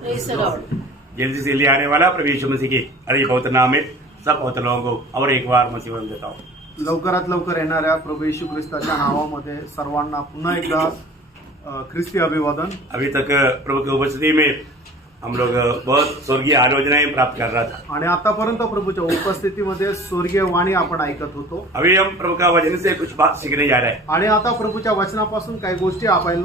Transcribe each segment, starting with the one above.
जल्दी से ले आने वाला प्रभु यीशु मसीह के अरे पवित्र नाम में सब पवित्र लोगों को और एक बार मसीह वंदन देता हूँ। लवकरात लवकर येणाऱ्या प्रभु येशू ख्रिस्ताच्या नावामध्ये सर्वांना पुन्हा एकदा ख्रिस्ती अभिवादन। अभी तक प्रभु की उपस्थिति में हम लोग बहुत स्वर्गीय आलोचनाएं प्राप्त कर रहा था आणि आतापर्यंत प्रभूच्या उपस्थितीमध्ये स्वर्गीय वाणी आपण ऐकत होतो। अभी हम प्रभु का वचन से कुछ बात सीखने जा रहे हैं आणि आता प्रभूच्या वचनापासून काही गोष्टी आपण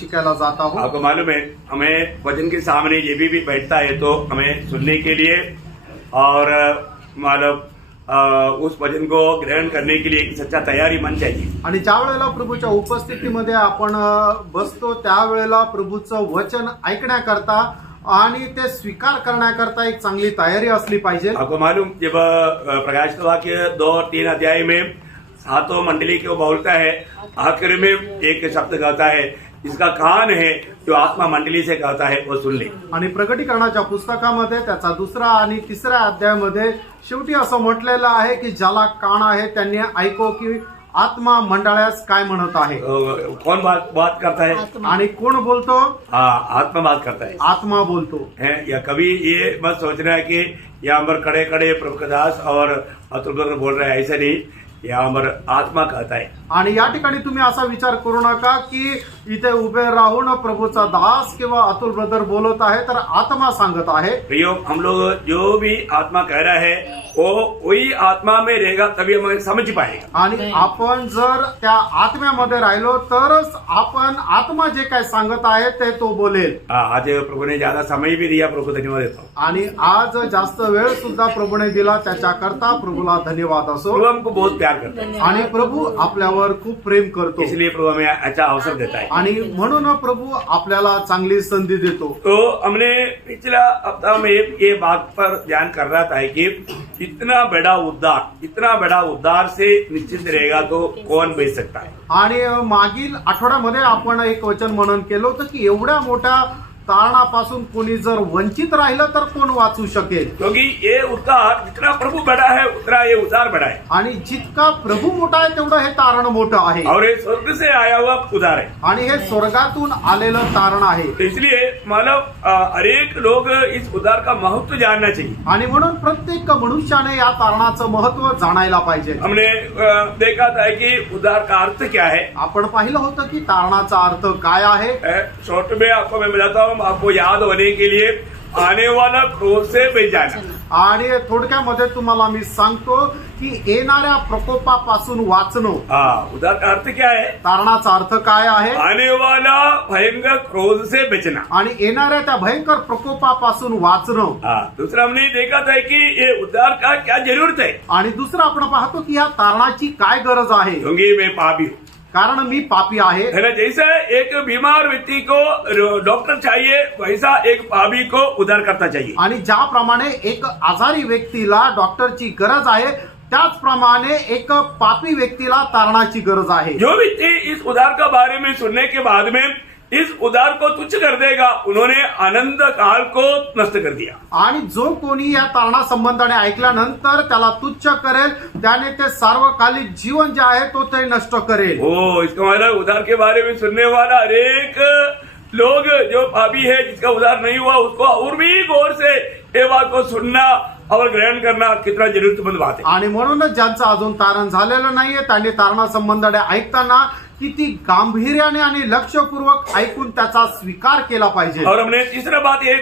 शिकायला जात आहोत। आपको मालूम है हमें वचन के सामने ये भी बैठता है तो हमें सुनने के लिए और मतलब उस वचन को ग्रहण करने के लिए एक सच्चा तैयारी मन चाहिए। आणि ज्या वेळेला प्रभूच्या उपस्थितीमध्ये आपण बसतो त्यावेळेला प्रभूचं वचन ऐकण्याकरता आणि ते स्वीकार करण्याकरता एक चांगली तयारी असली पाहिजे। आपको मालूम जब प्रकाशित वाक्य 2 और 3 अध्याय में सातों मंडली को बोलता है, आखिर में एक शब्द कहता है इसका कान है जो आत्मा मंडली से कहता है वो सुन ले। आणि प्रकटीकरणाच्या पुस्तकामध्ये त्याचा 2रा आणि 3ऱ्या अध्यायामध्ये शेवटी असं म्हटलेलं आहे की ज्याला कान आहे त्यांनी ऐको की आत्मा मंडळास काय म्हणत आहे। कौन बात करता है आणि कोण बोलतो? आत्मा बात करता है, आत्मा बोलतो है। या कभी ये मत सोचना है कि यहाँ पर खड़े खड़े प्रभु दास और अतुल बोल रहे हैं, ऐसा नहीं, यहाँ पर आत्मा कहता है। आणि या ठिकाणी तुम्ही असा विचार करू नका की इथे उभे राहून प्रभूचा दास किंवा अतुल ब्रदर बोलत आहे तर आत्मा सांगत आहे। प्रियो, हम लोग जो भी आत्मा कह रहा है वो वही आत्मा में रहेगा तभी हम समझ पाएगा। आणि आपण जर त्या आत्म्यामध्ये राहिलो तरच आपण आत्मा जे काय सांगत आहे ते तो बोलेल। आज प्रभु ने ज्यादा समय भी दिया, प्रभु को धन्यवाद देता हूँ। आणि आज जास्त वेळ सुद्धा प्रभूने दिला त्याच्याकरता प्रभूला धन्यवाद असो। प्रभु हमको बहुत प्यार करता है आणि प्रभू आपल्यावर खूप प्रेम करतो, इसलिए प्रभु हमें अच्छा अवसर देता है आणि म्हणून प्रभू आपल्याला चांगली संधी देतो। तो हमने पिछला हफ्ता में ये बात पर ध्यान कर रहा था कि इतना बड़ा उद्धार से निश्चित रहेगा तो कौन बच सकता है। आणि मागील आठवड्यामध्ये आपण एक वचन मनन केलं होतं की एवढ्या मोठ्या तारणापासून कोणी जर वंचित राहिलं तर कोण वाचू शकेल। क्योंकि ये उद्धार जितना प्रभु बड़ा है उतना ये उद्धार बड़ा है, आणि जितका प्रभु मोठा आहे तेवढं हे तारण मोठं आहे, और ये स्वर्ग से आया हुआ उद्धार है, आणि हे स्वर्गातून आलेलं तारण आहे। तो इसलिए मतलब हर एक लोग इस उद्धार का महत्व जानना चाहिए। आणि म्हणून प्रत्येक मनुष्याने या तारणाचं महत्व जाणायला पाहिजे। हमने देखा था कि उद्धार का अर्थ क्या है। आपण पाहिलं होतं की तारणाचा अर्थ काय आहे। शॉर्ट में आपको मैं बताता हूँ, आपको याद होने के लिए आने वाला क्रोध से बच जाना। आणि थोडक्यामध्ये तुम्हाला मी सांगतो की येणाऱ्या प्रकोपापासून वाचणं। उद्धार का अर्थ क्या है? तारणाचा अर्थ काय आहे? आने वाला भयंकर क्रोध से बचना, आणि येणाऱ्या त्या भयंकर प्रकोपापासून वाचणं। दूसरा हमने देखा था कि ये उद्धार का क्या जरूरत है। आणि दुसरं आपण पाहतो की या तारणाची काय गरज आहे। क्योंकि मैं पापी हूँ, कारण मी पापी आहे। जैसा एक बीमार व्यक्ति को डॉक्टर चाहिए वैसा एक पापी को उद्धार करता चाहिए। आणि ज्याप्रमाणे एक आजारी व्यक्तीला डॉक्टरची गरज आहे त्याचप्रमाणे एक पापी व्यक्तीला तारणाची गरज आहे। जो व्यक्ति इस उद्धार के बारे में सुनने के बाद में इस उद्धार को तुच्छ कर देगा, उन्होंने आनंद काल को नष्ट कर दिया। आणि जो कोणी या तारणा संबंधाने ऐकल्यानंतर त्याला तुच्छ करेल त्याने ते सार्वकालिक जीवन जे आहे तो ते नष्ट करेल। ओ, इसका मतलब उद्धार के बारे में सुनने वाला हर एक लोग जो पापी है, जिसका उद्धार नहीं हुआ, उसको और भी गौर से ये बात को सुनना और ग्रहण करना कितना जरूरतमंद बात है। आणि म्हणूनच ज्यांचं अजून तारण झालेलं नाहीये त्यांनी तारणा संबंधाने ऐकताना किती गांभीर्याने आणि लक्षपूर्वक ऐकून त्याचा स्वीकार केला पाहिजे। और हमने तीसरा बात ये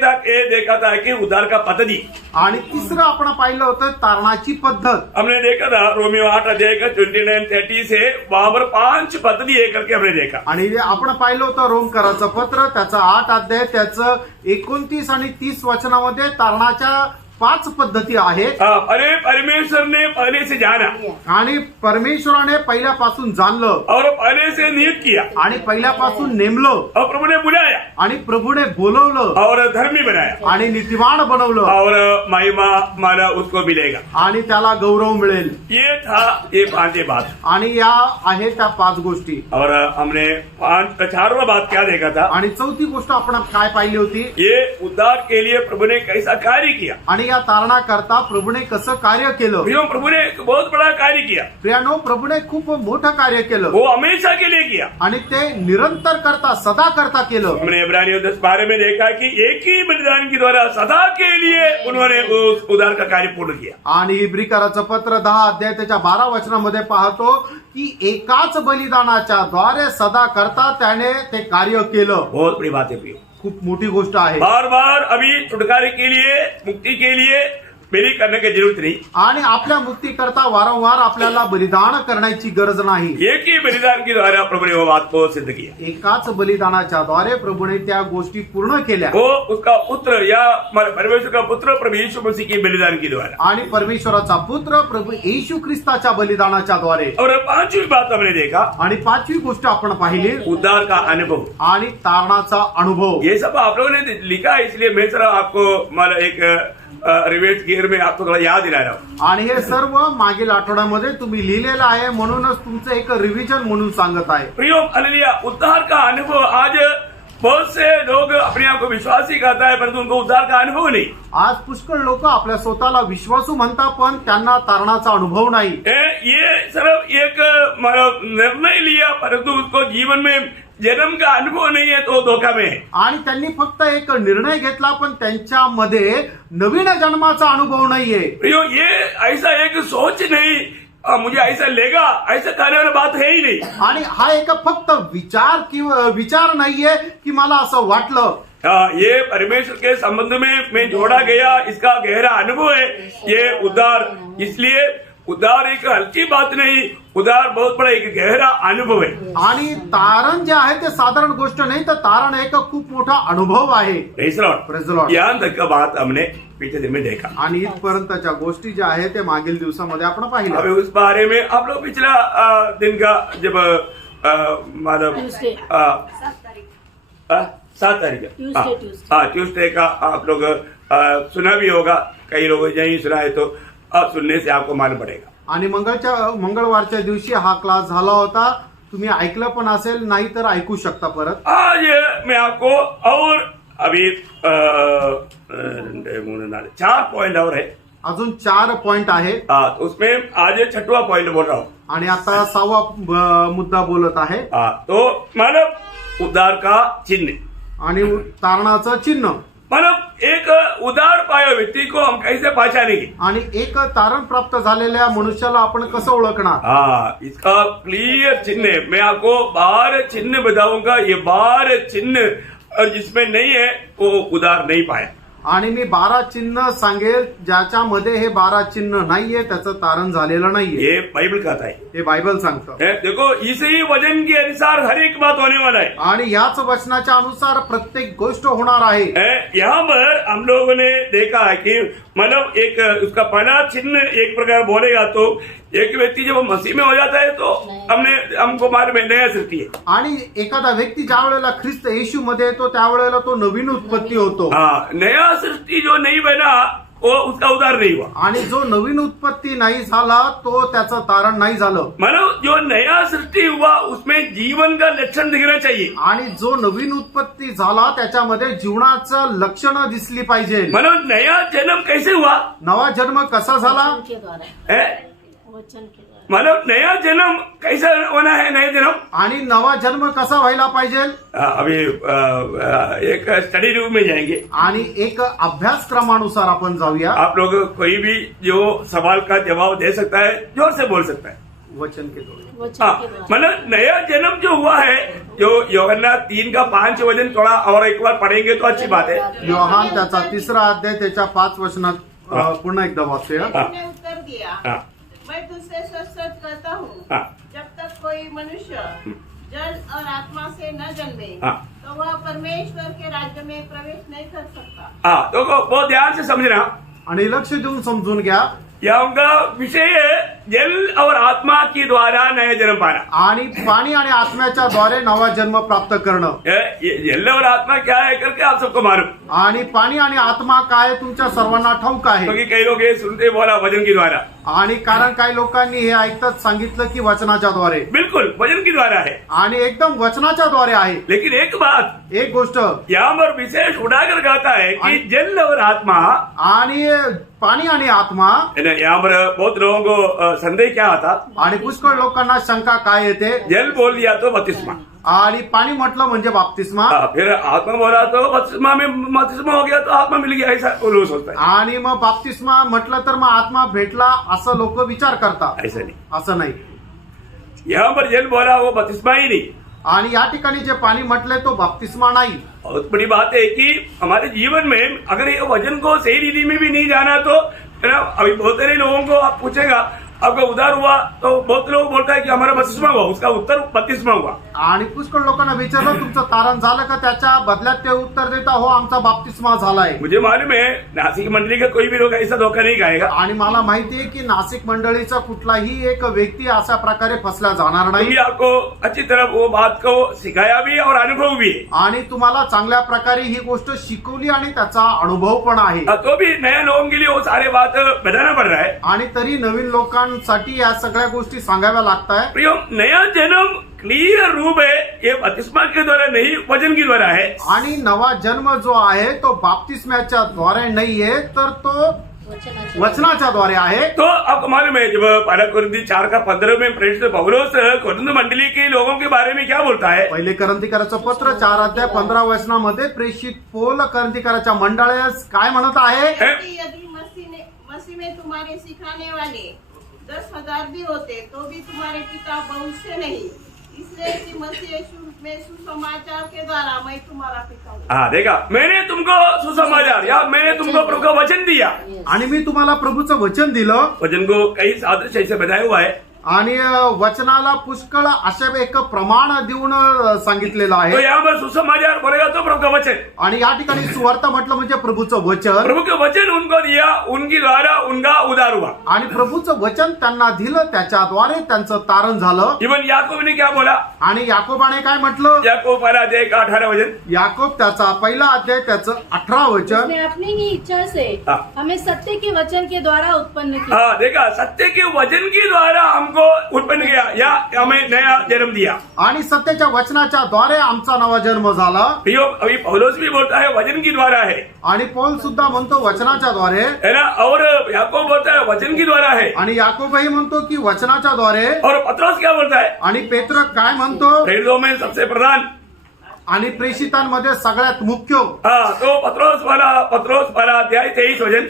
देखा था कि उद्धार का पद्धति, आणि तिसरं आपण पाहिलं होतं तारणाची पद्धत। हमने देखा था रोमियो 8 अध्याय का 29-30 से वहां पर 5 पद्धति एक करके हमने देखा। आणि आपण पाहिलं होतं रोमकराचं पत्र त्याचा 8 अध्याय त्याचं 29 आणि 30 वचनामध्ये तारणाच्या 5 पद्धती आहेत। अरे परमेश्वर ने पहले से जाना, आणि परमेश्वराने पहिल्यापासून जाणलं, और पहले से नियुक्त किया, आणि पहिल्यापासून नेमलं, और प्रभु ने बुलाया, आणि प्रभूने बोलवलं, और धर्मी बनाया, आणि नीतिवान बनवलं, और महिमा माला उसको मिलेगा, आणि त्याला गौरव मिळेल। ये था ये 5 बात। आणि या आहे त्या 5 गोष्टी। और हमने 4वां बात क्या देखा था? आणि चौथी गोष्ट आपण काय पाहिली होती? ये उद्धार के लिए प्रभु ने कैसा कार्य किया। आणि आणि या तारणाकरता प्रभूने कसं कार्य केलं. प्रियो, प्रभु ने एक बहुत बड़ा कार्य किया. प्रियानो, प्रभूने खूप मोठं कार्य केलं वो हमेशा के लिए किया. आणि ते निरंतर करता सदा करता केलं. हमने इब्रानियों 10:12 में देखा कि एक ही बलिदान के द्वारा सदा के लिए उन्होंने उस उद्धार का कार्य पूर्ण किया. आणि इब्रिकराचं पत्र 10 अध्याय त्याच्या 12 वचनामध्ये पाहतो की एकाच बलिदानाच्या द्वारे सदा करता त्याने ते कार्य केलं. बहुत बड़ी बात है प्रियो. खूप मोठी गोष्ट आहे. बार बार अभी छुटकारे के लिए, मुक्ति के लिए बलि करने की जरूरत नहीं. आणि आपल्या मुक्ती करता वारंवार आपल्याला बलिदान करण्याची गरज नाही. एक ही बलिदान के द्वारा प्रभु ने वो बात को सिद्ध किया. एकाच बलिदानाच्या द्वारे प्रभूने त्या गोष्टी पूर्ण केल्या. वो उसका पुत्र या परमेश्वर का पुत्र प्रभु यीशु मसीह के बलिदान के द्वारा. आणि परमेश्वराचा पुत्र प्रभू येशू ख्रिस्ताच्या बलिदानाच्या द्वारे. और पांचवी बात हमने देखा, आणि पाचवी गोष्ट आपण पाहिली, उद्धार का अनुभव. आणि तारणाचा अनुभव. ये सब आप लोगों ने लिखा, इसलिए मैं जरा आपको मतलब एक रिवेज गियर में आपको थोड़ा याद दिला रहा हूं. आणि हे सर्व मागील आठवड्यामध्ये तुम्ही लिहिलेलं आहे, म्हणूनच तुमचं एक रिव्हिजन म्हणून सांगत आहे. प्रियो, हालेलुया. उद्धार का अनुभव. आज बहुत से लोग अपने आप को विश्वासी कहता है, परंतु उनको उद्धार का अनुभव नहीं. आज पुष्कळ लोक आपल्या स्वतःला विश्वासू म्हणतात, पण त्यांना तारणाचा अनुभव नाही. ये सिर्फ एक मतलब निर्णय लिया, परंतु उसको जीवन में जन्म का अनुभव नहीं है, तो धोखा में है. आणि त्यांनी फक्त एक निर्णय घेतला, पण त्यांच्यामध्ये नवीन जन्माचा अनुभव नाहीये. प्रियो, ये ऐसा एक सोच नहीं, मुझे ऐसा लेगा, ऐसा कहने वाली बात है ही नहीं. आणि हा एक फक्त विचार नाहीये की मला असं वाटलं. ये परमेश्वर के संबंध में मैं जोड़ा गया, इसका गहरा अनुभव है ये उद्धार. इसलिए उद्धार एक हल्की बात नहीं, उद्धार बहुत बड़ा एक गहरा अनुभव है. आणि तारण जे आहे ते साधारण गोष्ट नाही, तर तारण एक खूप मोठा अनुभव आहे. Praise the Lord. Praise the Lord. यहाँ तक का बात हमने पिछले दिन में देखा. आणि इथपर्यंतच्या गोष्टी ज्या आहेत ते मागील दिवसामध्ये आपण पाहिल्या. अभी उस बारे में आप लोग पिछला दिन का जब मतलब 7 तारीख ट्यूसडे का आप लोग सुना भी होगा. कई लोग नहीं सुना है तो अब सुनने से आपको मालूम पड़ेगा. आणि मंगळवारच्या दिवशी हा क्लास झाला होता. तुम्ही ऐकलं पण असेल, नाही तर ऐकू शकता परत. आज मैं आपको और अभी 4 पॉइंट और है. अजून 4 पॉइंट आहे. तो उसमें आज 6वां पॉइंट बोल रहा हूँ. आणि आता 6वा मुद्दा बोलत आहे. तो मानव उद्धार का चिन्ह आणि तारणाचं चिन्ह. मतलब एक उद्धार पाया व्यक्ति को हम कैसे पहचानेंगे. आणि एक तारण प्राप्त झालेल्या मनुष्याला आपण कसं ओळखणार. इसका क्लियर चिन्ह है. मैं आपको 12 चिन्ह बताऊंगा. ये 12 चिन्ह और जिसमें नहीं है वो उद्धार नहीं पाया. आणि मी 12 चिन्ह सांगेल, ज्याच्यामध्ये हे 12 चिन्ह नाहीये त्याचं तारण झालेलं नाहीये. ये बाइबल कहता है. हे बायबल सांगतं. देखो, इसी वजन के अनुसार हर एक बात होने वाला है. आणि याच वचनाच्या अनुसार प्रत्येक गोष्ट होणार आहे. यहाँ पर हम लोगों ने देखा है कि मतलब एक उसका पहला चिन्ह एक प्रकार बोलेगा तो एक व्यक्ति जब मसीह में हो जाता है तो हमको मालूम है नया सृष्टि है. आणि एखादा व्यक्ती ज्या वेळेला ख्रिस्त येशू मध्ये येतो त्यावेळेला तो नवीन उत्पत्ती होतो. नया सृष्टि जो नहीं बना वो उसका उद्धार नहीं हुआ. आणि जो नवीन उत्पत्ती नाही झाला तो त्याचं तारण नाही झालं. मतलब जो नया सृष्टि हुआ उसमें जीवन का लक्षण दिखना चाहिए. आणि जो नवीन उत्पत्ती झाला त्याच्यामध्ये जीवनाचं लक्षणं दिसली पाहिजे. मतलब नया जन्म कैसे हुआ. नवा जन्म कसा झाला. मतलब नया जन्म कैसा होना है. नया जन्म आणि नवा जन्म कसा व्हायला पाहिजे. अभी एक स्टडी रूम में जाएंगे आणि एक अभ्यासक्रमानुसार आपण जाऊया. आप लोग कोई भी जो सवाल का जवाब दे सकता है जोर से बोल सकता है. वचन के द्वारे. मतलब नया जन्म जो हुआ है, जो यूहन्ना 3:5 वचन थोड़ा और एक बार पढ़ेंगे तो अच्छी बात है. योहान त्याचा 3रा अध्याय त्याच्या 5 वचनात पुन्हा एकदा वाचूया. उत्तर दिया, मैं तुझसे सच सच कहता हूँ, जब तक कोई मनुष्य जल और आत्मा से न जन्मे तो वह परमेश्वर के राज्य में प्रवेश नहीं कर सकता. तो बहुत ध्यान से समझना आणि लक्ष देऊन समजून घ्या. या उनका विषय है जल और आत्मा के द्वारा नया जन्म पाना। आणि पाणी आणि आत्म्याच्या द्वारे नवा जन्म प्राप्त करणं। ये जल और आत्मा क्या है करके आप सबको मालूम, आणि पाणी आणि आत्मा काय तुमच्या सर्वांना ठाऊक आहे। क्योंकि कई लोग ये सुनते बोला वचन के द्वारा, आणि कारण काही लोकांनी हे ऐकताच सांगितलं की वचनाच्या द्वारे, बिल्कुल वचन के द्वारा है। आणि एकदम वचनाच्या द्वारे आहे। लेकिन एक बात एक गोष्ट यहाँ पर विशेष उठाकर कहता है कि जल और आत्मा, आणि पाणी आणि आत्मा, यहाँ पर बहुत लोगों को संदेह क्या आता, आणि पुष्कळ लोकांना शंका काय येते, जल बोल दिया तो बपतिस्मा, आणि पाणी म्हटलं म्हणजे बाप्तिस्मा, फिर आत्मा बोला तो बपतिस्मा में बपतिस्मा हो गया तो आत्मा मिल गया, ऐसा वो लोग सोचता है। आणि मग बाप्तिस्मा म्हटलं तर मग आत्मा भेटला असं लोक विचार करतात। ऐसा नहीं, असं नाही। यहाँ पर जल बोला वो बपतिस्मा ही नहीं। आणि या ठिकाणी जे पाणी म्हटलंय तो बाप्तिस्मा नाही। बहुत बड़ी बात है कि हमारे जीवन में अगर ये वचन को सही रीति में भी नहीं जाना तो है ना, अभी बहुत सारे लोगों को आप पूछेगा आपका उद्धार हुआ तो बहुत लोग बोलता है कि हमारा बपतिस्मा हुआ, उसका उत्तर बपतिस्मा हुआ। आणि पुष्कळ लोकांना विचारलं तुमचं तारण झालं का, त्याच्या बदल्यात ते उत्तर देता हो आमचा बाप्तिस्मा झालाय। मुझे मालूम है नासिक मंडली का कोई भी लोग ऐसा धोखा नहीं खाएगा। आणि मला माहिती आहे की नाशिक मंडळीचा कुठलाही एक व्यक्ती अशा प्रकारे फसला जाणार नाही। क्योंकि आपको अच्छी तरह वो बात को सिखाया भी है और अनुभव भी है, आणि तुम्हाला चांगल्या प्रकारे ही गोष्ट शिकवली आणि त्याचा अनुभव पण आहे। तो भी नए लोगों के लिए वो सारे बात बताना पड़ रहा है। आणि तरी नवीन लोकांसाठी या सगळ्या गोष्टी सांगाव्या लागताय। प्रियो, नया जन्म क्लियर रूप है, ये बपतिस्मा के द्वारा नहीं वचन के द्वारा है। आणि नवा जन्म जो आहे तो बाप्तिस्म्याच्या द्वारे नाहीये तर तो वचनाच्या द्वारे आहे। तो आपको मालूम है जब पहला कुरिन्थी 4:15 में प्रेरित पौलुस कुरिन्थ मंडली के लोगों के बारे में क्या बोलता है, पहिले करंथीकराचं पत्र 4:15 वचनामध्ये प्रेषित पौल करंथीकराच्या मंडळास काय म्हणत आहे, यदि मसीह में तुम्हारे सिखाने वाले 10,000 भी होते तो भी तुम्हारे पिता बहुत से नहीं, इसलिए कि मसीह यीशु में सुसमाचार के द्वारा मैं तुम्हारा पिता हूँ। हाँ देखा, मैंने तुमको सुसमाचार या मैंने तुमको प्रभु का वचन दिया, आणि मी तुम्हाला प्रभूचं वचन दिलं। वचन को कई सादृश्य ऐसे बताया हुआ है, आणि वचनाला पुष्कळ अशा एक प्रमाण देऊन सांगितलेलं तो आहे। यहाँ पर सुसमाचार बोलेगा तो प्रभु का वचन, आणि या ठिकाणी सुवार्ता म्हटलं म्हणजे प्रभूचं वचन, प्रभु के वचन उनको दिया, उनके द्वारा उनका उद्धार हुआ। आणि प्रभूचं वचन त्यांना दिलं, त्याच्याद्वारे त्यांचं तारण झालं। इवन याकूब ने क्या बोला, आणि याकोबाने काय म्हटलं, याकूब 1:18 वचन, याकोब त्याचा पहिला अध्याय त्याचं 18 वचन, उसने अपनी ही इच्छा से हाँ। हमें सत्य के वचन के द्वारा उत्पन्न किया। हाँ देखा, सत्य के वचन के द्वारा हमको उत्पन्न किया या हमें नया जन्म दिया। आणि सत्याच्या वचनाच्या द्वारे आमचा नवा जन्म झाला। प्रियो, अभी पौलुस भी बोलता है वचन के द्वारा है, आणि पौल सुद्धा म्हणतो वचनाच्या द्वारे है ना, और याकूब बोलता है वचन के द्वारा है, आणि याकोबही म्हणतो की वचनाच्या द्वारे। और पत्रोस क्या बोलता है, आणि पेत्र काय म्हणतो, प्रेरितों में सबसे प्रधान, आणि प्रेषितांमध्ये सगळ्यात मुख्य। हाँ तो पत्रोस वाला अध्याय 23 वचन,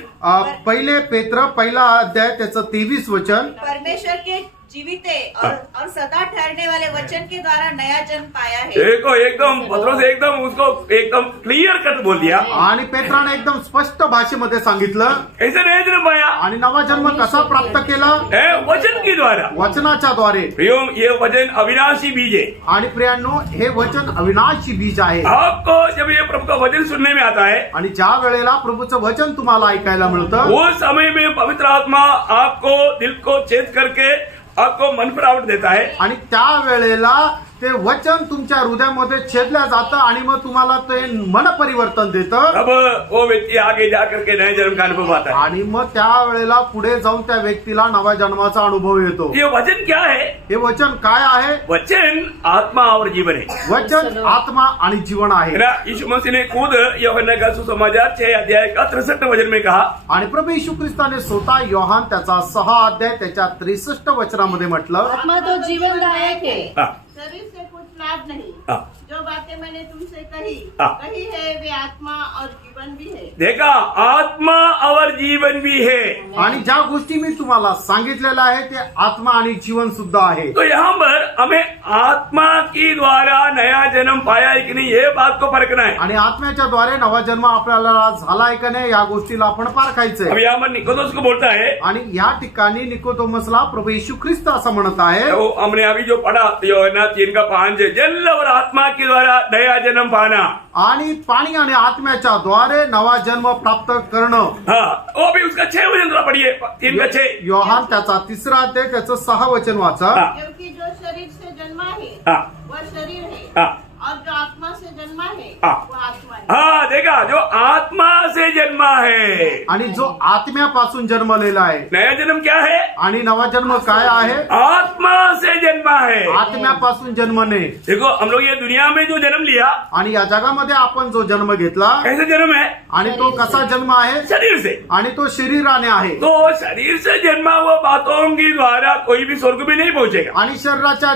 पहिले पेत्र पहिला अध्याय त्याचं 23 वचन, परमेश्वर के जीवित और सदा ठहरने वाले वचन के द्वारा नया जन्म पाया है। देखो एकदम पत्रोस एकदम उसको एकदम क्लियर कट बोल दिया, आणि पेत्राने एकदम स्पष्ट भाषेमध्ये सांगितलं कैसे नया जन्म पाया, आणि नवा जन्म कसा प्राप्त केला, है वचन के द्वारा। वचनाच्या द्वारे। प्रियो, ये वचन अविनाशी बीज है। आणि प्रियांनो हे वचन अविनाशी बीज आहे। आपको जब ये प्रभु का वचन सुनने में आता है, आणि ज्या वेळेला प्रभूचं वचन तुम्हाला ऐकायला मिळतं, उस समय में पवित्र आत्मा आपको दिल को चेत करके आपको मन पर आवट देता है, आणि त्या वेळेला ते वचन तुमच्या हृदयामध्ये छेदल्या जातं आणि मग तुम्हाला ते मन परिवर्तन देतं। तब वो व्यक्ति आगे जाकर के नए जन्म का अनुभव आता है। आणि मग त्या वेळेला पुढे जाऊन त्या व्यक्तीला नवा जन्माचा अनुभव येतो। ये वचन क्या है, हे वचन काय आहे, वचन आत्मा और जीवन है। वचन आत्मा आणि जीवन आहे। है ना, यीशु मसीह ने खुद यूहन्ना का सुसमाचार 6 अध्याय का 63 वचन में कहा, आणि प्रभू येशू ख्रिस्ताने स्वतः योहान त्याचा 6 अध्याय त्याच्या 63 वचनामध्ये म्हटलं, आत्मा तो जीवनदायक है, हाँ, शरीर से कुछ लाभ नहीं, हाँ, जो बातें मैंने तुमसे कही हाँ। कही है वे आत्मा और जीवन भी है। देखा, आत्मा और जीवन भी है। आणि ज्या गोष्टी मी तुम्हाला सांगितलेल्या आहे ते आत्मा आणि जीवन सुद्धा आहे। तो यहाँ पर हमें आत्मा के द्वारा नया जन्म पाया है कि नहीं, ये बात को परखना है। आणि आत्म्याच्या द्वारे नवा जन्म आपल्याला झालाय का नाही या गोष्टीला आपण पारखायचंय। अब यहाँ पर निकोदेमस को बोलता है, आणि या ठिकाणी निकोदेमसला प्रभू येशू ख्रिस्त असं म्हणत आहे, तो हमने अभी जो पढ़ा यूहन्ना 3:5, जल और आत्मा के द्वारा नया जन्म पाना, आणि पाणी आणि आत्म्याच्या द्वारे नवा जन्म प्राप्त करणं. हाँ वो भी उसका 6 वचन थोड़ा पढ़िए, 3 का 6. योहान त्याचा 3रा अध्याय त्याचं 6 वचन वाचा. हाँ. क्योंकि जो शरीर से जन्मा है हाँ. वह शरीर है, हाँ. और जो आत्मा से जन्मा है हाँ. वह आत्मा है. हाँ देखा, जो आत्मा से जन्मा है. आणि जो आत्म्यापासून जन्मलेला आहे. नया जन्म क्या है? आणि नवा जन्म काय आहे? आत्मा से जन्मा है. आत्म्यापासून जन्मने. देखो हम लोग ये दुनिया में जो जन्म लिया, आणि या जगामध्ये आपण जो जन्म घेतला कैसे जन्म है? आणि तो कसा जन्म आहे? शरीर से. आणि तो शरीराने आहे. तो शरीर से जन्मा हुआ बातों के द्वारा कोई भी स्वर्ग में नहीं पहुंचेगा. आणि शरीराच्या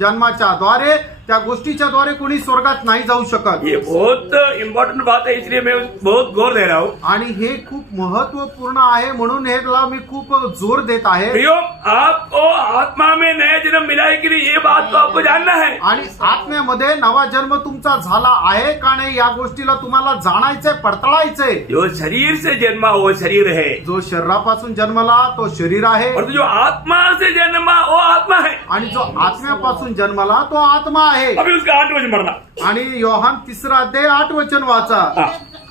जन्माच्या द्वारे त्या गोष्टीच्या द्वारे कोणी स्वर्गात नाही जाऊ शकत. ये बहुत इम्पोर्टेंट बात है, इसलिए मैं बहुत गौर दे रहा हूँ. आणि हे खूप महत्वपूर्ण आहे म्हणून हेला मी खूप जोर देत आहे. प्रियो, आपको आत्मा में नया जन्म मिला है कि नहीं, ये बात तो आपको जानना है. आणि आत्म्यामध्ये नवा जन्म तुमचा झाला आहे का नाही या गोष्टीला तुम्हाला जाणायचंय, पडताळायचंय. जो शरीर से जन्मा वो शरीर है, जो शरीरापासून जन्मला तो शरीर आहे. और जो आत्मा से जन्मा वो आत्मा है. आणि जो आत्म्यापासून जन्मला तो आत्मा आहे. अभी उसका 8 वचन पढ़ना. आणि योहान 3रा अध्याय 8 वचन वाचा.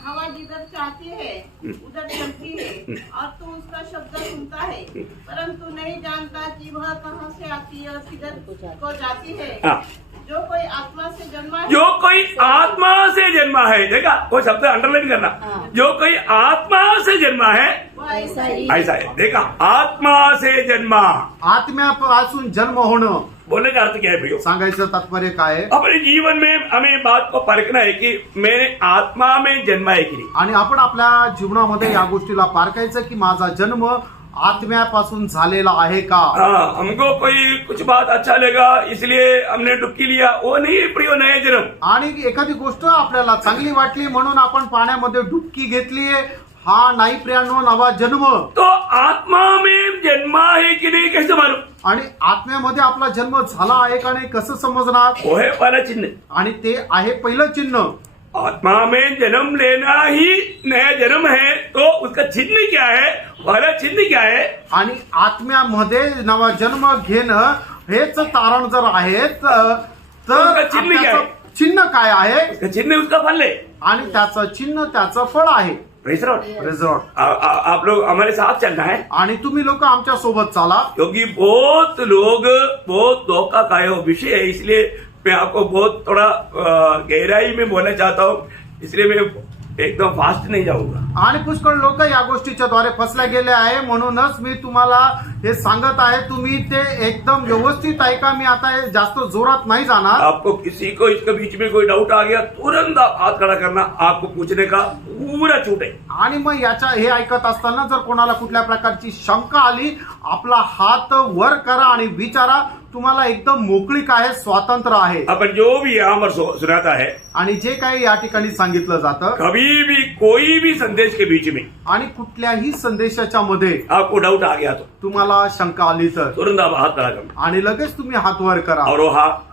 हवा जिधर चाहती है उधर चलती है, और तू उसका शब्द सुनता है परंतु नहीं जानता कि वह कहाँ से आती है और किधर को जाती है. हाँ. जो कोई आत्मा से जन्मा है जो कोई आत्मा से जन्मा है, देखा वो शब्द अंडरलाइन करना. हाँ. जो कोई आत्मा से जन्मा है वह ऐसा ही ऐसा है. देखा, आत्मा से जन्मा, आत्म्यापासून जन्म होणं बोलने का अर्थ क्या है भैया? सांगायचं तात्पर्य काय आहे? अपने जीवन में हमें बात को परखना है कि मैं आत्मा में जन्मा है कि नहीं. आणि आपण आपल्या जीवनामध्ये या गोष्टीला पारखायचं की माझा जन्म आत्म्यापासून झालेला आहे का. हाँ, हमको कोई कुछ बात अच्छा लगा इसलिए हमने डुबकी लिया, वो नहीं है प्रियो नया जन्म. आणि एखादी गोष्ट आपल्याला चांगली वाटली म्हणून आपण पाण्यामध्ये डुबकी घेतलीये, हा नाही प्रियांनो नवा जन्म. तो आत्मा में जन्मा है कि नहीं कैसे मालूम? आणि आत्म्यामध्ये आपला जन्म झाला आहे का नाही कसं समजणार? वो है पहला चिन्ह. आणि ते आहे पहिलं चिन्ह. आत्मा में जन्म लेना ही नया जन्म है, तो उसका चिन्ह क्या है? पहला चिन्ह क्या है? आणि आत्म्यामध्ये नवा जन्म घेणं हेच तारण जर आहे तर उसका चिन्ह काय? त्याचं चिन्ह काय आहे? उसका चिन्ह उसका फल है. आणि त्याचं चिन्ह त्याचं फळ आहे. Praise Lord. रिझॉर्ट. आप लोग हमारे साथ चलना है, आणि तुम्ही लोक आमच्या सोबत चाला. क्योंकि बहुत लोग बहुत धोखा खाए हो विषय है, इसलिए मैं आपको बहुत थोड़ा गहराई में बोलना चाहता हूँ, इसलिए मैं एकदम फास्ट नहीं जाऊंगा. आणि पुष्कळ लोक या गोष्टीच्या द्वारे फसले गेले आहे म्हणूनच मी तुम्हाला हे सांगत आहे. तुम्ही ते एकदम व्यवस्थित ऐका. मी आता हे जास्त जोरात नाही जाणार. आपको किसी को इसके बीच में कोई डाउट आ गया, तुरंत आप हाथ खड़ा करना, आपको पूछने का पूरा छूट है. आणि मग याच्या हे ऐकत असताना जर कोणाला कुठल्या प्रकारची शंका आली, आपला हात वर करा आणि विचारा. तुम्हाला एकदम मोकळीक आहे, स्वातंत्र्य आहे. अपन जो भी यहाँ पर सुनाता है, आणि जे काही या ठिकाणी सांगितलं जातं, कभी भी कोई भी संदेश के बीच में आणि कुठल्याही संदेशाच्या मध्ये आपको डाउट आ गया तो तुम्हाला शंका आली तर तुरंत आप हाथ खड़ा करना आणि लगेच तुम्ही हात वर करा और वो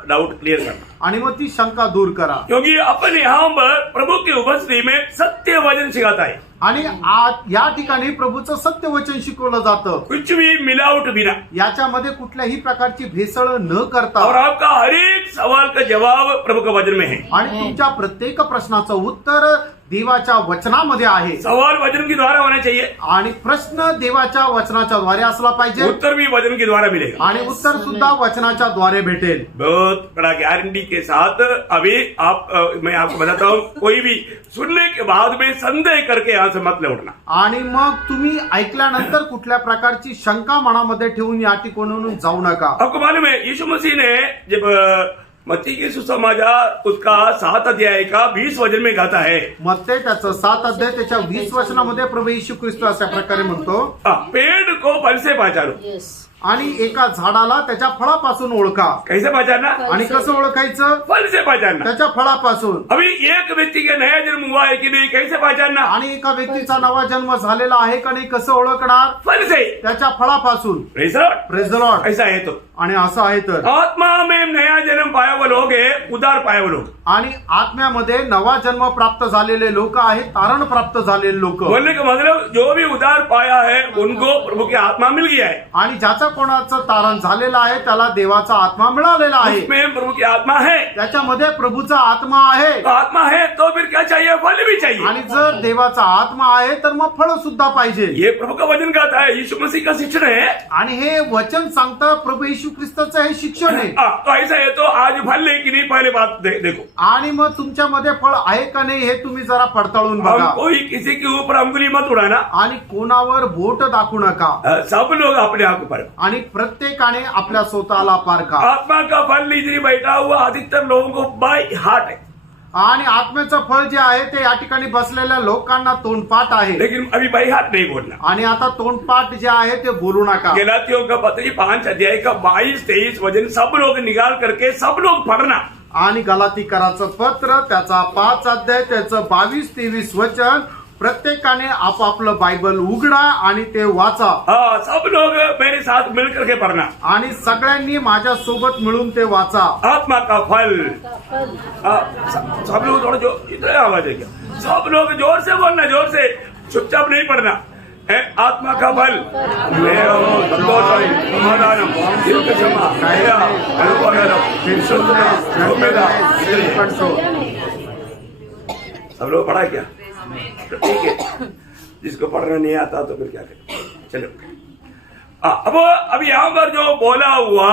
डाउट क्लियर करना. आणि मग ती शंका दूर करा. क्योंकि अपन यहाँ पर प्रभु की उपस्थिति में सत्य वचन सिखाता है. आणि या ठिकाणी प्रभूचं सत्य वचन शिकवलं जातं. कुछ भी मिलावट बिना, याच्यामध्ये कुठल्याही प्रकारची भेसळ न करता. और आपका हर एक सवाल का जवाब प्रभु के वचन में है. आणि तुमच्या प्रत्येक प्रश्नाचं उत्तर देवाच्या वचनामध्ये आहे. सवाल वचन के द्वारा होना चाहिए, आणि प्रश्न देवाच्या वचनाच्या द्वारे असला पाहिजे. उत्तर भी वचन के द्वारा मिलेगा. आणि उत्तर सुद्धा वचनाच्या द्वारे भेटेल. बहुत बड़ा गारंटी के साथ अभी मैं आपको बताता हूँ, कोई भी सुनने के बाद में संदेह करके यहाँ से मत लौटना. आणि मग तुम्ही ऐकल्यानंतर कुठल्या प्रकारची शंका मनामध्ये ठेवून या ठिकाणून जाऊ नका. आपको मालूम है यीशु मसीह ने जब मत्ती की सुसमाचार उसका 7 अध्याय का 20 वचन में कहता है, मत्ते त्याचं 7 अध्याय त्याच्या 20 वचनामध्ये प्रभू येशू ख्रिस्त अशा प्रकारे म्हणतो, पेड़ को फल से पहचानो. यस. आणि एका झाडाला त्याच्या फळापासून ओळखा. कैसे पहचानना? आणि कसं ओळखायचं? फल से पहचानना. त्याच्या फळापासून. अभी एक व्यक्ति का नया जन्म हुआ है कि नहीं, कैसे पहचानना? आणि एका व्यक्तीचा नवा जन्म झालेला आहे का नाही कसं ओळखणार? फल से. त्याच्या फळापासून. Praise the Lord. Praise the Lord. ऐसा है तो आणि असं आहे तर आत्मा में नया जन्म पाया हुआ लोग है, उदार पाया हुआ लोग। आणि आत्म्यामध्ये नवा जन्म प्राप्त झालेले लोक आहेत, तारण प्राप्त झालेले लोक। बोलने का मतलब जो भी उदार पाया है उनको प्रभु की आत्मा मिल गया है, आणि ज्याचं कोणाचं तारण झालेलं आहे त्याला देवाचा आत्मा मिळालेला आहे, उसमें प्रभु की आत्मा है। त्याच्यामध्ये प्रभूचा आत्मा आहे। तो आत्मा है तो फिर क्या चाहिए? फल भी चाहिए। आणि जर देवाचा आत्मा आहे तर मग फळ सुद्धा पाहिजे। ये प्रभु का वचन कहता है, यीशु मसीह का शिक्षण है। आणि हे वचन सांगतं प्रभू येशू ख्रिस्ताचं हे शिक्षण आहे। तो ऐसा है तो आज फल है कि नहीं, पहले बात देखो। आणि मग तुमच्यामध्ये फळ आहे का नाही हे तुम्ही जरा पडताळून हम बघा। कोई किसी के ऊपर अंगुली मत उड़ाना। आणि कोणावर बोट दाखवू नका। सब लोग अपने आप को पर। आणि प्रत्येकाने आपल्या स्वतःला पारखा। आत्मा का फल इधर बैठा हुआ अधिकतर लोगों को बाय हार्ट है, आणि आत्म्याचं फळ जे आहे ते या ठिकाणी बसलेल्या लोकांना तोंडपाठ आहे। लेकिन अभी बाय हार्ट नहीं बोलना। आणि आता तोंडपाठ जे आहे ते बोलू नका। गलातियों का पत्र 5 अध्याय का 22-23 वचन सब लोग निकाल करके सब लोग पढ़ना। आणि गलातीकराचं पत्र त्याचा 5 अध्याय त्याचं 22-23 वचन प्रत्येकाने आपापलं बायबल उघडा आणि ते वाचा। सब लोग मेरे साथ मिल करके पढ़ना। आणि सगळ्यांनी माझ्या सोबत मिळून ते वाचा। आत्मा का फल। सब लोग थोड़ा जो इतना आवाज है क्या? सब लोग जोर से बोलना, जोर से, चुपचाप नहीं पढ़ना है। आत्मा का फल संतोष, समाधान, दीर्घ क्षमा, दया, अनुग्रह, विश्वसनीयता, सौम्यता। सब लोग पढ़ा क्या? तो ठीक है, जिसको पढ़ना नहीं आता तो फिर क्या करें? चलो अब यहाँ पर जो बोला हुआ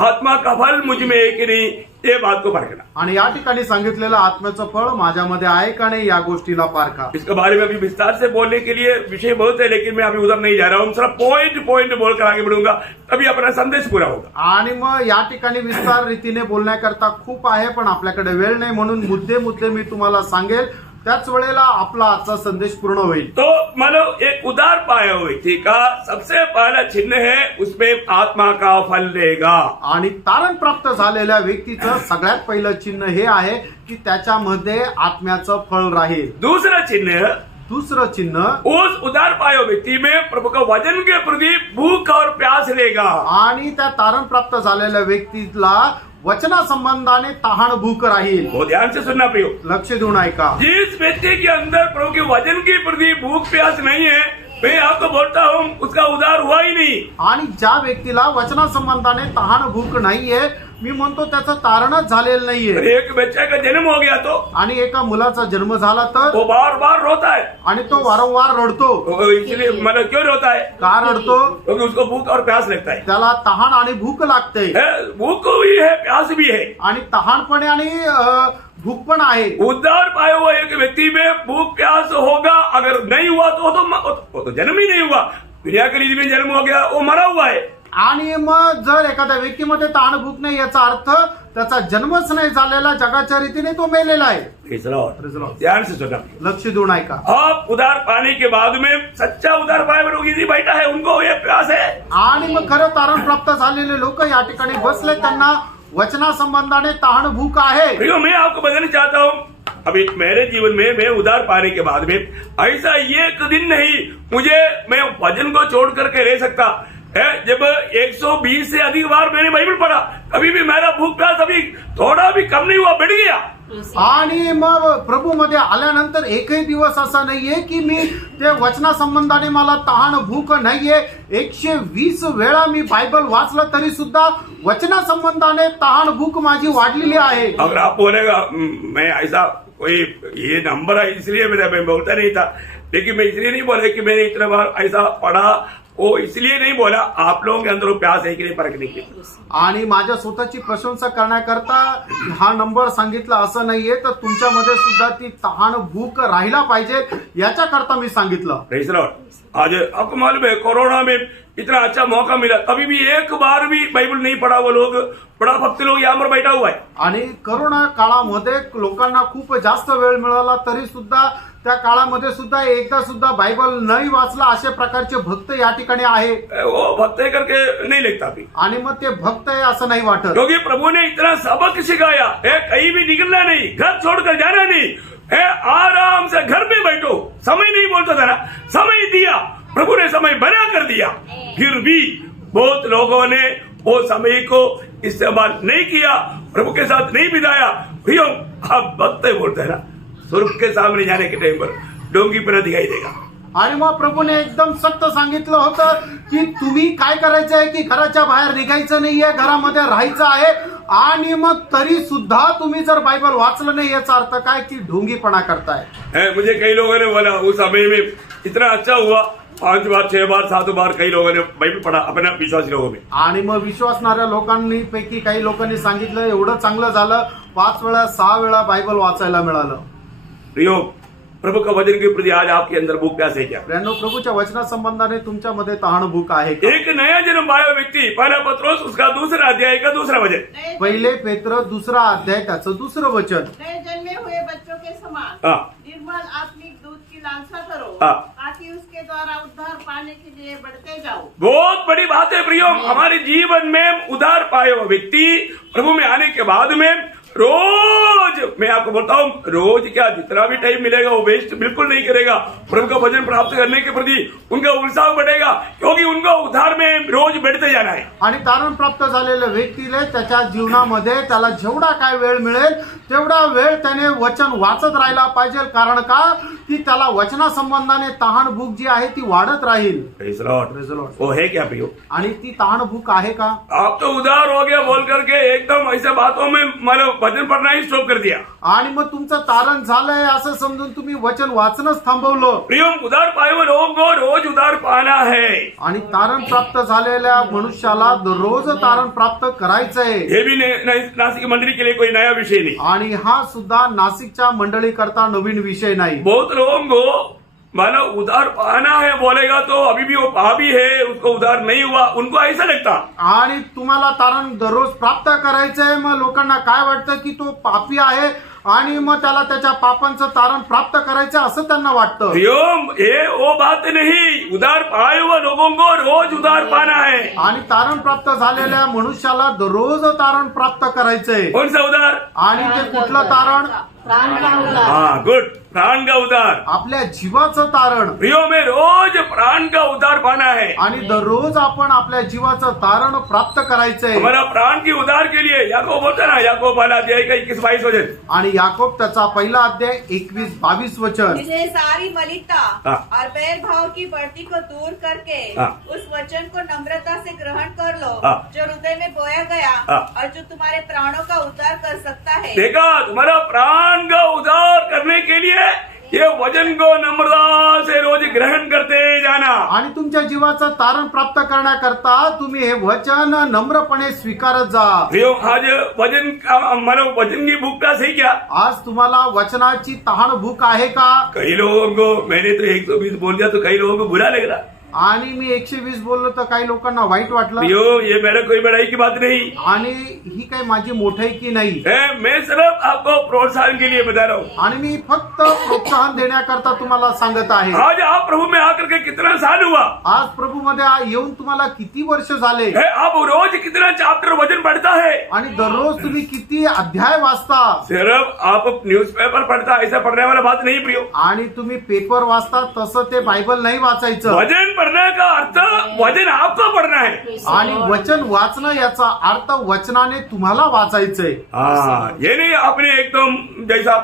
आत्मा का फल मुझ में है कि नहीं, ये बात को परखना। आणि या ठिकाणी सांगितलेलं आत्म्याचं फळ माझ्यामध्ये आहे का नाही या गोष्टीला पारखा। इसके बारे में अभी विस्तार से बोलने के लिए विषय बहुत है, लेकिन मैं अभी उधर नहीं जा रहा हूँ। सिर्फ पॉइंट पॉइंट बोलकर आगे बढ़ूंगा, तभी अपना संदेश पूरा होगा। आणि मग या ठिकाणी विस्तार रीतीने बोलण्याकरता खूप आहे, पण आपल्याकडे वेळ नाही, म्हणून मुद्दे मी तुम्हाला सांगेल, त्याच वेळेला आपला आजचा संदेश पूर्ण होईल। तो मतलब एक उदार पाया हुई थी का सबसे पहला चिन्ह है, उसमें आत्मा का फल देगा। आणि तारण प्राप्त झालेल्या व्यक्तीचं सगळ्यात पहिलं चिन्ह हे आहे की त्याच्यामध्ये आत्म्याचं फळ राहील। दूसरं चिन्ह उस उदार पाया व्यक्ति में प्रभु का वचन के प्रति भूख और प्यास लेगा। आणि त्या तारण प्राप्त झालेल्या व्यक्तीला वचना संबंधाने तहान भूक राहील। वो ध्यान से सुनना प्रियो, लक्ष देऊन ऐका। जिस व्यक्ति के अंदर प्रभु के वचन के प्रति भूख प्यास नहीं है, मैं आपको बोलता हूँ उसका उद्धार हुआ ही नहीं। आणि ज्या व्यक्तीला वचना संबंधाने तहान भूक नाहीये, मी म्हणतो त्याचं तारणच झालेलं नाहीये। एक बच्चे का जन्म हो गया तो, आणि एका मुलाचा जन्म झाला तर वो बार बार रोता है, आणि तो वारंवार रडतो। इसलिए मतलब क्यों रोता है? का रडतो? क्योंकि उसको भूख और प्यास लगता है। त्याला तहान आणि भूक लागते। भूख भी है, प्यास भी है, आणि तहान पण आणि भूक पण आहे। उद्धार पाया हुआ एक व्यक्ति में भूख प्यास होगा, अगर नहीं हुआ तो जन्म ही नहीं हुआ। दुनिया के लिए जन्म हो गया, वो मरा हुआ है। आणि मग जर एखाद्या व्यक्तीमध्ये तहान भूक नाही, याचा अर्थ त्याचा जन्मच नाही झालेला, जगाच्या रीतीने तो मेलेला आहे। ध्यान से सुना, लक्ष देऊन ऐका। आप उधार पाने के बाद में सच्चा उधार पाए लोग इसी बैठा है, उनको ये प्यास है। आणि मग खरं तारण प्राप्त झालेले लोक या ठिकाणी बसले, त्यांना वचना संबंधाने तहान भूक आहे। प्रियो, मैं आपको बताना चाहता हूँ, अभी मेरे जीवन में मैं उधार पाने के बाद में ऐसा एक दिन नहीं मैं वचन को छोड़ करके रह सकता है। जब 120 से अधिक बार मैंने बाइबल पढ़ा, अभी भी मेरा भूख प्यास अभी थोड़ा भी कम नहीं हुआ, बढ़ गया। आणि मग प्रभू मध्ये आल्यानंतर एकही दिवस असा नाहीये की मी ते वचना संबंधाने मला तहान भूक नाहीये। 120 वेळा मी बायबल वाचलं तरी सुद्धा वचना संबंधाने तहान भूक माझी वाढलेली आहे। अगर आप बोलेगा मैं ऐसा कोई ये नंबर है इसलिए मैं बोलता नहीं था, लेकिन मैं इसलिए नहीं बोला कि मैंने इतना बार ऐसा पढ़ा, वो इसलिए नहीं बोला, आप लोगों के अंदर वो प्यास है कि नहीं परखने के लिए। आणि माझ्या स्वतःची प्रशंसा करण्याकरता हा नंबर सांगितला असं नाहीये, तर तुमच्यामध्ये सुद्धा ती तहान भूक राहिला पाहिजे याच्याकरता मी सांगितलं। आज आपको मालूम है कोरोना में इतना अच्छा मौका मिला, तभी भी एक बार भी बाइबल नहीं पढ़ा वो लोग, बड़ा भक्त लोग यहाँ पर बैठा हुआ है। आणि कोरोना काळामध्ये लोकांना खूप जास्त वेळ मिळाला, तरी सुद्धा त्या काळामध्ये सुद्धा एकदा सुद्धा बायबल नाही वाचला अशा प्रकारचे भक्त या ठिकाणी आहे। वो भक्त है करके नहीं लगता भी, आणि मग ते भक्त आहे असं नाही वाटत, क्योंकि प्रभु ने इतना सबक सिखाया है, कहीं भी निकलना नहीं, घर छोड़कर जाना नहीं है, आराम से घर में बैठो। समय नहीं बोलता था ना, समय दिया प्रभु ने, समय बना कर दिया। फिर भी बहुत लोगों ने वो समय को इस्तेमाल नहीं किया, प्रभु के साथ नहीं बिताया, भैया आप भक्त बोलते हैं ना, स्वर्ग के सामने जाने के टाइम पर डोंगी पर दिखाई देगा। आणि मग प्रभूने एकदम सक्त सांगितलं होतं की तुम्ही काय करायचं आहे की घराच्या बाहेर निघायचं नाहीये, घरामध्ये राहायचं आहे, आणि मग तरी सुद्धा तुम्ही जर बायबल वाचलं नाही याचा अर्थ काय की ढोंगीपणा करताय। मुझे कई लोगों ने बोला उस समय में इतना अच्छा हुआ, 5 बार 6 बार 7 बार कई लोगों ने बाइबल पढ़ा अपने विश्वासी लोगों में। आणि मग विश्वासणाऱ्या लोकांनी पैकी काही लोकांनी सांगितलं एवढं चांगलं झालं, 5 वेळा 6 वेळा बायबल वाचायला मिळालं। प्रियो, प्रभु का वचन के प्रति आज आपके अंदर भूख प्यास है क्या? प्रियांनो, प्रभूच्या वचना संबंधाने तुमच्यामध्ये तहान भूक आहे का? एक नया जन्म पाया व्यक्ति, पहला पत्रोस उसका 2रा अध्याय का 2रा वचन, पहिले पेत्र 2रा अध्याय त्याचं 2रं वचन। नए जन्मे हुए बच्चों के समान हाँ। निर्मल आत्मिक दूध की लालसा करो, हाँ। ताकि उसके द्वारा उद्धार पाने के लिए बढ़ते जाओ। बहुत बड़ी बात है प्रियो, हमारे जीवन में उद्धार पाए हुआ व्यक्ति प्रभु में आने के बाद में रोज, मैं आपको बोलता हूँ, रोज क्या जितना भी टाइम मिलेगा वो वेस्ट बिल्कुल नहीं करेगा। प्रभु का वचन प्राप्त करने के प्रति उनका उत्साह बढ़ेगा, क्योंकि उनका उद्धार में रोज बढ़ते जाना है। आणि तारण प्राप्त झालेल्या व्यक्तीला त्याच्या जीवनामध्ये त्याला जेवढा काय वेळ मिळेल तेवढा वेळ त्याने वचन वाचत राहायला पाहिजे। कारण का की त्याला वचना संबंधाने तहान भूक जी आहे ती वाढत राहील। Praise the Lord. Praise the Lord. वो है क्या प्रियो? आणि ती तहान भूक आहे का? आप तो उधार हो गया बोल करके एकदम ऐसे बातों में मतलब वचन पढ़ना ही स्टॉप कर दिया। आणि मग तुमचं तारण झालंय असं समजून तुम्ही वचन वाचनच थांबवलं। प्रियो, उधार पाए हुए लोगों को रोज उधार पाना है। आणि तारण प्राप्त झालेल्या मनुष्याला दररोज तारण प्राप्त करायचंय। ये भी नासिक मंडली के लिए कोई नया विषय नहीं। आणि हा सुद्धा नाशिकच्या मंडळी करता नवीन विषय नाही। बहुत लोगों को मानो उधार पाना है बोलेगा तो अभी भी वो पापी है, उसको उधार नहीं हुआ, उनको ऐसा लगता। आणि तुम्हाला तारण दररोज प्राप्त करायचंय, मग लोकांना काय वाटतं की तो पापी आहे आणि मग त्याला त्याच्या पापांचं तारण प्राप्त करायचं असं त्यांना वाटतं। प्रियो, ये वो बात नहीं, उधार पाए हुए लोगों को रोज उधार पाना है। आणि तारण प्राप्त झालेल्या मनुष्याला दररोज तारण प्राप्त करायचंय। कौन सा उधार? आणि ते कुठलं तारण? प्राण का उद्धार। हाँ, गुड, प्राण का उधार। आपल्या जीवाचं तारण। प्रियो, में रोज प्राण का उधार पाना है। आणि दररोज आपण आपल्या जीवाचं तारण प्राप्त करायचंय। हमारा प्राण की उधार के लिए याकूब बोलता ना, याकूब वाला अध्याय का 21-22 वचन, आणि याकोब त्याचा पहिला अध्याय 21-22 वचन। इसलिए सारी मलिकता हाँ। और बैर भाव की बढ़ती को दूर करके हाँ। उस वचन को नम्रता से ग्रहण कर लो, हाँ। जो हृदय में बोया गया हाँ। और जो तुम्हारे प्राणों का उद्धार कर सकता है। देखा, तुम्हारा प्राण का उद्धार करने के लिए ये वचन को नम्रता से रोज ग्रहण करते जाना। आणि तुमच्या जीवाचं तारण प्राप्त करण्याकरता तुम्ही हे वचन नम्रपणे स्वीकारत जा। प्रियो, आज वचन का मतलब वचन की भूख का सही क्या? आज तुम्हाला वचनाची तहान भूक आहे का? कई लोगों को मैंने तो 120 बोल दिया तो कई लोगों को बुरा लग रहा। आणि मी 120 बोललो तर काही लोकांना वाईट वाटलं। प्रियो, ये मेरा कोई बड़ाई की बात नहीं आणि ही काही माझी मोठाई की नाही है, मैं सिर्फ आपको प्रोत्साहन के लिए बता रहा हूँ। आणि मी फक्त प्रोत्साहन देण्याकरता तुम्हाला सांगत आहे। आज आप प्रभु में आकर के कितना साल हुआ आज प्रभु मध्ये येऊन तुम्हाला किती वर्ष झाले? है? आप रोज कितना चैप्टर वचन पढ़ता है? आणि दररोज तुम्ही किती अध्याय वाचता? सिर्फ आप न्यूज़पेपर पढ़ता, ऐसा पढ़ने वाला बात नहीं प्रियो। आणि तुम्ही पेपर वाचता तसं ते बायबल नाही वाचायचं। वचन पढ़ने का अर्थ वचन आपको पढ़ना है। आणि वचन वाचणं याचा अर्थ वचनाने तुम्हाला वाचायचंय। हाँ, ये नहीं आपने एकदम जैसा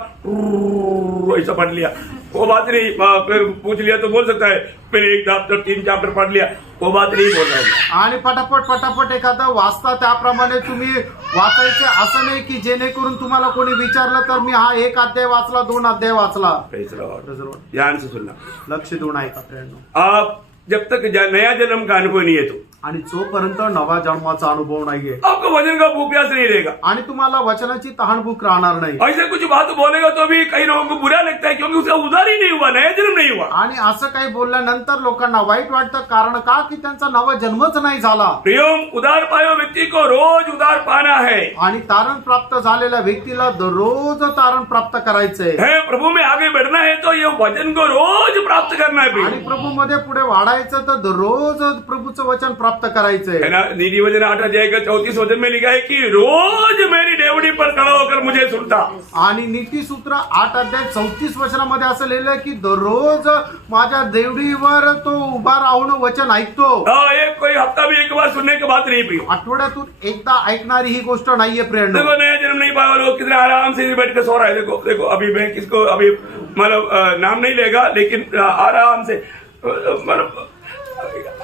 ऐसा पढ़ लिया, वो बात नहीं। फिर पूछ लिया तो बोल सकता है मैंने 1 चैप्टर 3 चैप्टर पढ़ लिया, वो बात नहीं बोल रहा हूँ। आणि पटापट एखादं वाचता त्याप्रमाणे तुम्ही वाचायचे असं नाही की जेणेकरून तुम्हाला कोणी विचारलं तर मी हा 1 अध्याय वाचला 2 अध्याय वाचला। Praise the Lord. ध्यान से सुनना, लक्ष देऊन ऐका प्रियांनो। आप जब तक नया जन्म का अनुभव नहीं है तो आणि जोपर्यंत नवा जन्माचा अनुभव नाहीये आपको वचन का भूख प्यास नहीं रहेगा। आणि तुम्हाला वचनाची तहान भूक राहणार नाही। ऐसे कुछ बात बोलेगा तो भी कई लोगों को बुरा लगता है, क्योंकि उसका उधार ही नहीं हुआ, नया जन्म नहीं हुआ। आणि असं काही बोलल्यानंतर लोकांना वाईट वाटतं, कारण का की त्यांचा नवा जन्मच नाही झाला। प्रियम, उधार पाए व्यक्ति को रोज उधार पाना है। आणि तारण प्राप्त झालेल्या व्यक्तीला दररोज तारण प्राप्त करायचंय। है प्रभु में आगे बढ़ना है तो ये वचन को रोज प्राप्त करना है। आणि प्रभू मध्ये पुढे वाढायचं तर दररोज प्रभूचं वचन प्राप्त प्राप्त करायचंय. है ना. नीति वचन 8 अध्याय का 34 वचन में लिखा है कि रोज मेरी डेवड़ी पर खड़ा होकर मुझे सुनता. आणि नीतिसूत्र 8 अध्याय 34 वचनामध्ये असं लिहिलंय की दररोज माझ्या देवडीवर तो उभा राहून वचन ऐकतो. एक कोई हफ्ता भी एक बार सुनने की बात नहीं प्रियो. आठवड्यातून एकदा ऐकणारी ही गोष्ट नाहीये प्रेरणा. देखो नया जन्म नहीं पाया लोग कितने आराम से बैठ के सो रहा है. देखो देखो अभी मैं किसको अभी मतलब नाम नहीं लेगा लेकिन आराम से मतलब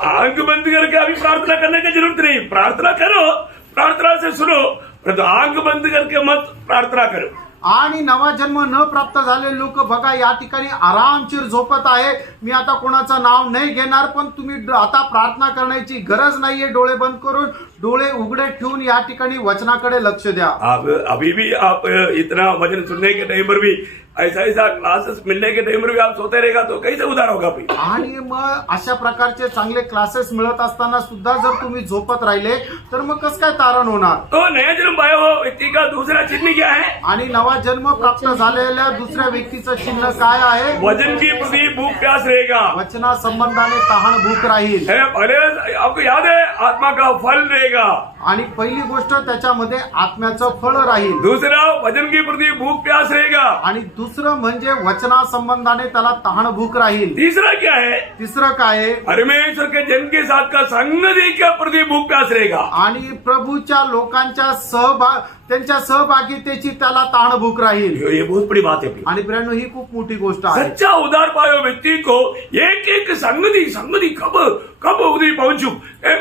आंख बंद करके अभी प्रार्थना करने की जरूरत नहीं. प्रार्थना करो, प्रार्थना से सुनो, परंतु आंख बंद करके मत प्रार्थना करो. आणि नवा जन्म न प्राप्त झालेले लोक बघा या ठिकाणी आरामशीर झोपत आहे. मी आता कोणाचं नाव नाही घेणार, पण तुम्ही आता प्रार्थना करण्याची गरज नाहीये. डोळे बंद करून डोळे उघडे ठेवून या ठिकाणी वचनाकडे लक्ष द्या. आप अभी भी आप इतना वचन सुनने के टाइम पर भी ऐसा ऐसा क्लासेस मिलने के टाइम पर भी आप सोते रहेगा तो कैसे उधार होगा भाई. आणि मग अशा प्रकारचे चांगले क्लासेस मिळत असताना सुद्धा जर तुम्ही झोपत राहिले तर मग कसं काय तारण होणार. तो नया जन्म पाया हुआ व्यक्ति का दूसरा चिन्ह क्या है. आणि नवा जन्म प्राप्त झालेल्या दुसऱ्या व्यक्तीचं चिन्ह काय आहे. वचन की प्रति भूख प्यास रहेगा. वचना संबंधाने तहान भूक राहील. पहले आपको याद है आत्मा का फल रहेगा. आणि पहिली गोष्ट त्याच्यामध्ये आत्म्याचं फळ राहील. दूसरा वचन की प्रति भूख प्यास रहेगा. आणि दुसरं म्हणजे वचना संबंधाने त्याला तहान भूक राहील. तीसरा क्या है. तिसरं काय आहे. परमेश्वर के जन के साथ का संगति के प्रति भूख प्यास रहेगा. आणि प्रभूच्या लोकांच्या त्यांच्या सहभागितेची त्याला तहान भूक राहील. ये बहुत बड़ी बात है. आणि प्रेरणा ही खूप मोठी गोष्ट आहे. सच्चा उदार पायो व्यक्ति को एक एक संगति कब कब उधरी पहुंचू,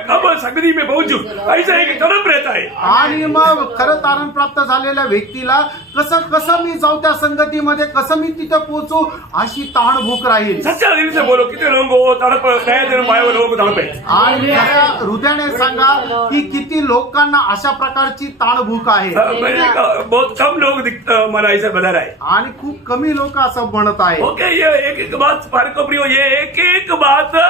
कब संगति में पहुंचू, ऐसा एक तड़प रहता है. आणि मग खरं तारण प्राप्त झालेल्या व्यक्तीला कसं मी जाऊ त्या संगतीमध्ये, कसं मी तिथे पोहोचू अशी तहान भूक राहील. सच्चा दिल से बोलो. कितने लोगों को तड़प नया जन्म पाए हुए लोगों को तड़प है. आणि खऱ्या हृदयाने सांगा की किती लोकांना अशा प्रकारची ताण भूक आहे. बहुत कम लोग मला ऐसा बता रहा है. आणि खूप कमी लोक असं म्हणत आहे. ओके, ये एक एक बात फारको प्रियो, ये एक एक बात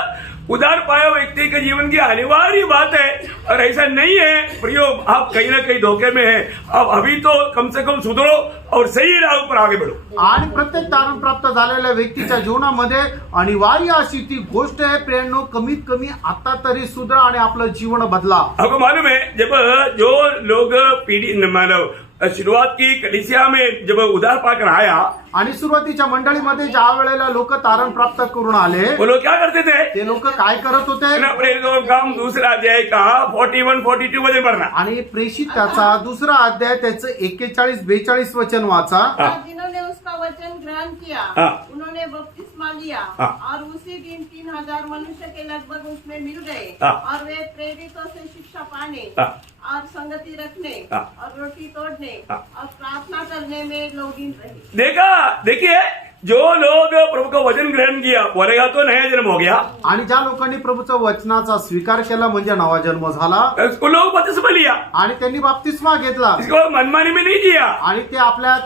उदार पाया व्यक्ति के जीवन की अनिवार्य बात है. और ऐसा नहीं है प्रियो आप कहीं ना कहीं धोखे में है. आप अभी तो कम से कम सुधरो और सही राह पर आगे बढ़ो. आणि प्रत्येक तारण प्राप्त झालेल्या व्यक्तीच्या जीवनामध्ये अनिवार्य अशी ती गोष्ट आहे प्रेरणा, कमीत कमी आता तरी सुधरा आणि आपलं जीवन बदला. आपको मालूम है जब जो लोग पीढ़ी मानव शुरुआत की कलिसिया में जब उधार पाकर आया आणि सुरुवातीच्या मंडळीमध्ये ज्या वेळेला लोक तारण प्राप्त करून आले वो लोग क्या करते थे. ते लोक काय करत होते. अपने काम दूसरा अध्याय का 41-42 मध्ये पढ़ना. आणि प्रेषित त्याचा दुसरा अध्याय त्याचं 41-42 वचन वाचा. जिन्होंने उसका वचन ग्रहण किया उन्होंने बपतिस्मा लिया और उसी दिन 3000 मनुष्य के लगभग उसमें मिल गए. और वे प्रेरितों से शिक्षा पाने और संगति रखने और रोटी तोड़ने और प्रार्थना करने में लौलीन रहे. देखिए जो लोग प्रभु का वचन ग्रहण किया बोलेगा तो नया जन्म हो गया. आणि ज्या लोकांनी प्रभूच्या वचनाचा स्वीकार केला म्हणजे नवा जन्म झाला. उसको लोग बपतिस्मा लिया आणि त्यांनी बाप्तिस्मा घेतला. इसको मनमानी में नहीं किया. आणि ते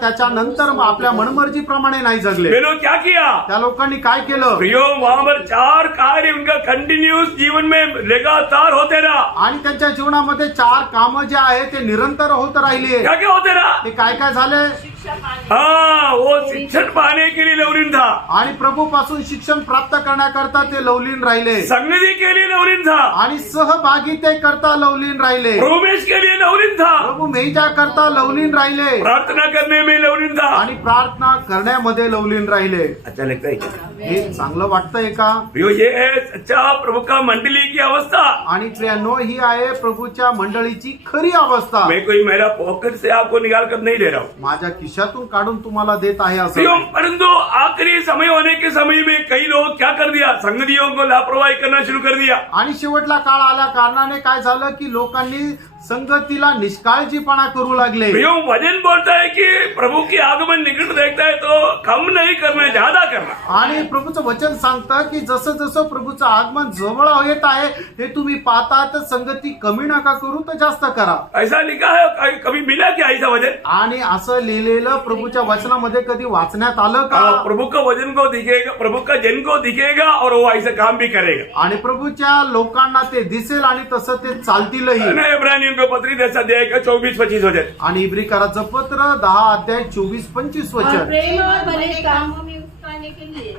त्याच्यानंतर आपल्या मनमर्जीप्रमाणे नाही जगले. वे लोग क्या किया. त्या लोकांनी काय केलं. प्रियो वहां पर 4 कार्य उनका कंटिन्यूस जीवन में लगातार होते रहा. आणि त्यांच्या जीवनामध्ये 4 कामं जे आहे ते निरंतर होत राहिले. क्या क्या होते रहा. ते काय झाले. शिक्षा पाने. वो शिक्षण पाने के लिए लवलीन था. आणि प्रभू पासून शिक्षण प्राप्त करण्याकरता ते लवलीन राहिले. संगति के लिए लवलीन था. आणि सहभागिते करता लवलीन राहिले. प्रभुमेश के लिए लवलीन था. प्रभू मेजा करता लवलीन राहिले. प्रार्थना करने में लवलीन था. आणि प्रार्थना करण्यामध्ये लवलीन राहिले. अच्छा लगता है. हे चांगलं वाटतंय का. ये है सच्चा प्रभु का मंडली की अवस्था. आणि प्रियांनो ही आहे प्रभूच्या मंडळीची खरी अवस्था. मैं कोई मेरा पॉकेट से आपको निकाल कर नहीं दे रहा हूँ. माझ्या खिशातून काढून तुम्हाला देत आहे असं. परंतु आखिरी समय होने के समय में कई लोग क्या कर दिया. संगतियों को लापरवाही करना शुरू कर दिया. आणि शेवटला काळ आल्या कारणाने काय झालं की लोकांनी संगतीला निष्काळजीपणा करू लागले. वचन बोलता है कि प्रभु की आगमन निकट देखता है तो कम नहीं करना ज्यादा करना. आणि प्रभूचं वचन सांगतं की जसं जसं प्रभूचं आगमन जवळ येत आहे हे तुम्ही पाहता तर संगती कमी नका करू तर जास्त करा. ऐसा लिखा है. कभी मिला क्या ऐसा वचन. आणि असं लिहिलेलं प्रभूच्या वचनामध्ये कधी वाचण्यात आलं का. प्रभु का वचन को दिखेगा, प्रभु का जन को दिखेगा और वो ऐसा काम भी करेगा. आणि प्रभूच्या लोकांना ते दिसेल आणि तसं ते चालतीलही. इब्रानियों को पत्री 10 अध्याय का 24-25 वचन. आणि इब्रिकराचं पत्र 10 अध्याय 24-25 और वचन. प्रेम और भले काम कामों में उकसाने के लिए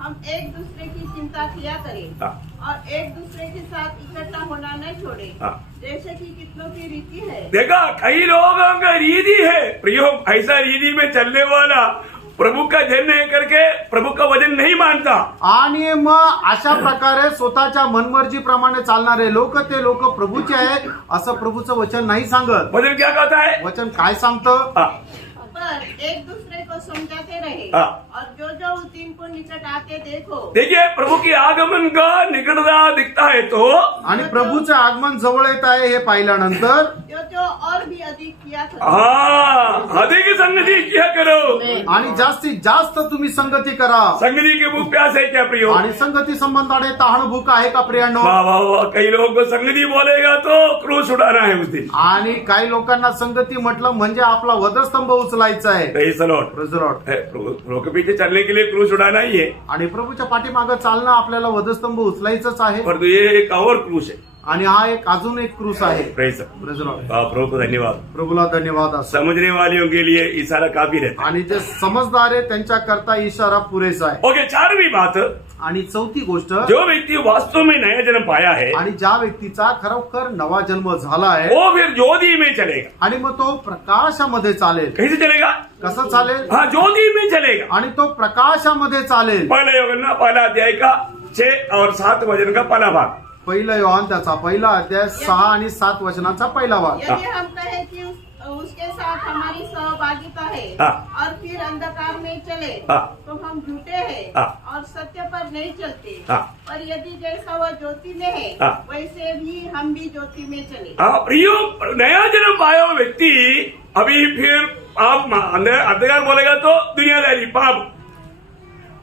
हम एक दूसरे की चिंता किया करे हाँ। और एक दूसरे के साथ इकट्ठा होना न छोड़े, हाँ। जैसे कि कितनों की रीति है। देखा, कई लोगों का रीति है प्रियो, ऐसा रीति में चलने वाला प्रभु का जन नहीं करके प्रभु का वचन नहीं मानता। आणि मग अशा प्रकारे स्वतःच्या मनमर्जीप्रमाणे चालणारे लोक ते लोक प्रभूचे आहे असं प्रभूचं वचन नाही सांगत. वचन क्या कहता है? वचन काय सांगतं? हाँ, पर एक दूसरे को समझाते रहे हाँ। और जो जो उस दिन को निकट आते देखो। देखिए, प्रभु की आगमन का निकटता दिखता है तो आणि प्रभूचे आगमन जवळ येत आहे हे पाहिल्यानंतर जो जो और भी अधिक किया था। हाँ, अधिक संगति किया करो। आणि जास्तीत जास्त तुम्ही संगती करा. संगति के मुख प्यास है क्या प्रियो? आणि संगती संबंधाने तहान भूक आहे का प्रियांनो? वाह वाह वाह, कई लोगों को संगति बोलेगा तो क्रूस उठाना है उस दिन। आणि काही लोकांना संगती म्हटलं म्हणजे आपला वधस्तंभ उचलायचा आहे. Praise the Lord. Praise the Lord. प्रभु के पीछे चलने के लिए क्रूस उठाना ही है, आणि प्रभूच्या पाठीमागं चालणं आपल्याला वधस्तंभ उचलायचंच आहे. पर ये एक और क्रूस है। आणि हा एक अजून एक क्रूस आहे. Praise the Lord. Praise the Lord. प्रभु को धन्यवाद। प्रभूला धन्यवाद असो. समझने वालों के लिए इशारा काफी रहता आणि जे समजदार आहे त्यांच्या करता इशारा पुरेसा आहे. है। ओके, चारवीं बात, आणि चौथी गोष्ट, जो व्यक्ति वास्तव में नया जन्म पाया है आणि ज्या व्यक्तीचा खरोखर नवा जन्म झाला आहे वो फिर ज्योति में चलेगा। आणि मग तो प्रकाशामध्ये चालेल. कैसे चलेगा? कसं चालेल? हाँ, ज्योति में चलेगा। आणि तो प्रकाशामध्ये चालेल. पहले यूहन्ना पहला अध्याय का 6 और 7 वचन का पहला भाग। पहिलं योहान त्याचा पहिला अध्याय 6 आणि 7 वचनाचा पहिला भाग. यदि हम कहें कि उसके साथ हमारी सहभागिता है हाँ। और फिर अंधकार में चले हाँ। तो हम झूठे हैं हाँ। और सत्य पर नहीं चलते। हाँ। और यदि जैसा वह ज्योति में है हाँ। वैसे भी हम भी ज्योति में चले। हाँ प्रियो, नया जन्म पाया हुआ व्यक्ति अभी फिर पाप अंधकार बोलेगा तो दुनियादारी पाप,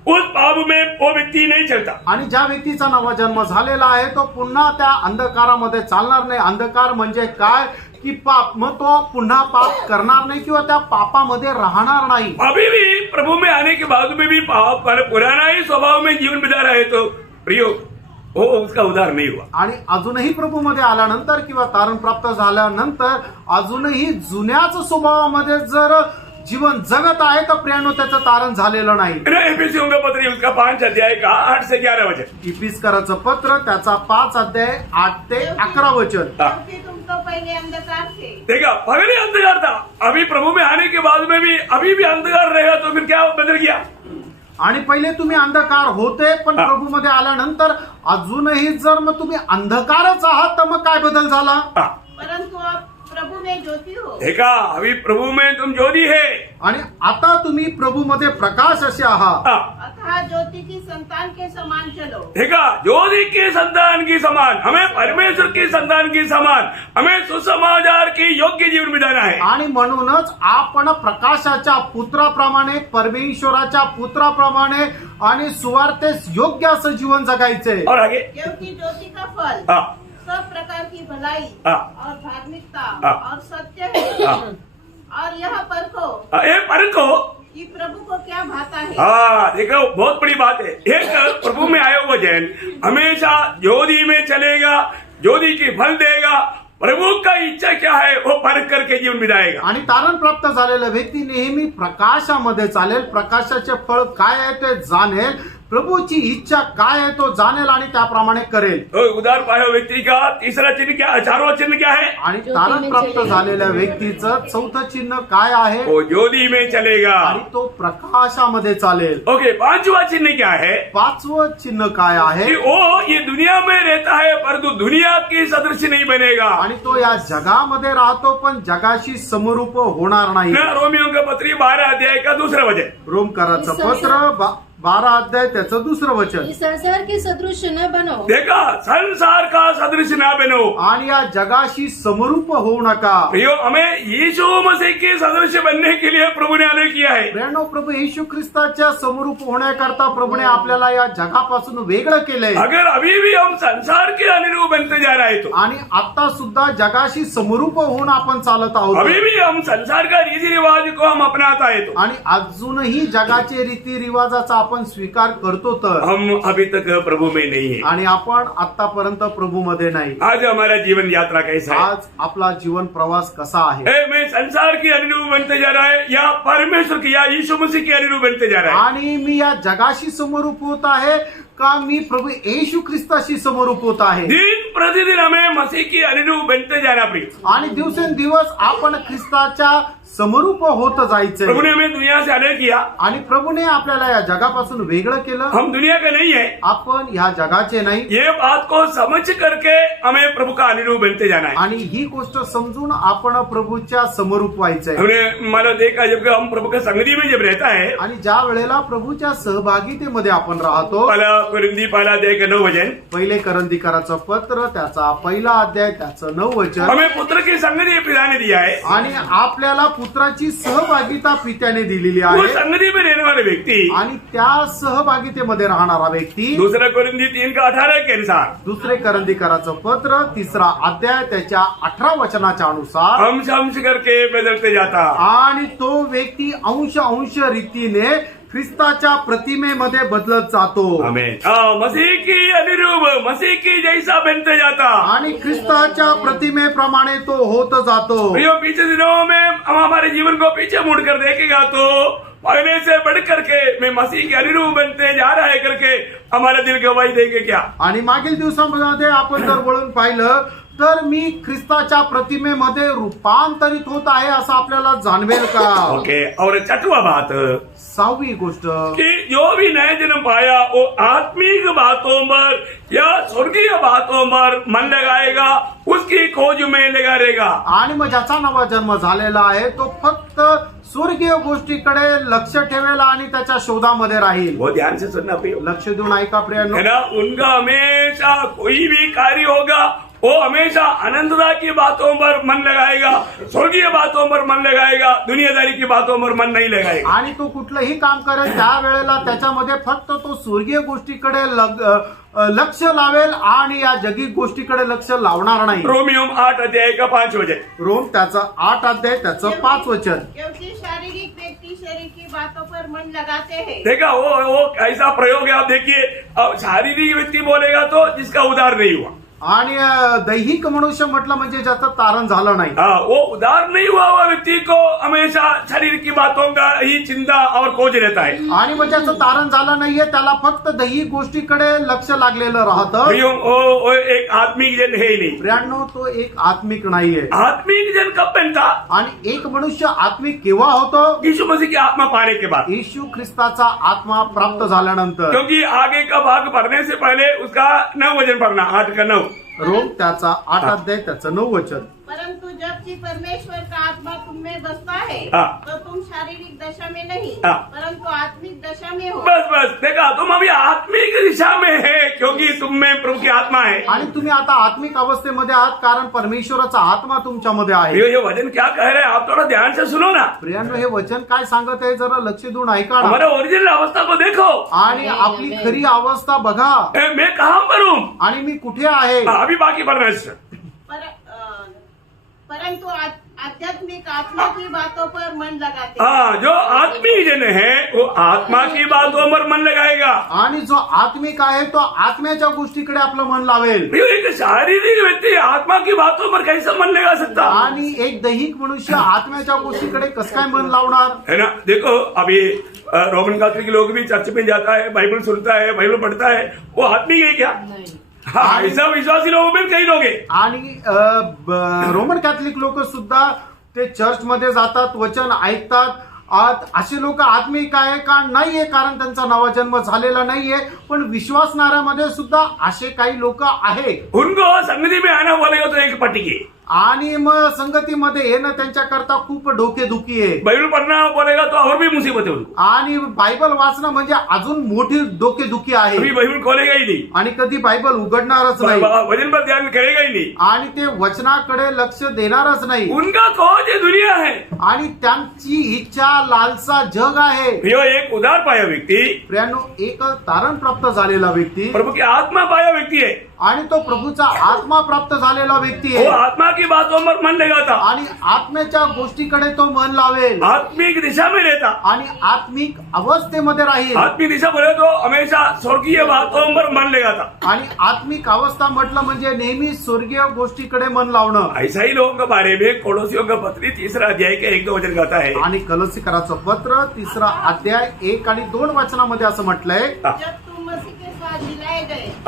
उस पाप में वो व्यक्ति नहीं चलता। आणि ज्या व्यक्तीचा नवा जन्म झालेला आहे तो पुन्हा त्या अंधकारामध्ये चालणार नाही. अंधकार म्हणजे काय की पाप. मग तो पुन्हा पाप करणार नाही किंवा त्या पापामध्ये राहणार नाही. अभी भी प्रभु में आने के बाद में भी पाप पुराना ही स्वभाव में जीवन बिता रहे तो प्रियो वो उसका उद्धार नहीं हुआ। आणि अजूनही प्रभूमध्ये आल्यानंतर किंवा तारण प्राप्त झाल्यानंतर अजूनही जुन्याच स्वभावामध्ये जर जीवन जगत आहे तर प्रियानो त्याचं तारण झालेलं नाही. एफिसियों का पत्र उसका 5 अध्याय का 8 से 11 वचन। इफिसकराचं पत्र त्याचा 5 अध्याय 8 ते 11 वचन. क्योंकि तुम तो पहले अंधकार थे। देखा, पहले अंधकार था, अभी प्रभु में आने के बाद में भी अभी भी अंधकार रहेगा तो फिर क्या बदल गया? आणि पहिले तुम्ही अंधकार होते पण हा. प्रभूमध्ये आल्यानंतर अजूनही जर मग तुम्ही अंधकारच आहात तर मग काय बदल झाला? हाँ, परंतु आप प्रभु में ज्योति हो। देखा, अभी प्रभु में तुम ज्योति है। आणि आता तुम्ही प्रभूमध्ये प्रकाश असे आहात. हाँ, अतः ज्योति की संतान के समान चलो। देखा, ज्योति के संतान की समान, हमें परमेश्वर की संतान की समान, हमें सुसमाचार की योग्य जीवन बिताना है। आणि म्हणूनच आपण प्रकाशाच्या पुत्राप्रमाणे परमेश्वराच्या पुत्राप्रमाणे आणि सुवार्तेस योग्य असं जीवन जगायचंय. और आगे क्योंकि ज्योति का फल हाँ, सब प्रकार की भलाई हाँ। और धार्मिकता हाँ। और सत्य है। हाँ। और यह परखो ये परखो। कि प्रभु को क्या भाता है। हाँ, देखो, बहुत बड़ी बात है। एक प्रभु में आया हुआ जैन हमेशा ज्योति में चलेगा, ज्योति की फल देगा, प्रभु का इच्छा क्या है वो परख करके जीवन बिताएगा। आणि तारण प्राप्त झालेला व्यक्ती नेहमी प्रकाशामध्ये चालेल. प्रकाशाचे फळ काय आहे ते जाणेल. प्रभूची इच्छा काय आहे तो जाणेल आणि त्याप्रमाणे करेल. तो उदार पाया हुआ व्यक्ति का तीसरा चिन्ह क्या, चारवा चिन्ह क्या है? आणि तारण प्राप्त झालेल्या व्यक्तीचं चौथं चिन्ह काय आहे? वो ज्योति में चलेगा। आणि तो प्रकाशामध्ये चालेल. ओके, 5वां चिन्ह क्या है? 5वं चिन्ह काय आहे? कि वो ये दुनिया में रहता है परंतु दुनिया की सदृश नहीं बनेगा। आणि तो या जगामध्ये राहतो पण जगाशी समरूप होणार नाही. रोमियो का पत्री 12 अध्याय का 2 वचन। रोमकराचं पत्र 12 अध्याय त्याचं 2 वचन. इस संसार के सदृश न बनो। देखा, संसार का सदृश ना बनो। आणि या जगाशी समरूप होऊ नका. प्रियो, हमें यीशु मसीह के सदृश बनने के लिए प्रभु ने आदेश किया है। प्रियानो, प्रभू येशू ख्रिस्ताच्या समरूप होण्याकरता प्रभूने आपल्याला या जगापासून वेगळं केलंय. अगर अभी भी हम संसार के अनुरूप बनते जा रहे तो आणि आता सुद्धा जगाशी समरूप होऊन आपण चालत आहोत. अभी भी हम संसार का रीति रिवाज को हम अपनाता है तो आणि अजूनही जगाचे रीती रिवाजाचा आपण स्वीकार करतो तर हम अभी तक प्रभु में नहीं है। आणि आपण आतापर्यंत प्रभूमध्ये नाही. आज हमारा जीवन यात्रा कैसा है? आज आपला जीवन प्रवास कसा आहे? मैं संसार के अनुरूप बनते जा रहा है या परमेश्वर की या यीशु मसीह के अनुरूप बनते जा रहा है? आणि मी या जगाशी समरूप होत आहे का मी प्रभु येशू ख्रिस्ताशी समरूप होत आहे दिन प्रतिदिन हमें मसीह की अनुरूप बनते जाना प्रिय। आणि दिवसेंदिवस आपण ख्रिस्ताच्या समरूप होत जायचंय प्रभु ने हमें दुनिया से अलग किया। आणि प्रभूने आपल्याला या जगापासून वेगळं केलं। हम दुनिया के नहीं है। आपण ह्या जगाचे नाही। ये बात को समझ करके हमें प्रभु का अनुरूप बनते जाना है। आणि ही गोष्ट समजून आपण प्रभूच्या समरूप व्हायचंय। हमने मला देखा जब हम प्रभु के संगति में जब रहता है, आणि ज्या वेळेला प्रभूच्या सहभागितेमध्ये आपण राहतो, पहला अध्याय का 9 वचन, पहिले करंदीकराचं पत्र त्याचा पहिला अध्याय त्याचं 9 वचन, हमें पुत्र की संगति पिता ने दिया है। आणि आपल्याला पुत्राची सहभागिता पित्याने दिलेली वो आहे। संगति में रहने वाले व्यक्ति, आणि त्या सहभागितेमध्ये राहणारा व्यक्ती, दूसरा कोरिन्थी 3:18 के अनुसार, दुसरे करंदीकराचं पत्र 3रा अध्याय त्याच्या 18 वचनाच्या अनुसार, अंश करके बदलते जाता। आणि तो व्यक्ती अंश रीतीने ख्रिस्ताच्या प्रतिमेमध्ये बदलत जातो। आमेन। मसीह की अनुरूप, मसीह की जैसा बनते जाता। आणि ख्रिस्ताच्या प्रतिमेप्रमाणे तो होत जातो। प्रियो, पीछे दिनों में हम हमारे जीवन को पीछे मुड़कर देखेगा तो पढ़ने से बढ़ करके मैं मसीह के अनुरूप बनते जा रहा है करके हमारा दिल गवाही देंगे क्या? आणि मागील दिवसांमध्ये आपण जर वळून पाहिलं तर मी ख्रिस्ताच्या प्रतिमेमध्ये रूपांतरित होत आहे असं आपल्याला जाणवेल का? ओके। और छठवां बात, 6वी गोष्ट कि जो भी नया जन्म पाया वो आत्मिक बातों पर या स्वर्गीय बातों पर मन लगाएगा, उसकी खोज में लगा रहेगा। आणि मग ज्याचा नवा जन्म झालेला आहे तो फक्त स्वर्गीय गोष्टीकडे लक्ष ठेवेल आणि त्याच्या शोधामध्ये राहील। वो ध्यान से सुनना प्रियो, लक्ष देऊन ऐका प्रियांनो। है ना। उनका हमेशा कोई भी कार्य होगा वो हमेशा आनंददा की बातों पर मन लगाएगा, स्वर्गीय बातों पर मन लगाएगा, दुनियादारी की बातों पर मन नहीं लगाएगा। आणि तो कुठलंही काम करेल त्या वेळेला त्याच्यामध्ये फक्त तो स्वर्गीय गोष्टीकडे लक्ष लावेल आणि या जगिक गोष्टीकडे लक्ष लावणार नाही। रोमियो 8 अध्याय का 5 वचन, रोम त्याचा 8 अध्याय त्याचं 5 वचन। क्योंकि शारीरिक व्यक्ति शरीर की बातों पर मन लगाते हैं। देखा वो ऐसा प्रयोग है। आप देखिए, अब शारीरिक व्यक्ति बोलेगा तो जिसका उद्धार नहीं हुआ, आणि दैहिक मनुष्य म्हटलं म्हणजे ज्याचं तारण झालं नाही। वो उद्धार नहीं हुआ हुआ व्यक्ति को हमेशा शरीर की बातों का ही चिंता और खोज रहता है। आणि मग ज्याचं तारण झालं नाहीये त्याला फक्त दैहिक गोष्टीकडे लक्ष लागलेलं राहतं। प्रियो, वो एक आत्मिक जन है ही नहीं। प्रियांनो, तो एक आत्मिक नाहीये। आत्मिक जन कब बनता? आणि एक मनुष्य आत्मिक केव्हा होतो? यीशु मसीह की आत्मा पाने के बाद, येशू ख्रिस्ताचा आत्मा प्राप्त झाल्यानंतर। क्योंकि आगे का भाग पढ़ने से पहले उसका 9 वचन पढ़ना, 8 का 9। रोम त्याचा 8 अध्याय त्याचं 9 वचन। परंतु जबकि परमेश्वर का आत्मा तुम में बसता है तो तुम शारीरिक दशा में नहीं परंतु आत्मिक दशा में हो। बस देखा, तुम अभी आत्मिक दिशा में है क्योंकि तुम में प्रभु की आत्मा है। आणि तुम्ही आता आत्मिक अवस्थेमध्ये आहात कारण परमेश्वराचा आत्मा तुमच्यामध्ये आहे। ये वचन क्या कह रहे हैं आप थोड़ा ध्यान से सुनो ना। प्रियांनो, हे वचन काय सांगत आहे जरा लक्ष देऊन ऐका ना। हमारा ओरिजिनल अवस्था को देखो। आणि आपली खरी अवस्था बघा। मैं कहाँ पर हूँ आणि मी कुठे आहे? अभी बाकी पढ़ना है। परंतु आध्यात्मिक आत्मा की बातों पर मन लगाते हैं। हाँ, जो आत्मिक जन है वो आत्मा की बातों पर मन लगाएगा। आणि जो आत्मिक आहे तो आत्म्याच्या गोष्टीकडे आपलं मन लावेल। एक शारीरिक व्यक्ति आत्मा की बातों पर कैसे मन लगा सकता? आणि एक दैहिक मनुष्य आत्म्याच्या गोष्टीकडे कसं काय मन लावणार? है ना। देखो, अभी रोमन कैथोलिक लोग भी चर्च में जाता है, बाइबल सुनता है, बाइबल पढ़ता है, वो आत्मिक है क्या? हाँ, ऐसा विश्वासी लोगों में कई लोग हैं। आणि रोमन कॅथलिक लोक सुद्धा ते चर्च मध्ये जातात, वचन ऐकतात। असे लोक आत्मिक आहे का? नाहीये, कारण त्यांचा नवा जन्म झालेला नाहीये। पण विश्वासणाऱ्यामध्ये सुद्धा असे काही लोक आहे। उनको संगति में आना बोलेगा तो एक पट्टी। आणि मग संगतीमध्ये येणं त्यांच्याकरता खूप डोकेदुखी आहे। बाइबल पढ़ना बोलेगा तो और भी मुसीबत है उनको। आणि बायबल वाचणं म्हणजे अजून मोठी डोकेदुखी आहे। अभी बाइबल खोलेगा ही नहीं आणि कधी बायबल उघडणारच नाही वचन पर ध्यान करेगा ही नहीं आणि ते वचनाकडे लक्ष देणारच नाही। उनका खोज ये दुनिया है आणि त्यांची इच्छा लालसा जग आहे। यो एक उद्धार पाया व्यक्ति, प्रियांनो, एक तारण प्राप्त झालेला व्यक्ती प्रभु की आत्मा पाया व्यक्ति है। आणि तो प्रभूचा आत्मा प्राप्त झालेला व्यक्ती वो आहे। आत्मा की बातों पर मन लगाता, आणि आत्म्याच्या गोष्टीकडे तो मन लावेल आत्मिक दिशा में रहता। आणि आत्मिक अवस्थेमध्ये राहील। आत्मिक दिशा बोले तो हमेशा स्वर्गीय बातों पर मन लगाता। आणि आत्मिक अवस्था म्हटलं म्हणजे नेहमी स्वर्गीय गोष्टीकडे मन लावणं। ऐसा ही लोगों के बारे में कोलोसियों का पत्री 3 अध्याय के 1-2 वचन कहता है। आणि कलोसीकराचं पत्र 3 अध्याय 1 आणि 2 वचनामध्ये असं म्हटलंय, जब तुम मसीह के साथ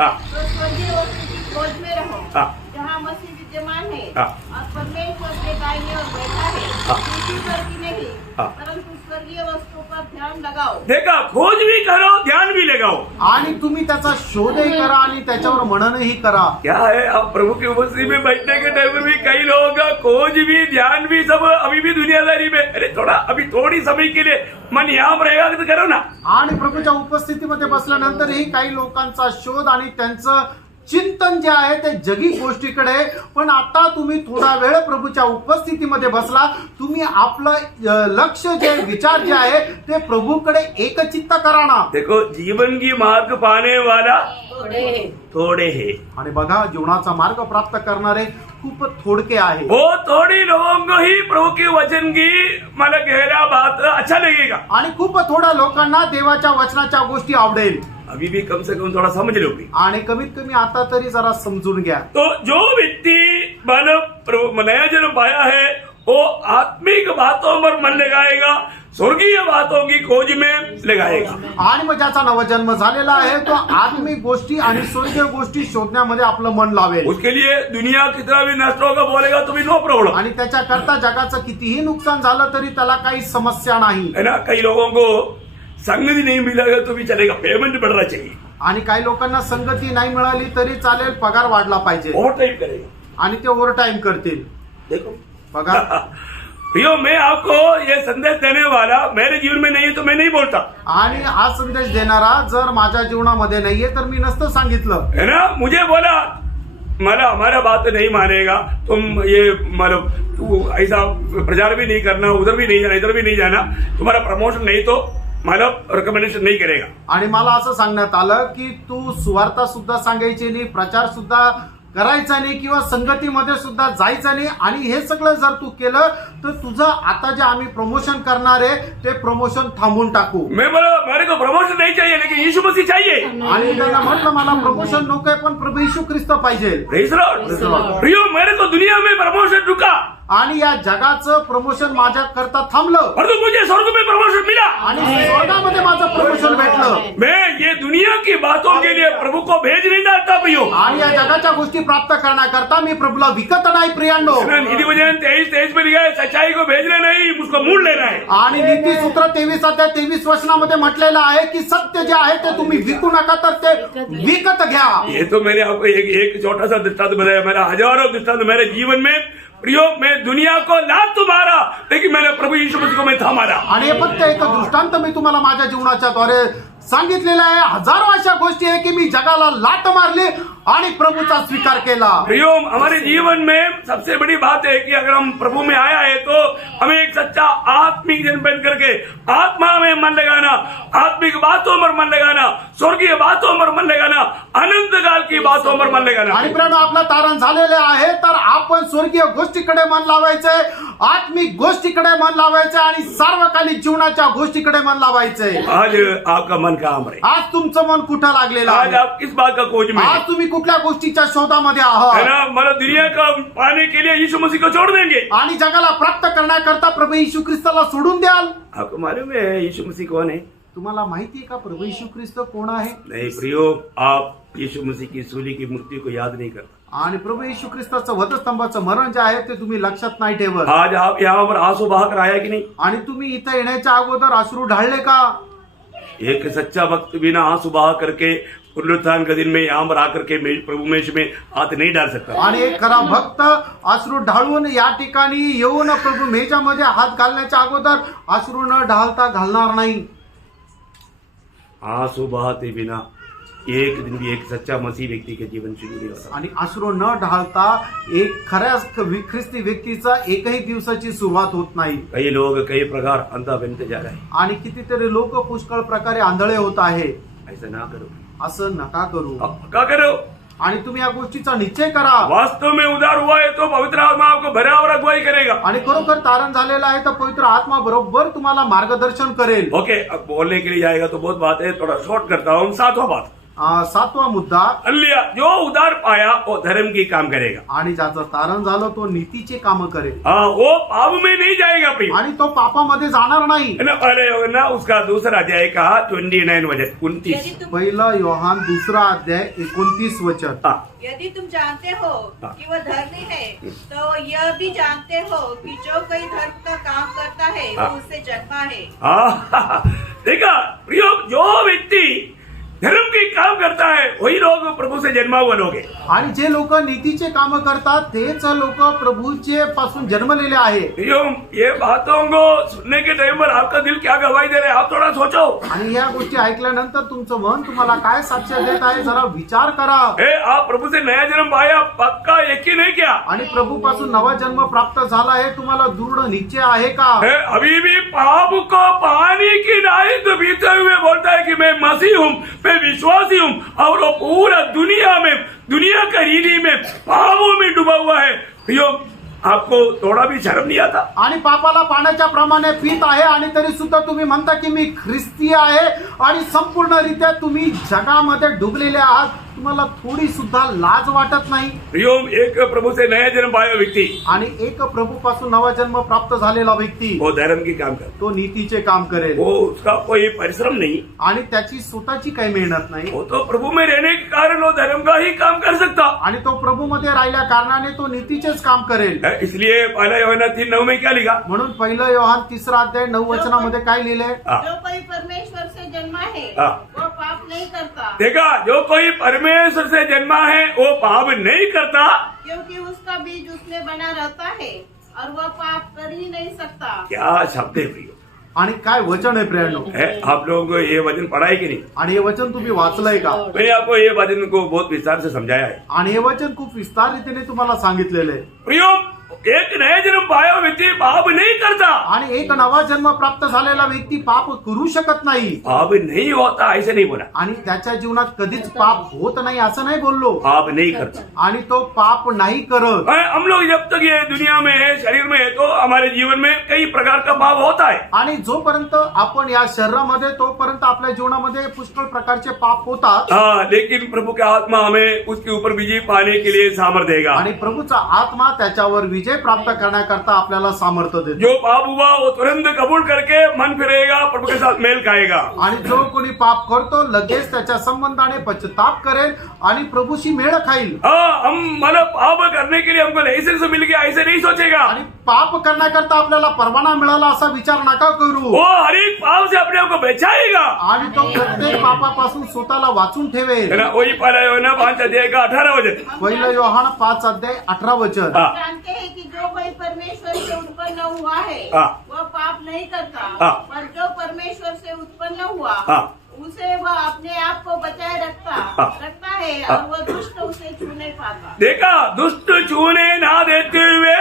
हाँ। तो स्वर्गीय वस्तु की खोज में रहो, हाँ। जहाँ मसीह विद्यमान है हाँ। और परमेश्वर के दाहिने ओर बैठा है, हाँ। पृथ्वी पर की नहीं, हाँ। परंतु स्वर्गीय वस्तु पर ध्यान लगाओ। देखा, खोज भी करो, ध्यान भी लगाओ। आणि तुम्ही त्याचा शोधही करा आणि त्याच्यावर मननही करा. क्या है, अब प्रभु की उपस्थिति में बैठने के टाइम में भी कई लोगों का खोज भी, ध्यान भी, सब अभी भी दुनियादारी में, अरे थोड़ा अभी थोड़ी समय के लिए मन यहाँ पर रहेगा तो करो ना. आणि प्रभूच्या उपस्थितीमध्ये बसल्यानंतरही काही लोकांचा शोध आणि त्यांचं चिंतन जे आहे ते जगी गोष्टीकडे. पण आता तुम्ही थोडा वेळ प्रभूच्या उपस्थितीमध्ये बसला, तुम्ही आपलं लक्ष जे विचार जे आहे ते प्रभूकडे एकचित्त करा ना. देखो, जीवन की मार्ग पाने वाला थोड़े है, आणि बघा, जीवनाचा मार्ग प्राप्त करणारे खूप थोडके आहे. वो थोड़ी लोगों को ही प्रभु के वचन की मतलब गहरा बात अच्छा लगेगा. आणि खूप थोड्या लोकांना देवाच्या वचनाच्या गोष्टी आवडेल. अभी भी कम से कम थोड़ा समझ लो भी. आणि कमीत कमी आता तरी जरा समजून घ्या. तो जो व्यक्ति मतलब नया जन्म पाया है वो आत्मिक बातों पर मन लगाएगा, स्वर्गीय बातों की खोज में लगाएगा. आणि मग ज्याचा नवजन्म झालेला आहे तो आत्मिक गोष्टी आणि स्वर्गीय गोष्टी शोधण्यामध्ये आपलं मन लावेल. उसके लिए दुनिया कितना भी नष्ट होगा बोलेगा तो भी नो प्रॉब्लम, आणि त्याच्याकरता जगाचं कितीही नुकसान झालं तरी त्याला काही समस्या नाही. है ना. कई लोगों को संगति नहीं मिलेगा तो भी चलेगा, पेमेंट बढ़ना चाहिए, आणि काही लोकांना संगती नाही मिळाली तरी चालेल, पगार वाढला पाहिजे. ओवर टाइम करेगा. आणि ते ओव्हर टाइम करतील. देखो बघा, प्रियो, मैं आपको ये संदेश देने वाला मेरे जीवन में नहीं है तो मैं नहीं बोलता, आणि हा संदेश देणारा जर माझ्या जीवनामध्ये नाहीये तर मी नसतं सांगितलं. है ना. मुझे बोला मतलब हमारा बात नहीं मानेगा, तुम ये मतलब तू ऐसा प्रचार भी नहीं करना, उधर भी नहीं जाना, इधर भी नहीं जाना, तुम्हारा प्रमोशन नहीं तो मतलब रिकमेंडेशन नहीं करेगा. आणि मला असं सांगण्यात आलं की तू सुवार्ता सुद्धा सांगायची नाही, प्रचार सुद्धा करायचा नाही किंवा संगतीमध्ये सुद्धा जायचं नाही. आणि हे सगळं जर तू केलं तर तुझं आता जे आम्ही प्रमोशन करणार आहे ते प्रमोशन थांबून टाकू. मैं बोला मेरे को प्रमोशन नहीं चाहिए लेकिन यीशु मसीह चाहिए. आणि त्यांना म्हटलं मला प्रमोशन नको आहे पण प्रभू येशू ख्रिस्त पाहिजे. Praise the Lord. प्रियो, मेरे को दुनिया में प्रमोशन रुका आणि या जगाचं प्रमोशन माझ्या करता थांबलं परंतु मुझे स्वर्ग में प्रमोशन मिला. आणि स्वर्गामध्ये माझं प्रमोशन भेटलं. मैं ये दुनिया की बातों के लिए प्रभु को भेज नहीं डालता प्रियो. आणि या जगाच्या गोष्टी प्राप्त करण्याकरता मी प्रभूला विकत नाही प्रियांनो. नीति वचन 23 में लिखा है, सच्चाई को भेजना नहीं, उसको मूल लेना है. आणि नीती सूत्र 23 वचनामध्ये म्हटलेलं आहे की सत्य जे आहे ते तुम्ही विकू नका तर ते विकत घ्या. ये तो मैंने आपको एक छोटा सा दृष्टांत बताया, मेरा हजारों दृष्टांत मेरे जीवन में. प्रियो, मैं दुनिया को लात तो मारा लेकिन मैंने प्रभु यीशु मसीह को मैं था मारा. आणि हे फक्त एक दृष्टांत मी तुम्हाला माझ्या जीवनाच्या द्वारे सांगितलेलं आहे. हजारो अशा गोष्टी आहे की मी जगाला लाट मारली आणि प्रभूचा स्वीकार केला. प्रियो, हमारे जीवन में सबसे बड़ी बात है कि अगर हम प्रभु में आया है तो हमें एक सच्चा आत्मिक जन बन करके आत्मा में मन लगाना, आत्मिक बातों पर मन लगाना, स्वर्गीय बातों पर मन लगाना, अनंत काल की बातों पर मन लगाना. आणि प्रेम आपलं तारण झालेले आहे तर आपण स्वर्गीय गोष्टीकडे मन लावायचंय, आत्मिक गोष्टीकडे मन लावायचंय आणि सार्वकालिक जीवनाच्या गोष्टीकडे मन लावायचंय. आज आपका मन कहाँ पर है? आज तुमचं मन कुठं लागलेलं आज आहे? आप किस बात का खोज में आज है? तुम्ही कुठल्या गोष्टीच्या शोधामध्ये है आहात? ना. मतलब दुनिया का पाने के लिए यीशु मसीह को छोड़ देंगे. आणि जगाला प्राप्त करण्याकरता प्रभू येशू ख्रिस्ताला सोडून द्याल. आपको मालूम है यीशु मसीह कौन है? तुम्हाला माहितीये का प्रभू येशू ख्रिस्त कोण आहे? नहीं प्रियो, आप यीशु मसीह की सूली की मृत्यु को याद नहीं करते. आणि प्रभू येशू ख्रिस्ताचं वधस्तंभाचं मरण जे आहे ते तुम्ही लक्षात नाही ठेवत. आज आप यहाँ पर आंसू बहा कर आया कि नहीं? आणि तुम्ही इथं येण्याच्या अगोदर अश्रू ढाळले का? एक सच्चा भक्त बिना आंसू बहा करके पुनरुत्थान के दिन में यहाँ पर आकर के प्रभु में हाथ नहीं डाल सकता. आणि एक खरा भक्त अश्रू ढाळून या ठिकाणी येऊन प्रभू मेजामध्ये हात घालण्याच्या अगोदर अश्रू न ढालता घालणार नाही. आंसू बहाते बिना एक दिन भी एक सच्चा मसीह व्यक्ति के जीवन शुरू नहीं होता. आणि अश्रू न ढालता एक खऱ्या ख्रिस्ती व्यक्तीचा एकही दिवसाची सुरुवात होत नाही. कई लोग कई प्रकार अंधा बनते जा रहे हैं. आणि कितीतरी लोक पुष्कळ प्रकारे आंधळे होत आहे. ऐसा ना करो. असं नका करू. क्या करो? आणि तुम्ही या गोष्टीचा निश्चय करा. वास्तव में उधार हुआ है तो पवित्र आत्मा आपको बराबर अगुवाई करेगा. आणि खरोखर तारण झालेलं आहे तर पवित्र आत्मा बरोबर तुम्हाला मार्गदर्शन करेल. ओके, अब बोलने के लिए जाएगा तो बहुत बात है, थोड़ा शॉर्ट करता हूँ. 7वां बात, सातवा मुद्दा, लिया जो उधार पाया वो धर्म की काम करेगा। आणि ज्याचं तारण झालं तो नीतीचे काम करेल वो पाप में नहीं जाएगा प्रिय। आणि तो पापामध्ये जाणार नाही। है ना, पहले योहन्ना उसका दूसरा अध्याय कहा 29 वचन 29। यदि तुम पहिला योहान दुसरा अध्याय 29 वचन। यदि तुम जानते हो कि वह धर्मी है, तो यह भी जानते हो कि जो कोई धर्म का काम करता है वो उससे जन्मा है। देखा प्रियो, जो व्यक्ति धर्म की काम करता है वही लोग प्रभु से जन्मा हुए लोग हैं। आणि जे लोक नीतीचे काम करतात तेच लोक प्रभूचे पासून जन्मलेले आहे। प्रियो, ये बातों को सुनने के टाइम पर आपका दिल क्या गवाही दे रहा है, आप थोड़ा सोचो। आणि या गोष्टी ऐकल्यानंतर तुमचं मन तुम्हाला काय साक्ष देत आहे, जरा विचार करा। आप प्रभु से नया जन्म पाया, पक्का यकीन है क्या? आणि प्रभू पासून नवा जन्म प्राप्त झाला आहे, तुम्हाला दृढ निश्चय आहे का? अभी भी पाप को पानी की नाई तो पीते हुए बोलता है कि मैं मसीह हूँ, मैं विश्वासी हूँ, और वो पूरा दुनिया का रीति में पापों में डूबा हुआ है। प्रियो, आपको थोड़ा भी शर्म नहीं आता? आणि पापाला पाण्याच्या प्रमाणे पीत आहे आणि तरी सुद्धा तुम्ही म्हणता की मी ख्रिस्ती आहे आणि संपूर्णरित्या तुम्ही जगामध्ये डुबलेले आहात, तुम्हाला थोडी सुद्धा लाज वाटत नाही? प्रियो, एक प्रभु से नया जन्म पाया व्यक्ति आणि एक प्रभू पासून नवा जन्म प्राप्त झालेला व्यक्ती वो धर्म की काम करे, तो नीतीचे काम करेल। वो उसका कोई परिश्रम नहीं, आणि त्याची स्वतःची काही मेहनत नाही, वो तो प्रभु में रहने के कारण वो धर्म का ही काम कर सकता। आणि तो प्रभू मध्ये राहिल्या कारणाने तो नीतीचेच काम करेल। इसलिए पहला योहन्ना 3:9 में क्या लिखा? म्हणून पहिलं योहान 3 अध्याय 9 वचनामध्ये काय लिहिलंय? जो कोई परमेश्वर से जन्मा है वो पाप नहीं करता, देखा, जो कोई परमेश्वर से जन्मा है वो पाप नहीं करता, क्योंकि उसका बीज उसमें बना रहता है और वह पाप कर ही नहीं सकता। क्या शब्द है प्रियो? आणि काय वचन आहे प्रियांनो? आप लोगों को ये वचन पढ़ा है कि नहीं? आणि हे वचन तुम्ही वाचलंय का? मैंने आपको ये वचन को बहुत विस्तार से समझाया है। आणि हे वचन खूप विस्तार रीतीने तुम्हाला सांगितलेलं आहे। प्रियो, एक नया जन्म पाया व्यक्ति पाप नहीं करता, आणि एक नवा जन्म प्राप्त झालेला व्यक्ती पाप करू शकत नाही। पाप नहीं होता ऐसे नहीं बोला, आणि त्याच्या जीवनात कधीच पाप होत नाही असं नाही बोललो, पाप नहीं करता। आणि तो पाप नाही करत। हम लोग जब तक ये दुनिया में है, शरीर में है, तो हमारे जीवन में कई प्रकार का पाप होता है। आणि जोपर्यंत आपण या शरीरामध्ये तोपर्यंत आपल्या जीवनामध्ये पुष्कळ प्रकारचे पाप होतात। लेकिन प्रभु के आत्मा हमें उसके ऊपर विजय पाने के लिए सामर्थ्य देगा। आणि प्रभूचा आत्मा त्याच्यावर विजय प्राप्त करण्याकरता आपल्याला सामर्थ्य देतो। जो पाप हुआ वो तुरंत कबूल करके मन फिरेगा, प्रभु के साथ मेल खाएगा। आणि जो कोणी पाप करतो लगेच त्याच्या संबंधाने पश्चाताप करेल आणि प्रभूशी मेळ खाईल। हम मतलब पाप करने के लिए हमको लाइसेंस मिल गया ऐसे नहीं सोचेगा। आणि पाप करण्याकरता आपल्याला परवाना मिळाला असा विचार नका करू। वो हर एक पाप से अपने आप को बचाएगा आणि तो प्रत्येक पापापासून स्वतःला वाचून ठेवेल। है ना? वही पहला योहन्ना 5 अध्याय का 18 वचन। पहिलं योहान 5 अध्याय 18 वचन। जानते हैं कि जो कोई परमेश्वर से उत्पन्न हुआ है वह पाप नहीं करता, पर जो परमेश्वर से उत्पन्न हुआ उसे वह अपने आप को बचाए रखता है और वह दुष्ट उसे छू नहीं पाता। देखा, दुष्ट छूने ना देते हुए,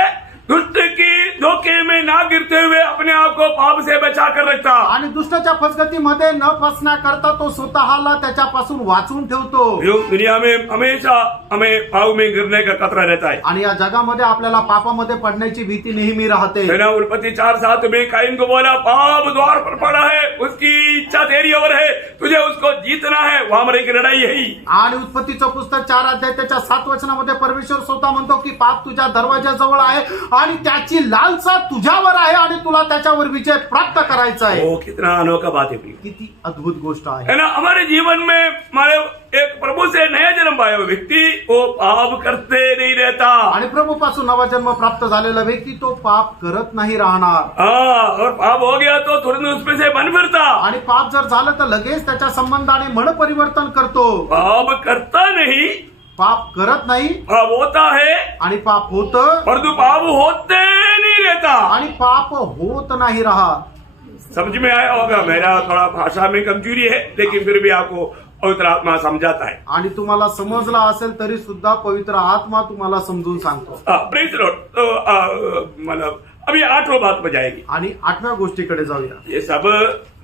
दुष्ट की धोखे में ना गिरते हुए अपने आप को पाप से बचा कर रखता। आणि दुष्टाच्या फसगतीमध्ये न फसण्याकरता तो स्वतःला त्याच्यापासून वाचून ठेवतो। दुनिया में हमेशा हमें पाप में गिरने का खतरा रहता है। आणि या जगामध्ये आपल्याला पापामध्ये पडण्याची भीती नेहमी राहते। उत्पत्ति 4:7 में कायन को बोला, पाप द्वार पर पड़ा है, उसकी इच्छा तेरी ओर है, तुझे उसको जीतना है। वहां हमारी एक लड़ाई यही। आणि उत्पत्तीचं पुस्तक 4 अध्याय त्याच्या 7 वचनामध्ये परमेश्वर स्वतः म्हणतो की पाप तुझ्या दरवाजाजवळ आहे आणि त्याची लालसा तुझ्यावर आहे आणि तुला त्याच्यावर विजय प्राप्त करायचा आहे। वो कितना अनोखा बात है प्रिय। किती अद्भुत गोष्ट आहे। है ना? हमारे जीवन में हमारे एक प्रभु से नया जन्म पाया हुआ व्यक्ति वो पाप करते नहीं रहता। आणि प्रभू पासून नवा जन्म प्राप्त झालेला व्यक्ती तो पाप करत नाही राहणार। और पाप हो गया तो तुरंत उसमें से मन फिरता। आणि पाप जर झालं तर लगेच त्याच्या संबंधाने मन परिवर्तन करतो। पाप करता नहीं, पाप करत नाही, पाप होता है, आणि पाप होतं, परंतु पाप होते नहीं रहता। आणि पाप होत नाही राहत। समझ में आया होगा, मेरा थोड़ा भाषा में कमजोरी है, लेकिन फिर भी आपको पवित्र आत्मा समझाता है। आणि तुम्हाला समजला असेल तरी सुद्धा पवित्र आत्मा तुम्हाला समजून सांगतो। Praise Lord. तो मतलब अभी 8वां बात में जाएगी। आणि 8व्या गोष्टीकडे जाऊया। ये सब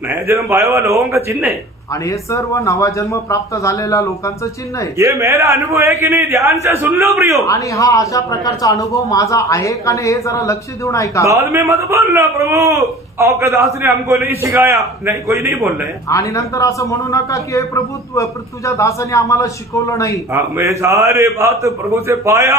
नया जन्म पाया हुआ लोगों का चिन्ह है। आणि हे सर्व नवा जन्म प्राप्त झालेल्या लोकांचं चिन्ह आहे। ये मेरा अनुभव है कि नहीं, ध्यान से सुन लो प्रियो। आणि हा अशा प्रकारचा अनुभव माझा आहे का नाही हे जरा लक्ष देऊन ऐका। बाद में मत बोलना प्रभु आपका दास ने हमको नहीं सिखाया, नहीं कोई नहीं बोल रहे हैं। आणि नंतर असं म्हणू नका की हे प्रभू तुझ्या दासाने आम्हाला शिकवलं नाही। मैं सारे बात प्रभु से पाया,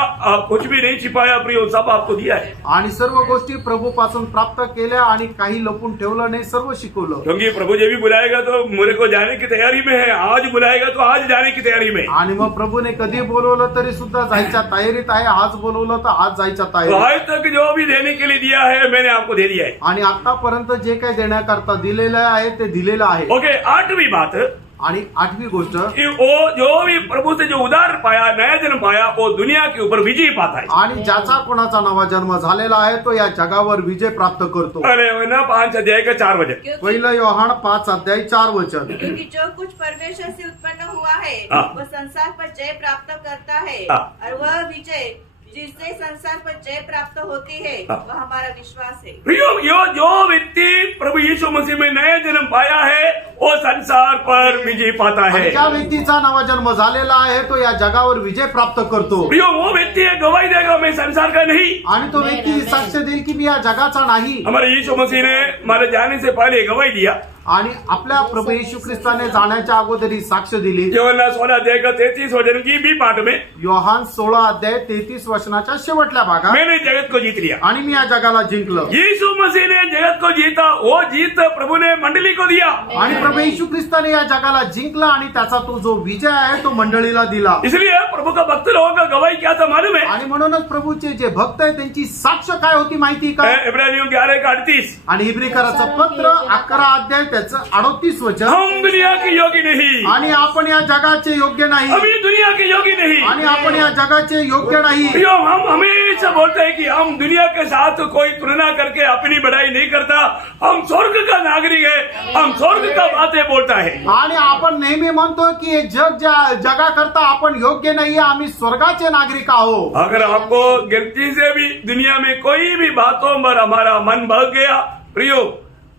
कुछ भी नहीं छिपाया प्रियो, सब आपको दिया है। आणि सर्व गोष्टी प्रभू पासून प्राप्त केल्या आणि काही लपून ठेवलं नाही, सर्व शिकवलं। क्योंकि प्रभु जब भी बुलाएगा तो मेरे को जाने की तैयारी में है, आज बुलाएगा तो आज जाने की तैयारी में। आणि मग प्रभूने कधी बोलवलं तरी सुद्धा जायच्या तयारीत आहे, आज बोलवलं तर आज जायच्या तो तयारीत। आज तक जो भी देने के लिए दिया है मैंने आपको दे दिया है। आणि आतापर्यंत जे काही देण्याकरता दिलेलं आहे ते दिलेलं आहे। ओके, 8वीं बात आणि 8वी गोष्ट कि वो जो भी प्रभु से जो उदार पाया, नया जन्म पाया, वो दुनिया के ऊपर विजय पाता है। आणि ज्याचा कोणाचा नवा जन्म झालेला आहे तो या जगावर विजय प्राप्त करतो। अरे ना 5 अध्याय का 4 वचन। क्योंकि पहिलं योहान 5 अध्याय 4 वचन। क्योंकि जो कुछ परमेश्वर से उत्पन्न हुआ है हाँ। वह संसार पर जय प्राप्त करता है, हाँ। और वह विजय जिससे संसार पर जय प्राप्त होती है हाँ। वह हमारा विश्वास है। प्रियो, जो व्यक्ति प्रभु यीशु मसीह में नया जन्म पाया है वो संसार पर विजय पाता आणि है। ज्या व्यक्तीचा नवा जन्म झालेला आहे तो या जगावर विजय प्राप्त करतो। प्रियो, वो व्यक्ति ये गवाही देगा मैं संसार का नहीं। आणि तो व्यक्ती साक्ष देईल की मी या जगाचा नाही। हमारे यीशु मसीह ने हमारे जाने से पहले गवाही दिया। आणि आपल्या प्रभू येशू ख्रिस्ताने जाण्याच्या अगोदर ही साक्ष दिली। यूहन्ना 16 अध्याय का 33 वचन की बी पाठ में, योहान 16 अध्याय 33 वचनाच्या शेवटल्या भागात, मैंने जगत को जीत लिया। आणि मी या जगाला जिंकलं। यीशु मसीह ने जगत को जीता, वो जीत प्रभु ने मंडली को दिया। आणि प्रभू येशू ख्रिस्ताने या जगाला जिंकला आणि त्याचा तो जो विजय आहे तो मंडळीला दिला। इसलिए प्रभु का भक्त लोगों का गवाही क्या था मालूम है? आणि म्हणूनच प्रभूचे जे भक्त आहेत त्यांची साक्ष काय होती माहिती का? इब्रानियों 11 का 38, आणि इब्रिकराचं पत्र 11 अध्याय त्याचं 38 वचन, हम दुनिया के योग्य नहीं, आणि आपण या जगाचे योग्य नाही, हम ये दुनिया के योग्य नहीं। आणि आपण या जगाचे योग्य नाही। प्रियो, हम हमेशा बोलते हैं कि हम दुनिया के साथ कोई तुलना करके अपनी बढ़ाई नहीं करता, हम स्वर्ग का नागरिक है, हम स्वर्ग का बातें बोलता है। आणि आपण नेहमी म्हणतो की हे जग जगाकरता आपण योग्य नाहीये, आम्ही स्वर्गाचे नागरिक आहोत। अगर आपको गलती से भी दुनिया में कोई भी बातों पर हमारा मन बह गया प्रियो,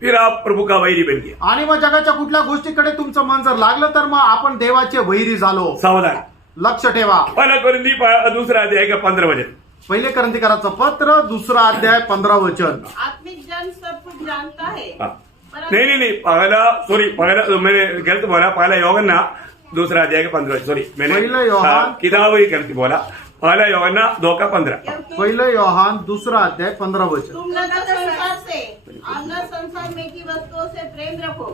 फिर आप प्रभु का वैरी बन गया। आणि मग जगाच्या कुठल्या गोष्टीकडे तुमचं मन जर लागलं तर मग आपण देवाचे वैरी झालो। सावधान। लक्ष ठेवा। पहला कोरिन्थी 2 अध्याय का 15 वचन। पहिले करंथीकराचं पत्र 2 अध्याय 15 वचन। आत्मिक जन सब कुछ जानता है, हाँ। परंतु नहीं, पहला मैंने गलत बोला, पहला यूहन्ना 2 अध्याय का 15, सॉरी मैंने पहला यूहन्ना- किताब ही गलत बोला, पहला यूहन्ना 2 का 15। क्योंकि पहिलं योहान 2 अध्याय 15 वचन। तुम न तो संसार से और न संसार में की वस्तुओं से प्रेम रखो।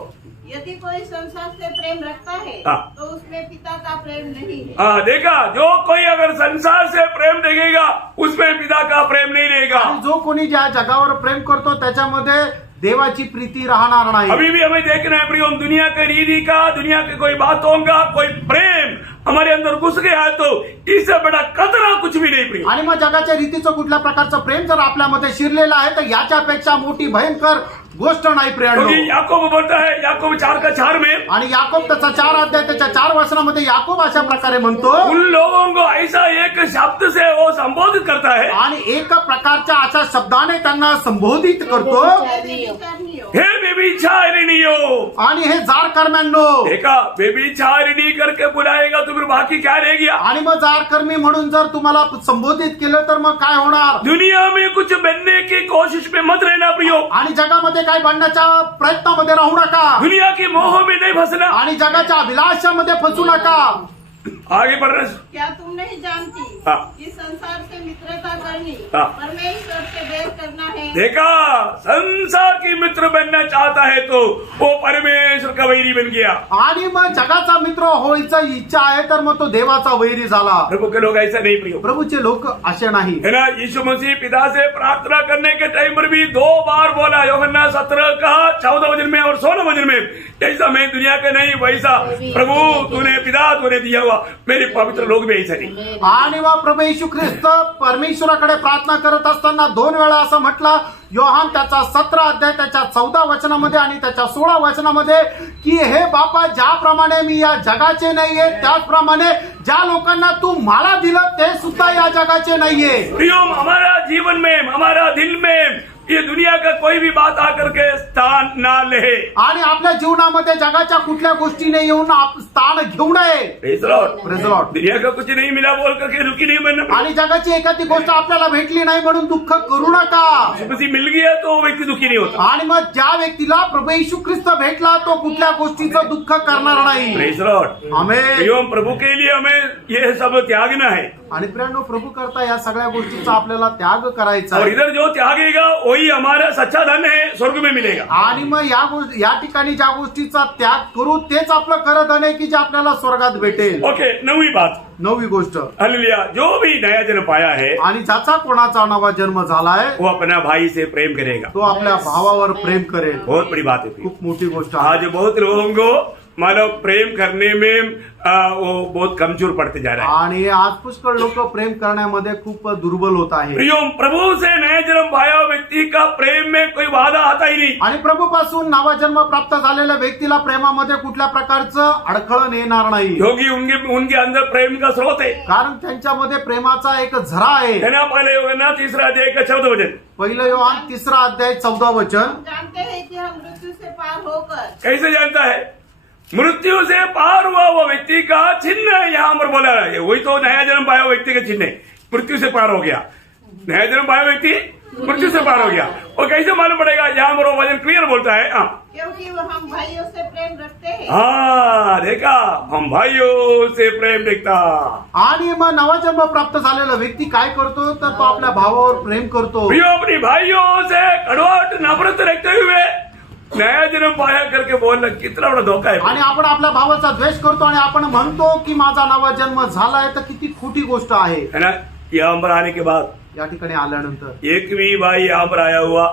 यदि कोई संसार से प्रेम रखता है हाँ। तो उसमें पिता का प्रेम नहीं है। हाँ, देखा, जो कोई अगर संसार से प्रेम देखेगा उसमें पिता का प्रेम नहीं रहेगा। आणि जो कोणी ज्या जगावर प्रेम करतो त्याच्यामध्ये देवाची प्रीती राहणार नाही। अभी भी हमें देखना है प्रियो, दुनिया के रीति का, दुनिया के कोई बातों का कोई प्रेम हमारे अंदर घुस गया तो इससे बड़ा खतरा कुछ भी नहीं प्रियो। आणि मग जगाच्या रीतीचं कुठल्या प्रकारचं प्रेम जर आपल्यामध्ये शिरलेलं आहे तर याच्यापेक्षा मोठी भयंकर गोष्ट नाही प्रियांनो। क्योंकि याकूब बोलता है, याकूब 4 का 4 में, आणि याकोब त्याचा 4 अध्याय त्याच्या 4 वचनामध्ये याकोब अशा प्रकारे म्हणतो, उन लोगों को ऐसा एक शब्द से वो संबोधित करता है, आणि एक प्रकारच्या अशा शब्दाने त्यांना संबोधित करतो, व्यभिचारिणियों, हे व्यभिचारिणियों। आणि हे जार कर्म्यांनो। देखा, व्यभिचारिणी करके बुलाएगा तो फिर बाकी क्या रह गया? आणि मग जार कर्मी म्हणून जर तुम्हाला संबोधित केलं तर मग काय होणार? दुनिया में कुछ बनने की कोशिश में मत रहना प्रियो, आणि जगामध्ये काय बनण्याच्या प्रयत्नामध्ये राहू नका, दुनिया के मोह में नहीं फंसना। आणि जगाच्या अभिलाषामध्ये फसू नका। आगे बढ़ना। क्या तुम नहीं जानती हाँ। कि संसार से मित्रता करनी हाँ। परमेश्वर से बैर करना है। देखा, संसार की मित्र बनना चाहता है तो वो परमेश्वर का वैरी बन गया। आणि मग जगाचा मित्र व्हायची इच्छा आहे तर मग तो देवाचा वैरी झाला। प्रभु के लोग ऐसा नहीं प्रियो, प्रभूचे लोक असे नाही। है ना। यीशु मसीह पिता से प्रार्थना करने के टाइम पर भी 2 बार बोला, यूहन्ना 17 का 14 वचन में और 16 वचन में, जैसा मैं दुनिया के नहीं वैसा प्रभु तूने पिता तूने दिया हुआ, मेरे पवित्र लोग भी ऐसा नहीं। आणि मग प्रभू येशू ख्रिस्त परमेश्वराकडे प्रार्थना करत असताना 2 वेळा असं म्हटलं, योहान त्याचा 17 अध्याय त्याच्या 14 वचनामध्ये आणि त्याच्या 16 वचनामध्ये, की हे बापा, ज्याप्रमाणे मी या जगाचे नाहीये त्याचप्रमाणे ज्या लोकांना तू मला दिलं ते सुद्धा या जगाचे नाहीये। प्रियो, हमारा जीवन में, हमारा दिल में ये दुनिया का कोई भी बात आकर के स्थान ना ले। आणि आपल्या जीवनामध्ये जगाच्या कुठल्या गोष्टीने येऊन स्थान घेऊ नये. Praise the Lord. Praise the Lord. दुनिया का कुछ नहीं मिला बोल करके दुखी नहीं बनना। आणि जगाची एखादी गोष्ट आपल्याला भेटली नाही म्हणून दुःख करू नका. किसी मिल गया तो वो व्यक्ति दुखी नहीं होता। आणि मग ज्या व्यक्तीला प्रभू येशू ख्रिस्त भेटला तो कुठल्या गोष्टीचं दुःख करणार नाही. Praise the Lord. आमेन. एवं प्रभु के लिए हमें ये सब त्यागना है। आणि प्रियांनो, प्रभू करता या सगळ्या गोष्टीचा आपल्याला त्याग करायचा और आहे. इधर जो त्यागेगा वही हमारा सच्चा धन है, स्वर्ग में मिलेगा। आणि मग या ठिकाणी ज्या गोष्टीचा त्याग करू तेच आपलं खरं धन आहे की जे आपल्याला स्वर्गात भेटेल. ओके, नवी बात, नवी गोष्ट, हालेलुया, जो भी नया जन्म पाया है आणि ज्याचा कोणाचा नवा जन्म झालाय वो अपना भाई से प्रेम करेगा। तो आपल्या भावावर प्रेम करेल. बहुत बड़ी बात है। खूप मोठी गोष्ट आहे. आज बहुत लोगों को मानो प्रेम करने में वो बहुत कमजोर पड़ते जा रहा है। आणि आज पुष्कळ लोक प्रेम करण्यामध्ये खूप दुर्बल होत आहे. प्रियो, प्रभु से नया जन्म पाया हुआ व्यक्ति का प्रेम में कोई वादा आता ही नहीं। आणि प्रभूपासून नवा जन्म प्राप्त झालेल्या व्यक्तीला प्रेमामध्ये कुठल्या प्रकारचं अडखळण येणार नाही. क्योंकि उनके अंदर प्रेम का स्रोत है। कारण त्यांच्यामध्ये प्रेमाचा एक झरा आहे. है ना, पहले योहन्ना 3 अध्याय का 14 वचन। पहिलं योहान 3 अध्याय 14 वचन. हम जानते हैं कि हम मृत्यु से पार होकर कैसे जानता है? मृत्यु से पार हुआ वो व्यक्ति का चिन्ह यहाँ पर बोला है। वही तो नया जन्म पाया व्यक्ति का चिन्ह है। मृत्यु से पार हो गया, नया जन्म पाया व्यक्ति मृत्यु से पार हो गया। और कैसे मालूम पड़ेगा? यहाँ पर वो वचन क्लियर बोलता है। क्योंकि वो हम भाइयों से प्रेम रखते हैं। हाँ, देखा, हम भाइयों से प्रेम रखता। आणि मग नवा जन्म प्राप्त झालेला व्यक्ती काय करतो तर तो आपल्या भावावर प्रेम करतो. प्रियो, अपनी भाइयों से कड़वाहट नफरत रखते हुए नया जन्म पाया करके बोलना कितना बड़ा धोखा है। आणि आपण आपल्या भावाचा द्वेष करतो आणि आपण म्हणतो की माझा नवा जन्म झालाय, तर किती खोटी गोष्ट आहे. है ना, यहाँ पर आने के बाद या ठिकाणी आल्यानंतर एक भी भाई यहाँ पर आया हुआ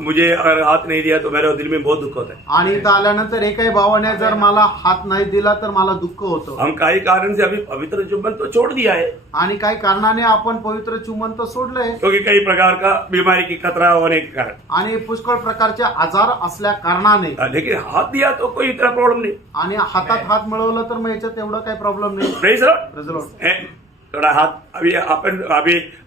मुझे अगर हाथ नहीं दिया तो मेरे दिल में बहुत दुख होता है। आणि इथं आल्यानंतर एकही भावाने जर मला हात नाही दिला तर मला दुःख होतं. हम काही कारण से अभी पवित्र चुंबन तो छोड़ दिया है, आणि काही कारणाने आपण पवित्र चुंबन तर सोडलंय. क्योंकि कई प्रकार का बीमारी की खतरा होने के कारण। आणि पुष्कळ प्रकारचे आजार असल्या कारणाने. लेकिन हाथ दिया तो कोई इतना प्रॉब्लम नहीं। आणि हातात हात मिळवलं तर मग याच्यात एवढं काही प्रॉब्लेम नाही. Praise the Lord. Praise the Lord. थोड़ा हाथ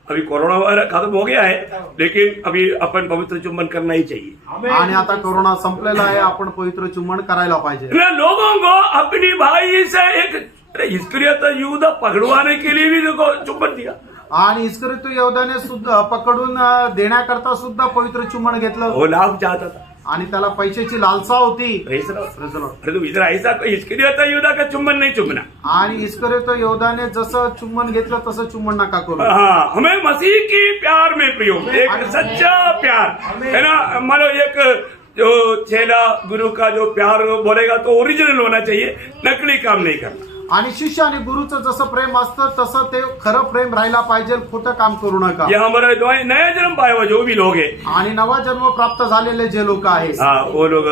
अभी कोरोना वगैरह खत्म हो गया है, लेकिन अभी अपन पवित्र चुंबन करना ही चाहिए। आणि आता कोरोना संपलेला आहे, आपण पवित्र चुंबन करायला पाहिजे. लोगों को अपनी भाई से एक इस्करियत यहूदा पकड़वाने के लिए भी देखो चुंबन दिया। आणि इस्करियोत यहूदाने सुद्धा पकडून देण्याकरता सुद्धा पवित्र चुंबन घेतलं. वो लाभ चाहता था आणि त्याला पैशाची लालसा होती. Praise the Lord. अरे तो इधर ऐसा कोई इस्करियत यहूदा का चुंबन नहीं चुंबना। आणि इस्करियोत यहूदाने जसं चुंबन घेतलं तसं चुंबन नका करू. हाँ, हमें मसीह की प्यार में प्रियो, एक सच्चा प्यार है ना। मानो एक जो चेला गुरु का जो प्यार बोलेगा तो ओरिजिनल होना चाहिए, नकली काम नहीं करना। आणि शिष्य आणि गुरुचं जसं प्रेम असतं तसं ते खरं प्रेम राहायला पाहिजे, खोटं काम करू नका. ये हमारे नया जन्म पाए हुआ जो भी लोग हैं, आणि नवा जन्म प्राप्त झालेले जे लोक आहेत, वो लोग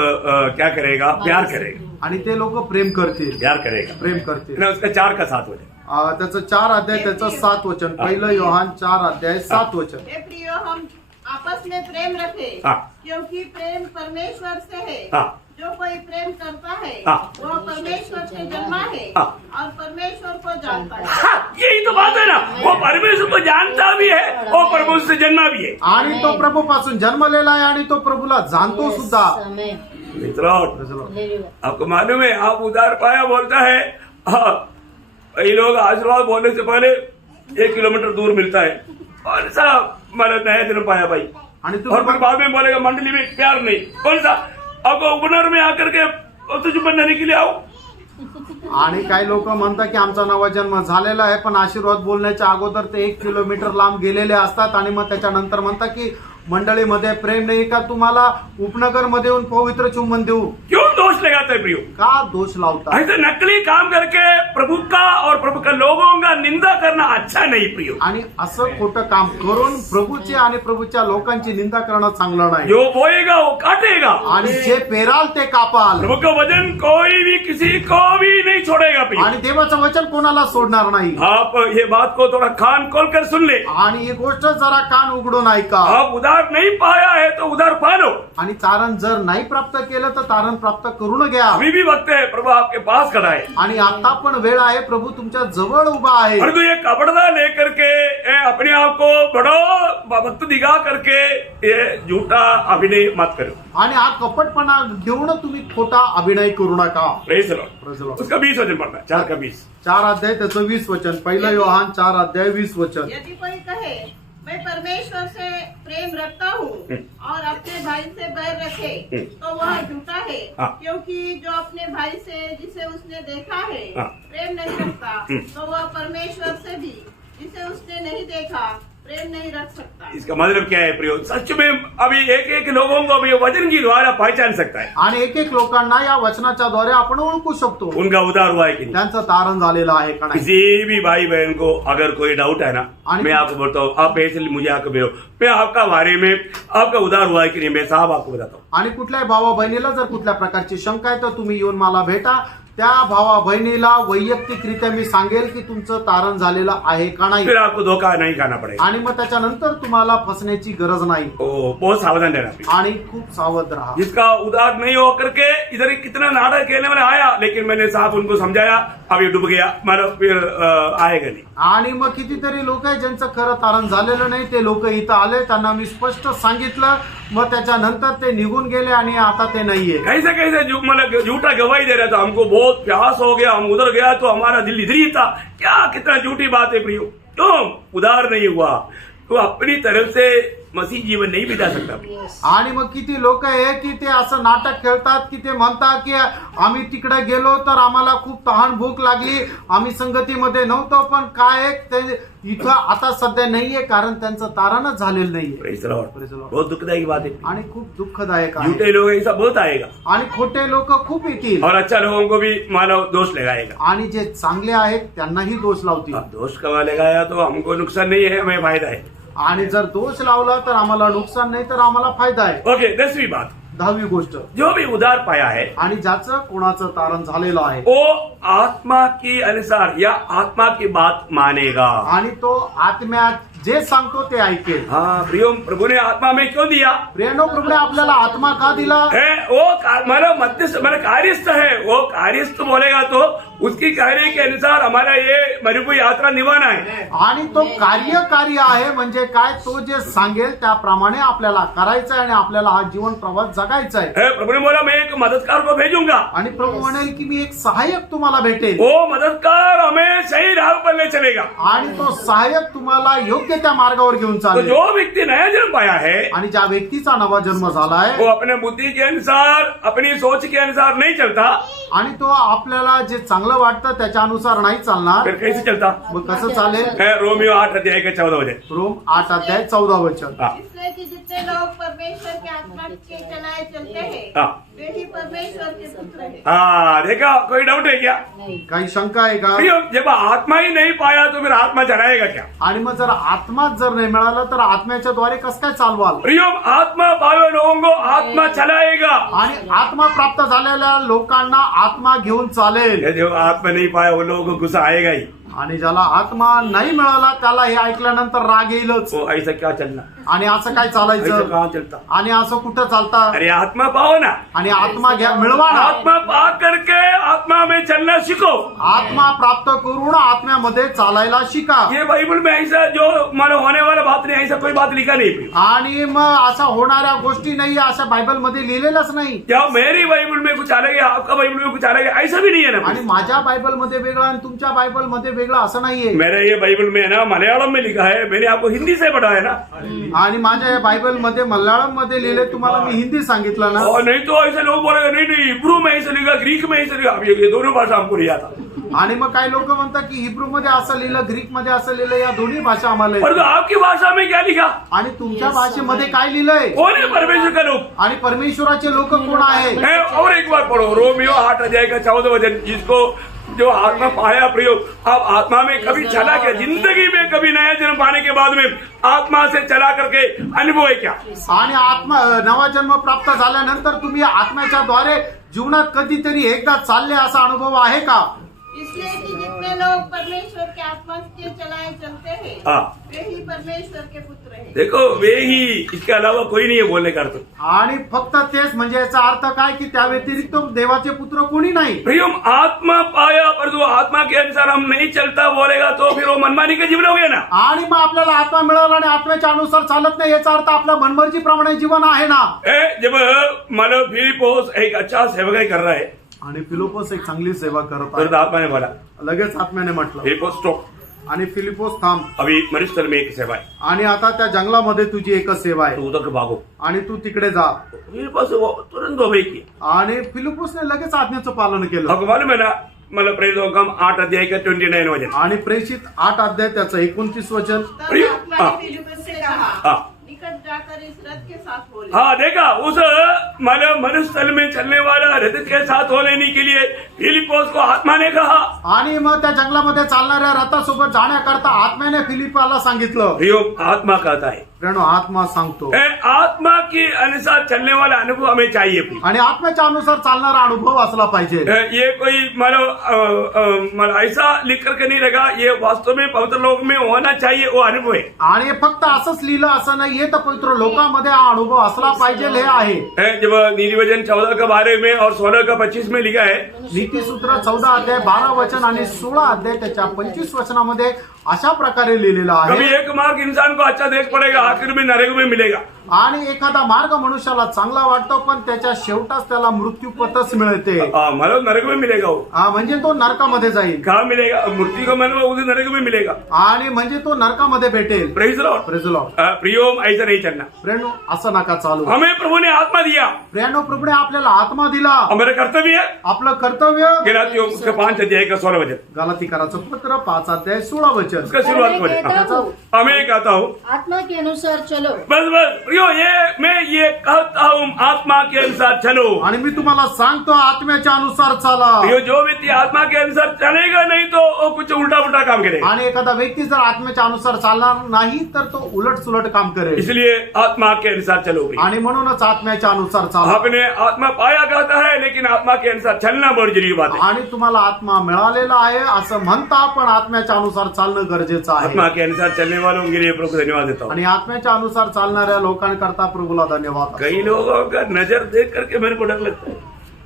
क्या करेगा? प्यार करेगा। आणि ते लोक प्रेम करतील, प्यार करेगा, प्रेम करतील. ना उसका 4 का 7 वचन। त्याचं 4 अध्याय त्याचं 7 वचन. पहिलं योहान 4 अध्याय 7 वचन. हे प्रियो, हम आपस में प्रेम रखें, क्योंकि प्रेम परमेश्वर से है। जो कोई प्रेम करता है वह परमेश्वर से जन्मा है और परमेश्वर को जानता है। यही तो बात है ना, वो परमेश्वर को जानता भी है और प्रभु से जन्मा भी है। आणि तो प्रभू पासून जन्मलेला आहे आणि तो प्रभूला जाणतो सुद्धा. मित्रों, आपको मालूम है, आप उधार पाया बोलता है, कई लोग आशीर्वाद बोलने से पहले 1 किलोमीटर दूर मिलता है और सा मतलब नया जन्म पाया भाई, और फिर बाद में बोलेगा मंडली में प्यार नहीं। कौन सा? आपको उपनर में आकर के चुंबन देने के लिए आओ। आणि काही लोक म्हणतात की आमचा नवा जन्म झालेला आहे, पण आशीर्वाद बोलण्याच्या अगोदर ते 1 किलोमीटर लांब गेलेले असतात आणि मग त्याच्यानंतर म्हणतात की मंडळीमध्ये प्रेम नाही का, तुम्हाला उपनगर मध्ये येऊन पवित्र चुंबन देऊ. क्यों दोष लगाते हैं प्रियो? का दोष लावता? ऐसे नकली काम करके प्रभु का और प्रभु का लोगों का निंदा करना अच्छा नहीं प्रियो। आणि असं खोटं काम करून प्रभूची आणि प्रभूच्या लोकांची निंदा करणं चांगलं नाही. जो बोएगा वो काटेगा, आणि जे पेराल ते कापाल. प्रभु का वचन कोई भी किसी को भी नहीं छोड़ेगा प्रियो। आणि देवाचं वचन कोणाला सोडणार नाही. आप ये बात को थोड़ा कान खोल कर सुन ले। आणि ही गोष्ट जरा कान उघडून ऐका. आप उधार नहीं पाया है तो उधार पा लो। आणि तारण जर नाही प्राप्त केलं तर तारण प्राप्त करून घ्या. अभी भी वक्त है, प्रभु आपके पास खड़ा है. आणि आता पण वेळ आहे, प्रभु तुमच्या जवळ उभा आहे. परंतु ये कपड़ा लेकर के अपने आप को बड़ा वक्त दिखा करके ये झूठा अभिनय मत करो. आणि हा कपटपणा घेऊन तुम्ही खोटा अभिनय करू नका. Praise the Lord. Praise the Lord. उसका 20 वचन पढ़ना है, 4 का 20. 4 अध्याय त्याचं 20 वचन. 1 योहान 4 अध्याय 20 वचन. यदि कोई कहे मैं परमेश्वर से प्रेम रखता हूँ और अपने भाई से बैर रखे तो वह झूठा है. हाँ. क्योंकि जो अपने भाई से जिसे उसने देखा है हाँ. प्रेम नहीं रखता तो वह परमेश्वर से भी जिसे उसने नहीं देखा प्रेम नहीं रख सकता. इसका मतलब क्या है प्रियो? सच में अभी एक एक लोगों को अभी वचन की द्वारा पहचान सकता है. आणि एक एक लोकांना या वचनाच्या द्वारे आपण ओळखू शकतो उनका उद्धार हुआ है कि नहीं. त्यांचं तारण झालेलं आहे का नाही. किसी भी भाई बहन को अगर कोई डाउट है ना, आणि- मैं आपको बोलता हूँ, आप ऐसे मुझे आकर मिलो, मैं आपका बारे में आपका उद्धार हुआ है कि नहीं, मैं साहब आपको बताता हूँ. आणि कुठल्याही भावा बहिणीला जर कुठल्या प्रकारची शंका आहे तर तुम्ही येऊन मला भेटा. त्या भावा बहिणीला वैयक्तिकरित्या मी सांगेल की तुमचं तारण झालेलं आहे का नाही. फिर आपको धोखा नहीं खाना पड़ेगा. आणि मग त्याच्यानंतर तुम्हाला फसण्याची गरज नाही. बहुत सावधान रहना. आणि खूप सावध राहा. जिसका उद्धार नहीं हो करके इधर कितना नाटक खेलने वाला आया, लेकिन मैंने साहब उनको समझाया, अब ये डूब गया, मतलब फिर आएगा नहीं. आणि मग कितीतरी लोक आहे ज्यांचं खरं तारण झालेलं नाही, ते लोक इथं आले, त्यांना मी स्पष्ट सांगितलं, मग त्याच्यानंतर ते निघून गेले आणि आता ते नाहीये. कैसे कैसे मतलब झूठा गवाही दे रहा था, हमको बहुत प्यास हो गया, हम उधर गया तो हमारा दिल इधर ही था. क्या कितना झूठी बात है प्रियो. क्यों उधार नहीं हुआ तो अपनी तरफ से मसीह जीवन नहीं बिता सकता. आणि मग किती लोक आहे की ते असं नाटक खेळतात की ते म्हणतात की आम्ही तिकडे गेलो तर आम्हाला खूप तहान भूक लागली, आम्ही संगतीमध्ये नव्हतो, पण काय ते इथं आता सध्या नाहीये कारण त्यांचं तारणच झालेलं नाहीये. Praise the Lord. Praise the Lord. बहुत दुखदायी बात है. आणि खूप दुःखदायक आहे. झूठे लोग ऐसा बहुत आएगा आणि खोटे लोक खूप येतील और अच्छा लोगों को भी मानव दोष लगाएगा. आणि जे चांगले आहेत त्यांनाही दोष लावतील. अब दोष कमा लगाया तो हमको नुकसान नहीं है, हमें फायदा है. आणि जर दोष लावला तर आम्हाला नुकसान नाही तर आम्हाला फायदा आहे. ओके, 10वीं बात, 10वी गोष्ट, जो भी उधार पाया है आणि ज्याचं कोणाचं तारण झालेलं आहे वो आत्मा के अनुसार या आत्मा की बात मानेगा. आणि तो आत्म्यात जे सांगतो ते ऐकेल. हाँ प्रियो, प्रभु ने आत्मा में क्यों दिया प्रेरणो प्रभूने आपल्याला आत्मा का दिला है? वो हमारा मध्यस्थ, हमारा कार्यस्थ है. वो कार्यस्थ बोलेगा तो उसकी कार्य के अनुसार हमारा ये मरुभू यात्रा निभाना है. आणि तो कार्यकारी आहे म्हणजे काय, तो जे सांगेल त्याप्रमाणे आपल्याला करायचं आहे आणि आपल्याला हा जीवन प्रवास जगायचा आहे. प्रभु ने बोला मैं एक मददगार को भेजूंगा. आणि प्रभू म्हणेल की मी एक सहाय्यक तुम्हाला भेटेल वो मददगार हमें सही राह पर ले चलेगा. आणि तो सहाय्यक तुम्हाला योग्य त्या मार्गावर घेऊन तो चालेल. जो व्यक्ति नया जन्म पाया है आणि ज्या व्यक्तीचा नवा जन्म झाला आहे वो अपने बुद्धि के अनुसार, अपनी सोच के अनुसार नहीं चलता. आणि तो आपल्याला जे चांगलं वाटतं त्याच्या अनुसार नाही चालणार. फिर कैसे चलता मग कसं चालेल. रोमियो 8 अध्याय के 14 वचन. रोम 8 अध्याय 14 वचन. हाँ. इसलिए कि जितने लोग परमेश्वर के आत्मा के चलाए चलते हैं हाँ. वे ही परमेश्वर के पुत्र हैं. हाँ, देखा, कोई डाउट है क्या? काही शंका आहे का. प्रियो, जब आत्मा ही नहीं पाया तो फिर आत्मा चलाएगा क्या? आणि मग जर आत्माच जर नाही मिळाला तर आत्म्याच्या द्वारे कसं काय चालवाल. प्रियो, आत्मा पावे लोगों को आत्मा चलाएगा. आणि आत्मा प्राप्त झालेल्या लोकांना आत्मा घेऊन चालेल. ये जो आत्मा नहीं पाया वो लोगों को गुस्सा आएगा ही. आणि ज्याला आत्मा नाही मिळाला त्याला हे ऐकल्यानंतर राग येईलच. वो ऐसा क्या चलना, आणि असं काय ऐसा चालायचं कहाँ चलता? आणि असं कुठं चालतं. अरे आत्मा पाओ ना. आणि आत्मा घ्या, मिळवा ना. आत्मा पा करके आत्मा में चलना सीखो. आत्मा प्राप्त करून आत्म्यामध्ये चालायला शिका. ये बाइबल में ऐसा जो मानो होने वाला बात नहीं, ऐसा कोई बात लिखा नहीं. आणि मग अशा होणाऱ्या गोष्टी नाही अशा बायबल मध्ये लिहिलेलंच नाही. क्या मेरी बाइबल में कुछ अलग है, आपका बाइबल में कुछ अलग है, ऐसा भी नहीं है ना. आणि माझ्या बायबल मध्ये वेगळं आणि तुमच्या बायबल मध्ये वेगळं असं नाहीये. मेरा ये बाइबल में है ना मलयालम में लिखा है, मैंने आपको हिंदी से पढ़ा है ना. आणि माझ्या या बायबल मध्ये मल्याळम मध्ये लिहिले, तुम्हाला मी हिंदी सांगितलं ना. और नहीं तो ऐसे लोग बोलेगा नहीं नहीं हिब्रू में ऐसे लिखा, ग्रीक में ऐसे लिखा. अब ये दोनों भाषा हमको नहीं आता. आणि मग काही लोक म्हणतात की हिब्रू मध्ये असं लिहिलं, ग्रीक मध्ये असं लिहिलं, या दोन्ही भाषा आम्हाला पर येतात. तो आपकी भाषा में क्या लिखा? आणि तुमच्या भाषेमध्ये काय लिहिलंय. कौन है परमेश्वर का लोग? आणि परमेश्वराचे लोक कोण आहे. है, और एक बार पढ़ो रोमियो 8 अध्याय का 14 वचन. जिसको जो आत्मा पाया प्रयोग, अब आत्मा में कभी चला क्या? जिंदगी में कभी नया जन्म पाने के बाद में आत्मा से चला करके अनुभव है क्या? आणि आत्मा नवा जन्म प्राप्त झाल्यानंतर तुम्ही आत्म्याच्या द्वारे जीवनात कधीतरी एकदा चालले असा अनुभव आहे का. इसलिए कि जितने जितने लोग परमेश्वर के आत्मा के चलाए चलते हैं हाँ। वे ही परमेश्वर के पुत्र हैं। देखो वे ही, इसके अलावा कोई नहीं है बोलने का अर्थ। आणि फक्त तेच म्हणजे याचा अर्थ काय की त्या व्यतिरिक्त देवाचे पुत्र कोणी नाही. प्रियम आत्मा पाया पर जो आत्मा के अनुसार हम नहीं चलता बोलेगा तो फिर वो मनमानी का जीवन हो गया ना। आणि मग आपल्याला आत्मा मिळाला आणि आत्म्याच्या अनुसार चालत नाही याचा अर्थ आपल्या मनमर्जीप्रमाणे जीवन आहे ना. जब मानो फिलिपोस एक अच्छा सेवकाई कर रहा है आणि फिलिपोस एक चांगली सेवा करत तो आहे. आत्मा ने बोला लगेच आत्म्याने म्हटलं फिलिपोस स्टॉप, आणि फिलिपोस थांब, अभी मरुस्थल में एक सेवा है, आणि आता त्या जंगलामध्ये तुझी एकच सेवा आहे तो उधर भागो। आणि तू तिकडे जा. फिलिपोस वो तुरंत obey किया। आणि फिलिपोसने लगेच आज्ञेचं पालन केलं. आपको मालूम है ना, मतलब प्रेरितों का 8 अध्याय का 29 वचन। आणि प्रेषित 8 अध्याय त्याचं 29 वचन. तब प्रिय- आत्मा हाँ। ने फिलिप्पुस से कहा, हाँ। निकट जाकर इस रथ के साथ बोले। हाँ देखा, उस मतलब मरुस्थल में चलने वाला रथ के साथ हो लेने के लिए फिलिपोस को आत्मा ने कहा। आणि मग त्या जंगलामध्ये चालणाऱ्या रथासोबत जाण्याकरता आत्म्याने फिलिपाला सांगितलं. प्रियो आत्मा कहता है, प्रेरणो आत्मा सांगतो. आत्मा के अनुसार चलने वाला अनुभव हमें चाहिए प्रिय। आणि आत्म्याच्या अनुसार चालणारा अनुभव असला पाहिजे. ये कोई मतलब ऐसा लिख करके नहीं लगा, ये वास्तव में पवित्र लोक में होना चाहिए वो अनुभव है। आणि फक्त असंच लिहिलं असं नाहीये, तर पवित्र लोकांमध्ये हा अनुभव असला पाहिजे हे आहे. जब नीतिवचन 14 का 12 में और 16 का 25 में लिखा है, नीतिसूत्र 14 अध्याय 12 वचन आणि 16 अध्याय त्याच्या 25 वचनामध्ये अशा प्रकारे लिहिलेलं कभी आहे. एक मार्ग इंसान को अच्छा देख पड़ेगा, आखिर में नरक में मिलेगा। आणि एखादा मार्ग मनुष्याला चांगला वाटतो, पण त्याच्या शेवटाच त्याला मृत्यू पथच मिळते. मतलब नरक में मिलेगा वो। म्हणजे तो नरकामध्ये जाईल. कहाँ मिलेगा? मृत्यु का मन उसे नरक में मिलेगा। आणि म्हणजे तो नरकामध्ये भेटेल. Praise Lord. Praise Lord. प्रियो ऐसा नहीं चलना। प्रेरणो असं नका चालू. हमें प्रभु ने आत्मा दिया, प्रेरणो प्रभुने आपल्याला आत्मा दिला. हमारा कर्तव्य है। आपलं कर्तव्य गलातियों उसका 5 अध्याय का 16 वचन, गलातीकराचं पत्र 5 अध्याय 16 वचन. उसका शुरुआत मैं करें। कहता हूँ, मैं कहता हूँ, आत्मा के अनुसार चलो। बस बस प्रियो, मैं ये कहता हूँ, आत्मा के अनुसार चलो। आणि मी तुम्हाला सांगतो आत्म्याच्या अनुसार चाला. प्रियो, जो व्यक्ति आत्मा के अनुसार चलेगा नहीं तो वो कुछ उल्टा पुल्टा काम करेगा। आणि एखादा व्यक्ती जर आत्म्याच्या अनुसार चालणार नाही तर तो उलट सुलट काम करेल. इसलिए आत्मा के अनुसार चलो प्रिय। आणि म्हणूनच आत्म्याच्या अनुसार चाला. आपने आत्मा पाया कहता है, लेकिन आत्मा के अनुसार चलना बहुत जरूरी बात है। आणि तुम्हाला आत्मा मिळालेला आहे असं म्हणता, पण आत्म्याच्या अनुसार चालणं गरजेचं आत्मा आहे. के अनुसार चलने वालों के लिए प्रभु धन्यवाद देता हूँ। आणि आत्म्याच्या अनुसार चालणाऱ्या लोकांकरता प्रभूला धन्यवाद. कई लोगों का नजर देख करके मेरे को डर लगता है,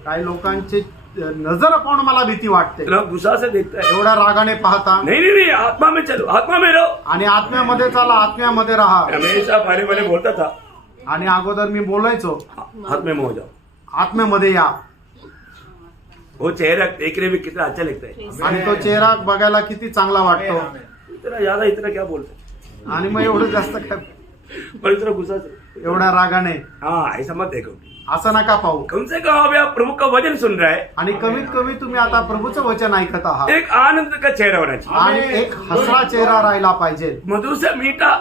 काही लोकांची नजर पाहून मला भीती वाटते. इतना गुस्सा से देखता है। एवढ्या रागाने पाहता. नहीं नहीं नहीं, आत्मा में चलो, आत्मा में रहो। आणि आत्म्यामध्ये चाला, आत्म्यामध्ये राहा. हमेशा पहले पहले बोलता था, आणि अगोदर मी बोलायचो आत्मा में हो जाओ। आत्म्यामध्ये या. वो चेहरा देखने में कितना अच्छा लगता है, आणि तो चेहरा बघायला किती चांगला वाटतो. इतना ज्यादा इतना क्या बोलते हैं? आणि मग एवढं जास्त काय पर इतना गुस्सा से, एवढ्या रागाने हाँ ऐसा मत देखो। असं नका पाहू. कम से कम अभी आप प्रभु का वचन सुन रहा है, आणि कमीत कमी तुम्ही आता प्रभूचं वचन ऐकत आहात. एक आनंद का चेहरा होना चाहिए, आणि एक हसरा चेहरा राहिला पाहिजे. मधुर से मीठा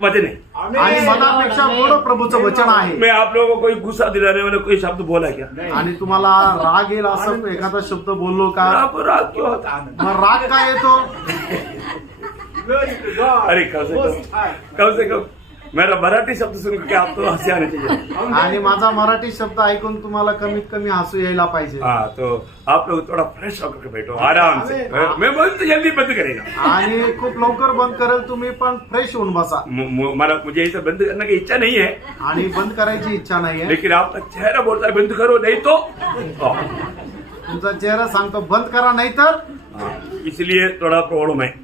वचन है। आणि मनापेक्षा गोड प्रभूचं वचन आहे. मैं आप लोगों को कोई गुस्सा दिलाने वाला कोई शब्द बोला क्या? आणि तुम्हाला राग येईल असं एखादा शब्द बोललो का? आपको राग क्यों होता? मग राग काय येतो? अरे कम से कम मेरा मराठी शब्द सुन के आपको हंसी आनी चाहिए। आणि माझा मराठी शब्द ऐकून तुम्हाला कमीत कमी हसू यायला पाहिजे. हाँ, तो आप लोग थोड़ा फ्रेश होकर के बैठो आराम से। मैं बहुत जल्दी बंद करेगा। आणि खूप लवकर बंद करेल, तुम्ही पण फ्रेश होऊन बसा. मुझे इसे बंद करने की इच्छा नहीं है, आणि बंद करायची इच्छा नाहीये. लेकिन आपका चेहरा बोलता है बंद करो, नहीं तो तुमचा चेहरा सांगतो बंद करा, नाही तर. इसलिए थोड़ा प्रॉब्लम है।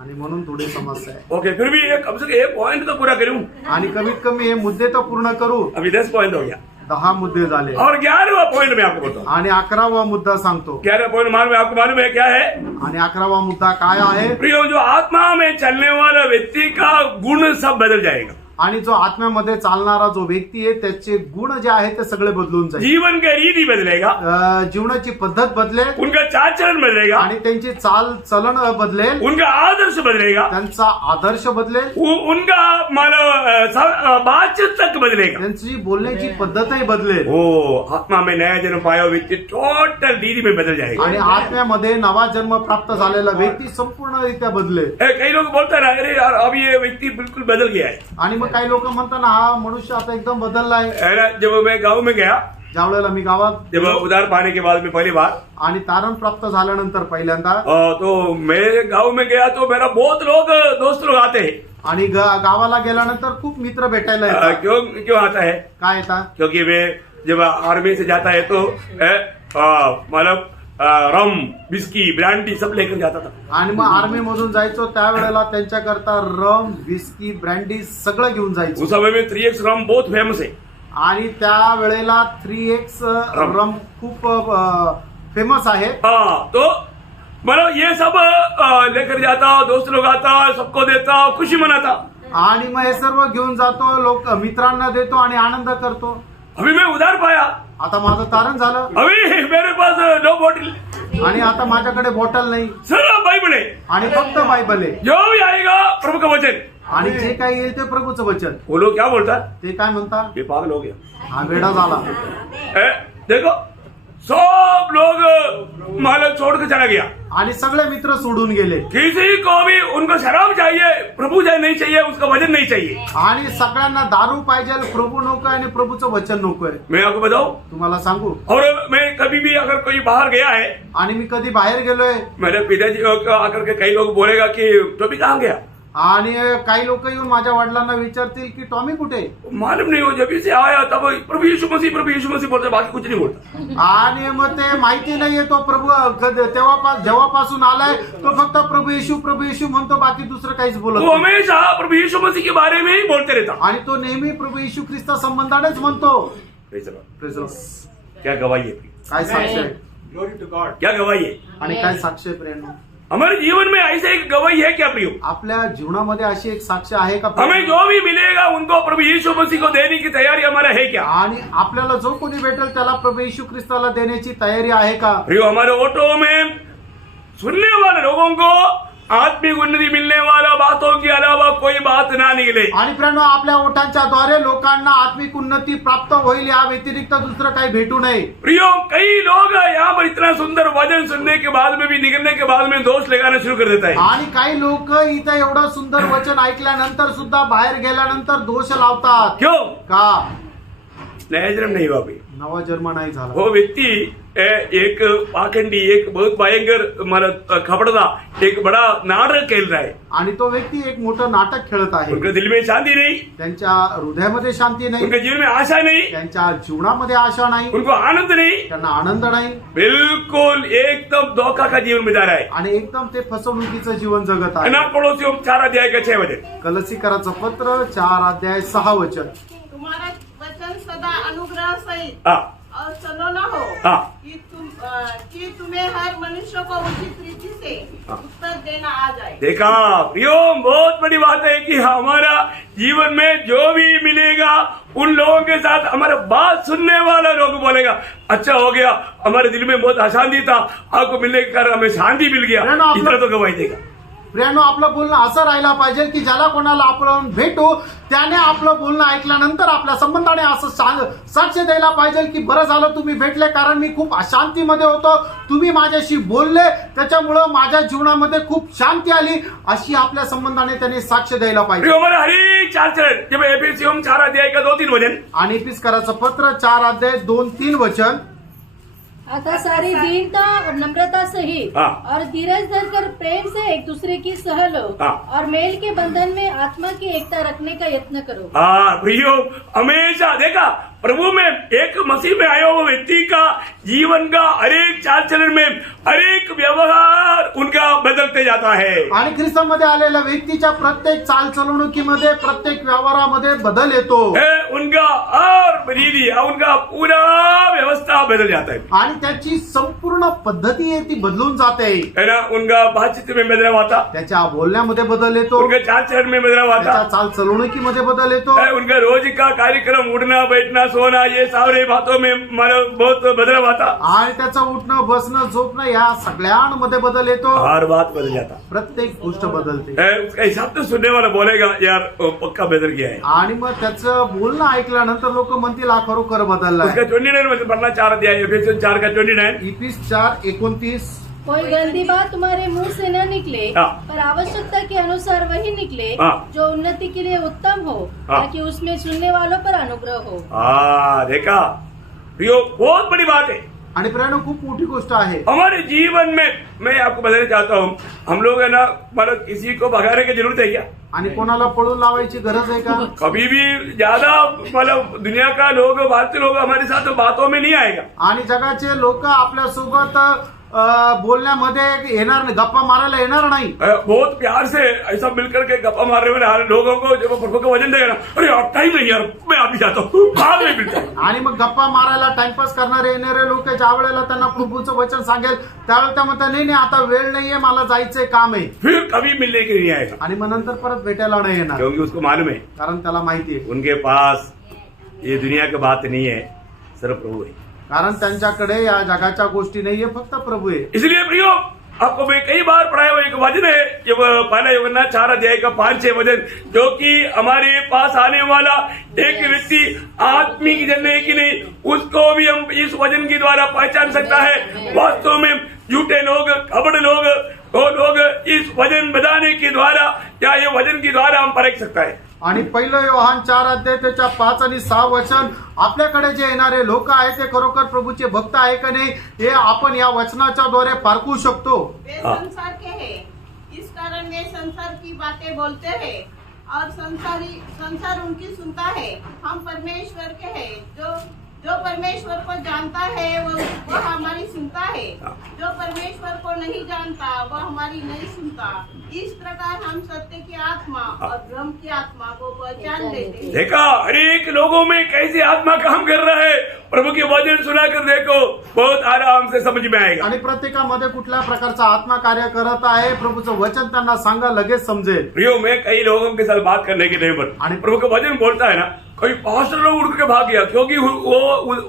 आणि म्हणून थोडी समस्या आहे. ओके, फिर भी कम से कम एक पॉइंट तो पूरा करूं। आणि कमीत कमी हे मुद्दे तर पूर्ण करू. अभी 10 पॉइंट हो गया, 10 मुद्दे झाले. और 11वां पॉइंट मैं आपको बताऊं। आणि 11वा मुद्दा सांगतो. 11वां पॉइंट मालूम है आपको? मालूम है क्या है? आणि 11वा मुद्दा काय आहे? प्रियो, जो आत्मा में चलने वाला व्यक्ति का गुण सब बदल जाएगा। आणि जो आत्म्यामध्ये चालणारा जो व्यक्ती आहे त्याचे गुण जे आहेत ते सगळे बदलून जाईल. जीवन का रीति बदलेगा, जीवनाची पद्धत बदलेल. उनका चाल चलन बदलेगा, आणि त्यांची चाल चलन बदलेल. उनका आदर्श बदलेगा, त्यांचा आदर्श बदलेल. उनका मानव बातचीत तक बदलेगा। त्यांची बोलण्याची पद्धतही बदलेल. ओ आत्मा में नया जन्म पाया व्यक्ति टोटल रीति में बदल जाएगा। आणि आत्म्यामध्ये नवा जन्म प्राप्त झालेला व्यक्ती संपूर्णरित्या बदलेल. कई लोग बोलते हैं, अरे यार अब ये व्यक्ति बिल्कुल बदल गया है। आणि मग काही लोक म्हणतात ना, हा मनुष्य आता एकदम बदलला आहे. जब मैं गांव में गया, ज्या वेळेला मी गावात जब उधार पाने के बाद में पहली बार आणि तारण प्राप्त झाल्यानंतर पहिल्यांदा तो मेरे गांव में गया तो मेरा बहुत लोग दोस्त लोग आते हैं। आणि गावाला गेल्यानंतर खूप मित्र भेटायला येतात. क्यों क्यों आता है? काय येतात? क्योंकि मैं जब आर्मी से जाता है तो मतलब रम विस्की ब्रांडी सब लेकर जाता था। आणि मग आर्मी मधून जायचो त्यावेळेला त्यांच्याकरता रम विस्की ब्रँडी सगळं घेऊन उस जायचो. समय में 3X रम बहुत फेमस है। आणि त्या वेळेला 3X रम खूप फेमस आहे. हाँ, तो मतलब ये सब लेकर जाता, दोस्त लोग आता, सबको देता, खुशी मनाता। आणि मग हे सर्व घेऊन जातो, लोक मित्रांना देतो आणि आनंद करतो. अभी मैं उधार पाया, आता माझं तारण झालं अभी मेरे पास 2 बोतल, आणि आता माझ्याकडे बॉटल नाही सारा बाइबल है, आणि फक्त बायबल आहे. जो भी आएगा प्रभु का वचन। आणि जे काही येईल ते प्रभूचं वचन. वो लोग क्या बोलता, ते काय म्हणतात? ये पागल हो गया। हा वेडा झाला. देखो सब लोग मालक छोड़ के चला गया, आणि सगळे मित्र सोडून गेले. किसी को भी उनको शराब चाहिए, प्रभु जाए नहीं चाहिए, उसका वचन नहीं चाहिए। आणि सगळ्यांना दारू पाहिजे, प्रभू नको आणि प्रभूचं वचन नको आहे. मैं आपको बताऊं, तुम्हाला सांगू, और मैं कभी भी अगर कोई बाहर गया है, आणि मी कधी बाहेर गेलोय मेरे पिताजी आकर के कई लोग बोलेगा कि टॉमी कहाँ गया, आणि काही लोक येऊन माझ्या वडिलांना विचारतील की टॉमी कुठे? मालूम नहीं हो, जब से आया तब प्रभु यीशु मसीह बोलते, बाकी कुछ नहीं बोलता। आणि मग ते माहिती नाहीये तो प्रभू जेव्हापासून आलाय तो फक्त प्रभू येशू म्हणतो, बाकी दुसरं काहीच बोलत वो नाही. हमेशा प्रभु यीशु मसीह के बारे में ही बोलते रहता। आणि तो नेहमी प्रभु येशू ख्रिस्ता संबंधानेच म्हणतो. Praise the Lord. Praise the Lord. क्या गवाही है, काय साक्ष आहे? क्या गवाही है? आणि काय साक्ष आहे प्रेरणा? हमारे जीवन में ऐसे एक गवाही है क्या प्रियो? आपल्या जीवनामध्ये अशी एक साक्ष आहे का? हमें जो भी मिलेगा उनको प्रभु यीशु मसीह को देने की तैयारी हमारा है क्या? आणि आपल्याला जो कोणी भेटेल त्याला प्रभू येशू ख्रिस्ताला देण्याची तयारी आहे का? प्रियो, हमारे ऑटो में सुनने वाले लोगों को आत्मिक उन्नति मिलने वाला बातों के अलावा कोई बात ना निकले। आणि प्रेरणा, आपल्या ओठांच्या द्वारे लोकांना आत्मिक उन्नती प्राप्त होईल या व्यतिरिक्त दुसरं काही भेटू नये. प्रियो, कई लोग यहाँ पर इतना सुंदर वचन सुनने के बाद में भी, निकलने के बाद में दोष लगाना शुरू कर देता है। आणि काही लोक इथं एवढं सुंदर वचन ऐकल्यानंतर सुद्धा बाहेर गेल्यानंतर दोष लावतात. क्यों? का? नया जन्म नहीं हुआ अभी। नवा जन्म नाही झाला. वो व्यक्ति एक पाखंडी, एक बहुत भयंकर खपड़ता एक बड़ा नाटक खेल रहा है। आणि तो व्यक्ती एक मोठं नाटक खेळत आहे. उनके दिल में शांति नहीं, त्यांच्या हृदयामध्ये शांती नाही, उनके जीवन में आशा नहीं, त्यांच्या जीवनामध्ये आशा नाही, उनको आनंद नहीं, त्यांना आनंद नाही, बिल्कुल एकदम धोखा का जीवन बिता रहा है। आणि एकदम ते फसवणुकीचं जीवन जगत आहे. अनाथ पड़ोसियों 4 अध्याय का 6 वचन। कलसीकराचं पत्र 4 अध्याय 6 वचन. तुम्हारा वचन सदा अनुग्रह सहित हाँ और सलोना हो, हाँ कि तुम्हें हर मनुष्य को उचित रीति से उत्तर देना आ जाए। देखा प्रियो, बहुत बड़ी बात है कि हमारा जीवन में जो भी मिलेगा उन लोगों के साथ हमारा बात सुनने वाला लोग बोलेगा, अच्छा हो गया, हमारे दिल में बहुत अशांति था, आपको मिलने के कारण हमें शांति मिल गया, इतना तो गवाही देगा। प्रियानो, आपलं बोलणं असं राहिला पाहिजे की ज्याला कोणाला आपण भेटू त्याने आपलं बोलणं ऐकल्यानंतर आपल्या संबंधाने असं साक्ष द्यायला पाहिजे की बरं झालं तुम्ही भेटले, कारण मी खूप अशांतीमध्ये होतो, तुम्ही माझ्याशी बोलले, त्याच्यामुळं माझ्या जीवनामध्ये खूप शांती आली, अशी आपल्या संबंधाने त्याने साक्ष द्यायला पाहिजे. हमारा हर एक 4 चरण, जब एफिसियों 4 अध्याय का 2-3 वचन, आणि एफिसकराचं पत्र 4 अध्याय 2-3 वचन. अतः सारी दीनता और नम्रता सहित हाँ। और धीरज धरकर प्रेम से एक दूसरे की सह लो हाँ। और मेल के बंधन में आत्मा की एकता रखने का यत्न करो। हाँ प्रियो, हमेशा देखा प्रभु में एक मसीह में आया हुआ व्यक्ति का जीवन का हरेक 4 चरण में हरेक व्यवहार उनका बदलते जाता है। आणि ख्रिस्तामध्ये आलेल्या व्यक्तीच्या प्रत्येक चालचलवणुकीमध्ये, प्रत्येक व्यवहारामध्ये बदल येतो. उनका हर रीति, उनका पूरा व्यवस्था बदल जाता है, आणि त्याची संपूर्ण पद्धती आहे ती बदलून जाते. है ना। उनका बातचीत में बदलाव आता, त्याच्या बोलण्यामध्ये बदल येतो, उनके 4 चरण में बदलाव आता, त्याच्या चालचलवणुकीमध्ये बदल येतो, उनका रोज का कार्यक्रम, उठना बैठना सोना, ये सारे बातों में बहुत बदलाव आता, आणि त्याचं उठणं बसणं झोपणं या सगळ्यांमध्ये बदल येतो. हर बात बदल जाता, प्रत्येक गोष्ट बदलते. उसका हिसाब तो सुनने वाला बोलेगा यार पक्का बदल गया है। आणि मग त्याचं बोलणं ऐकल्यानंतर लोक म्हणतील हा खरोखर बदलला. उसका 29 वचन पढ़ना 4 अध्याय एफिसियों 4 का 29। इफिस 4:29. कोई गंदी बात तुम्हारे मुंह से न निकले, हाँ। पर आवश्यकता के अनुसार वही निकले हाँ। जो उन्नति के लिए उत्तम हो, हाँ। ताकि उसमें सुनने वालों पर अनुग्रह हो। देखा प्रियो बहुत बड़ी बात है। आणि प्रियानो खूप मोठी गोष्ट आहे। हमारे जीवन में मैं आपको बताना चाहता हूँ, हम लोग है ना मतलब किसी को भगाने की जरूरत है क्या? आणि कोणाला पळून लावायची गरज आहे का? कभी भी ज्यादा मतलब दुनिया का लोग भारतीय लोग हमारे साथ बातों में नहीं आएगा। आणि जगाचे लोक आपल्या सोबत बोलण्यामध्ये येणार नाही, गप्पा मारायला येणार नाही। बहुत प्यार से ऐसा मिलकर के गप्पा मारने वाले लोगों को जब प्रभु का वचन देगा ना, अरे यार टाइम नहीं यार, मैं अभी जाता हूँ, बाद में मिलता है। आणि मग गप्पा मारायला टाइमपास करणारे येणारे लोक ज्या वेळेला त्यांना प्रभूचं वचन सांगेल त्यावेळेला त्या म्हणतात नाही आता वेळ नाहीये, मला जायचंय, काम आहे, फिर कभी मिलने के नहीं आएगा, आणि मग नंतर परत भेटायला नाही येणार, क्योंकि उसको मालूम है कारण त्याला माहिती आहे उनके पास ये दुनिया की बात नहीं है, सिर्फ प्रभु है। कारण त्यांच्याकडे या जगाच्या गोष्टी नाहीये, फक्त प्रभू आहे। इसलिए प्रियो आपको मैं कई बार पढ़ाया हुआ एक वचन है, ये पहला यूहन्ना 4 अध्याय का 5-6 वचन, जो कि हमारे पास आने वाला एक व्यक्ति आत्मिक जन है कि नहीं, उसको भी हम इस वचन के द्वारा पहचान सकता है। वास्तव में झूठे लोग, कपड़ लोग, वो लोग इस वचन बताने के द्वारा या ये वचन के द्वारा हम परख सकता है। आणि पहिलं योहान 4 अध्याय त्याच्या 5 आणि 6 वचन, आपल्याकडे जे येणारे लोक आहेत ते खरोखर प्रभूचे भक्त आहे का नाही हे आपण या वचनाच्या द्वारे पारखू शकतो। वे संसार के हैं, इस कारण वे संसार की बातें बोलते हैं और संसार उनकी सुनता है। हम परमेश्वर के हैं, जो परमेश्वर को जानता है वह हमारी सुनता है, जो परमेश्वर को नहीं जानता वह हमारी नहीं सुनता। इस प्रकार हम सत्य की आत्मा और भ्रम की आत्मा को पहचान लेते हैं। देखा अनेक लोगों में कैसे आत्मा काम कर रहा है, प्रभु के वचन सुना कर देखो, बहुत आराम से समझ में आएगा। आणि प्रत्येकामध्ये कुठल्या प्रकारचा आत्मा कार्य करत आहे, प्रभूचं वचन त्यांना सांगा, लगेच समजेल। प्रियो मैं कई लोगों के साथ बात करने के नहीं पर प्रभु का वचन बोलता है ना, कोई पास्टर लोग उड़ के भाग गया क्योंकि वो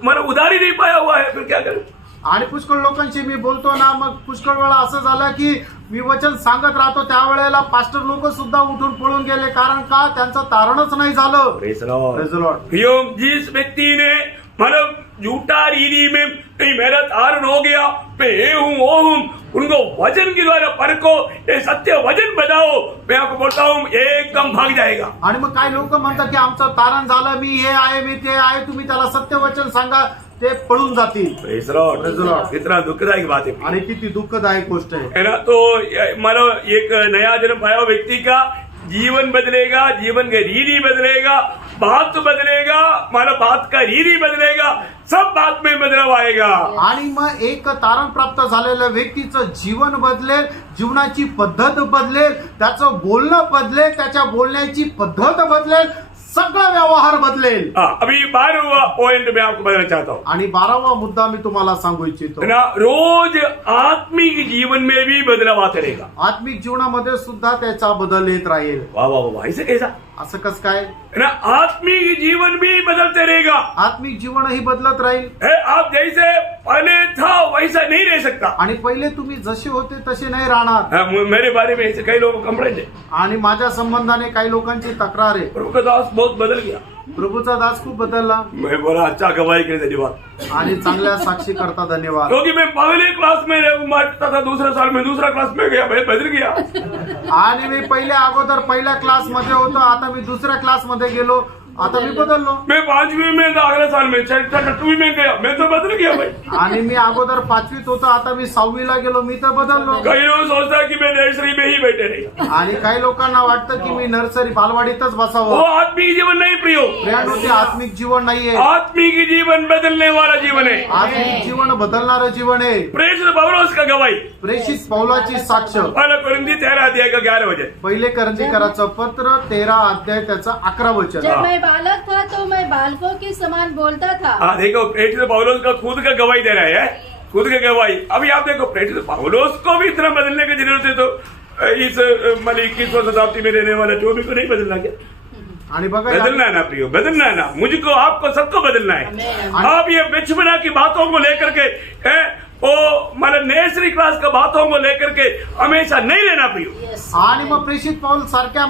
मतलब उधारी नहीं पाया हुआ है, फिर क्या करें? आणि पुष्कळ लोकांशी मी बोलतो ना, मग पुष्कळ वेळा असं झालं की मी वचन सांगत राहतो त्यावेळेला पास्टर लोक सुद्धा उठून पळून गेले, कारण का त्यांचं तारणच नाही झालं। Praise the Lord. Praise the Lord. प्रियो जिस व्यक्ति ने मतलब झूठा रीति में नहीं मेरा तारण हो गया, मैं ये हूँ वो हूँ, उनको वचन के द्वारा परखो, ये सत्य वचन बताओ, मैं आपको बोलता हूँ एकदम भाग जाएगा। आणि मग काही लोक म्हणतात की आमचं तारण झालं, मी हे आहे मी ते आहे, तुम्ही त्याला सत्य वचन सांगा, ते पळून जातील। Praise the Lord. Praise the Lord. कितना दुखदायक बात है आणि किती दुःखदायक गोष्ट आहे ना। तो मतलब एक नया जन्म पाया हुआ व्यक्ति का जीवन बदलेगा, जीवन का रीति बदलेगा, बात बदलेगा, मतलब बात का रीति बदलेगा, सब बात में बदलाव आएगा। आणि मग एक तारण प्राप्त झालेल्या व्यक्तीचं जीवन बदलेल, जीवनाची पद्धत बदलेल, त्याचं बोलणं बदलेल, त्याच्या बोलण्याची पद्धत बदलेल, सगळा व्यवहार बदलेल। अभी 12वां पॉइंट मैं आपको बताना चाहता हूँ आणि 12वा मुद्दा मी तुम्हाला सांगू इच्छितो ना, रोज आत्मिक जीवन में भी बदलाव आता रहेगा। आत्मिक जीवनामध्ये सुद्धा त्याचा बदल येत राहील। वाह वाह वाह, ऐसे कैसा असं कस काय? ना, आत्मिक जीवन भी बदलते रहेगा। आत्मिक जीवनही बदलत राहील। आप जैसे पहले था वैसा नहीं रह सकता। आणि पहिले तुम्ही जसे होते तसे नाही राहणार। मेरे बारे में ऐसे कई लोग कंप्लेंट है, आणि माझ्या संबंधाने काही लोकांची तक्रार आहे, प्रभु का दास बहुत बदल गया। प्रभूचा दास खूप बदलला। मैं बोला अच्छा, गवाही के लिए धन्यवाद, आणि चांगल्या साक्षी करता धन्यवाद। क्योंकि मैं पहले क्लास में पढ़ता था, दूसरे साल में दूसरा क्लास में गया, मैं बदल गया। आणि मी अगोदर पहिल्या क्लास मध्ये होतो, आता मी दुसऱ्या क्लास मध्ये गेलो, आता मी बदललो। मैं 5वीं में था, अगले साल में 6वीं में गया, मैं तो बदल गया भाई। आणि मी अगोदर 5वीत होतो, आता मी 6वीला गेलो, मी तर बदललो। कई लोग सोचता है कि मैं नर्सरी में ही बैठे नहीं, आणि काही लोकांना वाटतं की मी नर्सरी बालवाडीतच वो बसावं। आत्मिक जीवन नहीं प्रियो। प्रियांनो, ते आत्मिक जीवन नाहीये, आत्मिक जीवन बदलने वाला जीवन है। आत्मिक जीवन बदलणारं जीवन आहे। प्रेषित पौलुस का गवाही प्रेषित पौलाची साक्ष, पहला कोरिन्थी 13 अध्याय का 11 वचन। पहिले करंदीकराचं पत्र 13 अध्याय त्याचं 11 वचन। जब मैं बालक था तो मैं बालकों के समान बोलता था। हाँ देखो, प्रेषित पौलुस का खुद का गवाही दे रहा है, खुद का गवाही। अभी आप देखो, प्रेषित पौलुस को भी इतना बदलने की जरूरत है, तो इस मतलब 21वीं शताब्दी में रहने वाला जो भी को नहीं बदलना क्या? आणि बघा, बदलना है ना प्रियो, बदलना है ना, मुझको आपको सबको बदलना है। आप ये बचपना की बातों को लेकर के वो मतलब नर्सरी क्लास का बातों को लेकर के हमेशा नहीं लेना प्रियो। आणि मग प्रेषित पौल सारख्या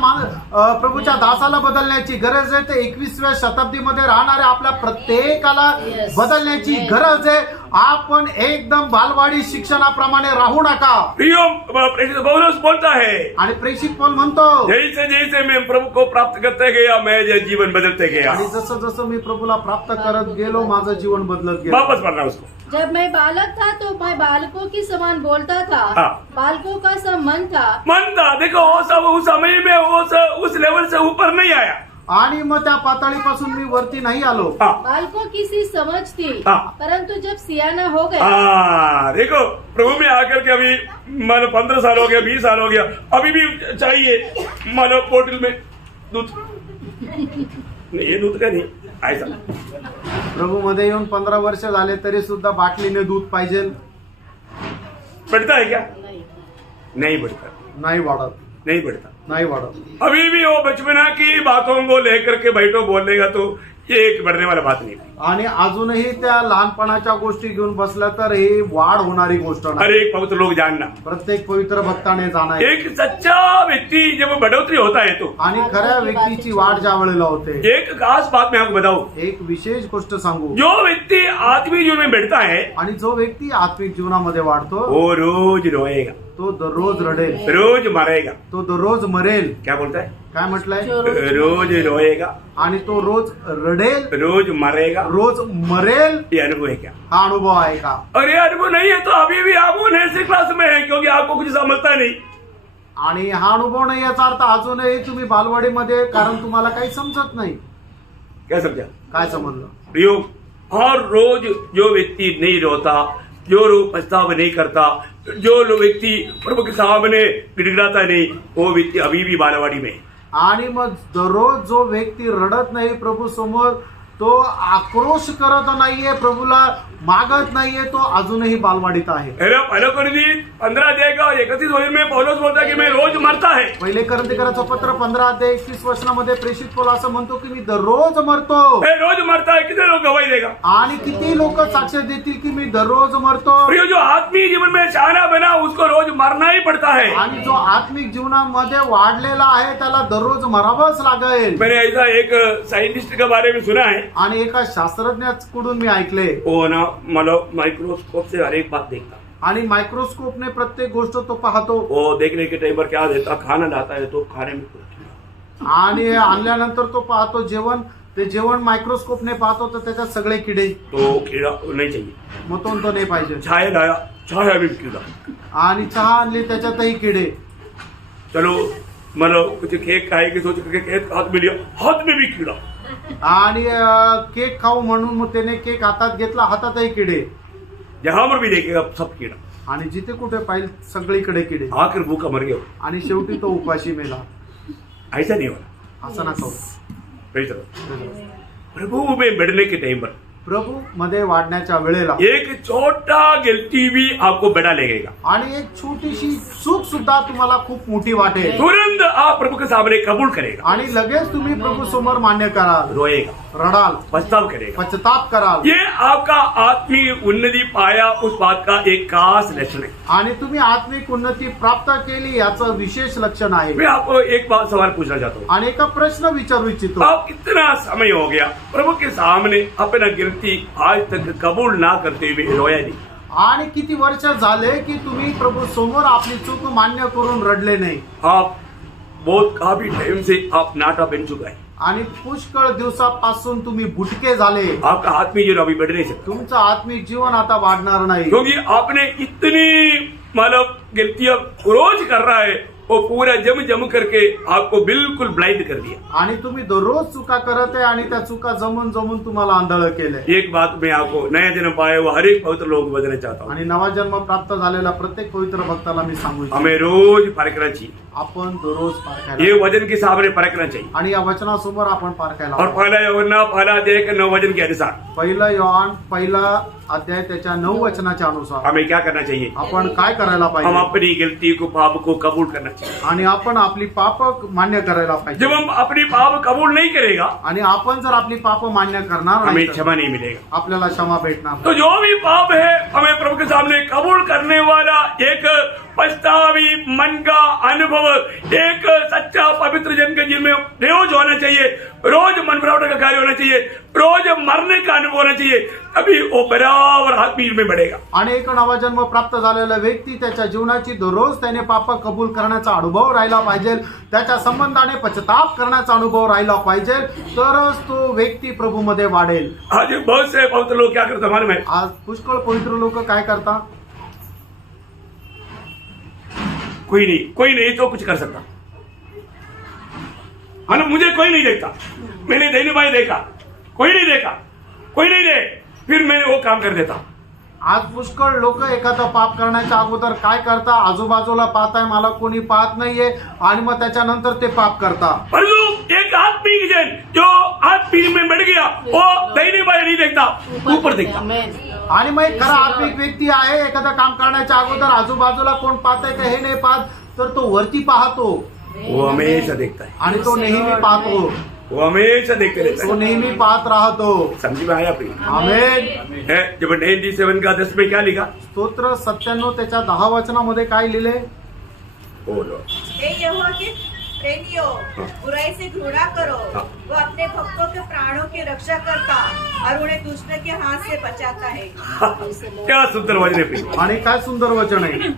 प्रभूच्या दासाला बदलण्याची गरज आहे, ते 21व्या शताब्दीमध्ये राहणाऱ्या आपल्या प्रत्येकाला बदलण्याची गरज आहे। आपण एकदम बालवाडी शिक्षणाप्रमाणे राहू नका. प्रियो प्रेषित पौलुस बोलता है, आणि प्रेषित पौल म्हणतो, जैसे जैसे मैं प्रभु को प्राप्त करते गया मैं जीवन बदलते गया. आणि जसं जसं मी प्रभूला प्राप्त करत गेलो माझं जीवन बदलत गेलं. वापस पढ़ना उसको. जब मैं बालक था तो मैं बालकों की समान बोलता था, हाँ। बालकों का सा मन था, मन था. देखो वो सब उस समय में उस लेवल से ऊपर नहीं आया. आणि मग त्या पातळीपासून मी वरती नाही आलो. हाँ. बालकों की सी समझ थी, हाँ। परंतु जब सियाना हो गया, देखो प्रभु में आकर के अभी मानो 15 साल हो गया, 20 साल हो गया, अभी भी चाहिए मानो बोतल में दूध. नहीं, ये दूध का नहीं ऐसा. प्रभू मध्ये येऊन 15 वर्ष झाले तरी सुद्धा बाटलीने दूध पाहिजे. बढ़ता है क्या? नहीं बढ़ता. नाही वाढत, नहीं बढ़ता. नाही वाढत. अभी भी वो बचपना की बातों को लेकर के बैठो बोलेगा तो ये एक बढ़ने वाला बात नहीं. आणि अजूनही त्या लहानपणाच्या गोष्टी घेऊन बसल्या तर ही वाढ होणारी गोष्ट हर नाही. एक पवित्र लोग जानना, प्रत्येक पवित्र भक्ताने जाणार. एक सच्चा व्यक्ति जब बढ़ोतरी होता है तो आणि खऱ्या व्यक्तीची वाढ ज्या वेळेला होते. एक खास बात मैं आपको बताऊं, एक विशेष गोष्ट सांगू. जो व्यक्ति आत्मिक जीवन में बढ़ता है आणि जो व्यक्ती आत्मिक जीवनामध्ये वाढतो वो रोज रोएगा, तो दररोज रडेल, रोज मरेगा. तो दररोज मरेल. क्या बोलता है? काय म्हटलंय? रोज रोएगा, आणि तो रोज रडेल, रोज मरेगा. रोज मरेल. ये अनुभव है क्या? हा अनुभव आहे का? और ये अनुभव नहीं है तो अभी भी आप नर्सरी क्लास में है, क्योंकि आपको कुछ समझता नहीं. आणि हा अनुभव नाही याचा अर्थ अजूनही तुम्ही बालवाडीमध्ये, कारण तुम्हाला काही समजत नाही. क्या समझा? काय समजलं? प्रयोग. हर रोज जो व्यक्ति नहीं रोता, जो लोग पछतावा नहीं करता, जो व्यक्ति प्रभु के सामने गिड़गिड़ाता नहीं, वो व्यक्ति अभी भी बालवाड़ी में. आणि मग दररोज जो व्यक्ती रडत नाही प्रभू समोर, तो आक्रोश करत नाहीये, प्रभूला मागत नाहीये, तो अजूनही बालवाडीत आहे. 15 अध्याय का 31 वचन में पौलुस बोलता है कि मैं रोज मरता है. पहिले करंथीकरांचं पत्र 15 अध्याय 21 वचनामध्ये प्रेषित पौल असं म्हणतो की मी दररोज मरतो. मैं रोज मरता है. कितने लोग गवाही देगा? आणि किती लोक साक्ष देतील की मी दररोज मरतो. प्रियो, जो आत्मीय जीवन में शाना बना उसको रोज मरना ही पड़ता है. आणि जो आत्मिक जीवनामध्ये वाढलेला आहे त्याला दररोज मरावंच लागेल. मैंने ऐसा एक साइंटिस्ट के बारे में सुना है. आणि एका शास्त्रज्ञाकडून मी ऐकले, वो ना मतलब माइक्रोस्कोप से हर एक बात देखता. आणि मायक्रोस्कोपने प्रत्येक गोष्ट तो पाहतो. वो देखने के टाइम पर क्या देता, खाना लाता है तो खाने में आणि आणल्यानंतर तो पाहतो जेवण, ते जेवण मायक्रोस्कोपने पाहतो तर त्याच्यात सगळे किडे. तो कीड़ा नहीं चाहिए. मग तो नाही पाहिजे. चाय लाया, चाय में कीड़ा. आणि चहा आणली त्याच्यातही किडे. चलो मतलब कुछ केक खाएगी सोच के केक हाथ में लिया, हाथ में भी कीड़ा. आणि केक खाऊ म्हणून मग त्याने केक हातात घेतला, हातातही किडे. जहां पर भी देखेगा सब कीड़ा. आणि जिथे कुठे पाहिजे सगळीकडे किडे. आखिर भूखा मर गया. आणि शेवटी तो उपाशी मेला. ऐसा नहीं होना. असं नका. Praise the Lord. प्रभु में बढ़ने के टाइम पर प्रभू मध्ये वाढण्याच्या वेळेला एक छोटा गलती भी आपको बड़ा लगेगा. आणि एक छोटीशी चूक सुद्धा तुम्हाला खूप मोठी वाटेल. तुरंत आप प्रभु के सामने कबूल करेगा. आणि लगेच तुम्ही प्रभू समोर मान्य कराल, रोएगा, रडाल, पछतावा करेगा. पश्चाताप कराल. ये आपका आत्मिक उन्नति पाया उस बात का एक खास लक्षण है. आणि तुम्ही आत्मिक उन्नती प्राप्त केली याचं विशेष लक्षण आहे. मैं आपको एक बात सवाल पूछना चाहता हूँ. आणि एका प्रश्न विचारू इच्छितो. आप कितना समय हो गया प्रभु के सामने अपना गिरती आज तक कबूल ना करते हुए रोया नहीं? आणि किती वर्ष झाले की तुम्ही प्रभू समोर आपली चूक मान्य करून रडले नाही? आप बहुत काफी टाइम से आप नाटा बन चुका है. आणि पुष्कळ दिवसापासून तुम्ही बुटके झाले. आपका आत्मीय जीवन अभी बढ़ नहीं सकता, तुमचं आत्मिक जीवन आता वाढणार नाही. क्योंकि आपने इतनी मतलब गलतियां रोज कर रहा है, वो पूरा जम जम करके आपको बिल्कुल ब्लाइंड कर दिया. आणि तुम्ही दररोज चुका करत आहे आणि त्या चुका जमून जमून तुम्हाला आंधळ केलंय. एक बात मैं आपको नया जन्म पाए वो हर एक पवित्र लोग बदलना चाहता हूँ. आणि नवा जन्म प्राप्त झालेला प्रत्येक पवित्र भक्ताला मी सांगू इच्छितो, हमें रोज परखना चाहिए. आपण दररोज ये पारखायला वजन के सामने परखना चाहिए. आणि या वचनासमोर आपण पारखायला और पहला यौवना पहला अध्याय के 9 वजन के अनुसार पहिलं योहान पहिला अध्याय त्याच्या 9 वचनाच्या अनुसार हमें क्या करना चाहिए? आपण काय करायला हम पाहिजे? अपनी गलती को पाप को कबूल करना चाहिए. आणि आपण आपली पाप मान्य करायला पाहिजे. जब हम अपनी पाप कबूल नहीं करेगा आणि आपण जर आपली पाप मान्य करणार हमें नाही तर क्षमा नहीं मिलेगा. आपल्याला क्षमा भेटणार तो जो भी पाप है हमें प्रभु के सामने कबूल करने वाला एक पछतावी मन का अनुभव, एक सच्चा पवित्र जन के जिनमें प्रयोज होना चाहिए. रोज मन बनावट का कार्य होना चाहिए, रोज मरने का अनुभव होना चाहिए, तभी वो बराबर आत्मीय में बढ़ेगा। आणि एक नवा जन्म प्राप्त झालेला व्यक्ती त्याच्या जीवनाची दररोज त्याने पाप कबूल करण्याचा अनुभव राहिला पाहिजे, त्याच्या संबंधाने पश्चाताप करण्याचा अनुभव राहिला पाहिजे, तरच तो व्यक्ती प्रभूमध्ये वाढेल। आज बहुत से पवित्र लोग क्या करते हैं मालूम है? आज पुष्कळ पवित्र लोक काय करतात? कोई नहीं तो कुछ कर सकता। मतलब मुझे कोई नहीं देखता, मैंने दैनी भाई देखा, कोई नहीं देखा, कोई नहीं दे, फिर मैंने वो काम कर देता। आज पुष्कळ लोक एखादं पाप करण्याच्या अगोदर काय करता? आजूबाजूला पाहताय, मला कोणी पाहत नाहीये, आणि मग त्याच्यानंतर ते पाप करता। परंतु एक आत्मिक जन जो आत्मिक में बढ़ गया, वो दैनी भाई नहीं देखता, ऊपर देखता। आणि मग एक खरा आत्मिक व्यक्ती आहे, एखादं काम करण्याच्या अगोदर आजूबाजूला कोण पाहतंय का हे नाही पाहत, तर तो वरती पाहतो, वो हमेशा देखता है, आणि तो नेहमी पाहतो, वो हमेशा देखते रहता तो है। नेहमी पाहत राहतो। समझ में आया प्रिय? आमेन। है जब 97 का 10 में क्या लिखा? स्तोत्र 97 त्याच्या 10 वचनामध्ये काय लिहिले? बोलो। हे यहोवा के प्रेमियों, बुराई से घृणा करो। वो अपने भक्तों के प्राणों की रक्षा करता और उन्हें दुष्ट के हाथ से बचाता है। क्या सुंदर वचन है प्रिय। आणि काय सुंदर वचन आहे।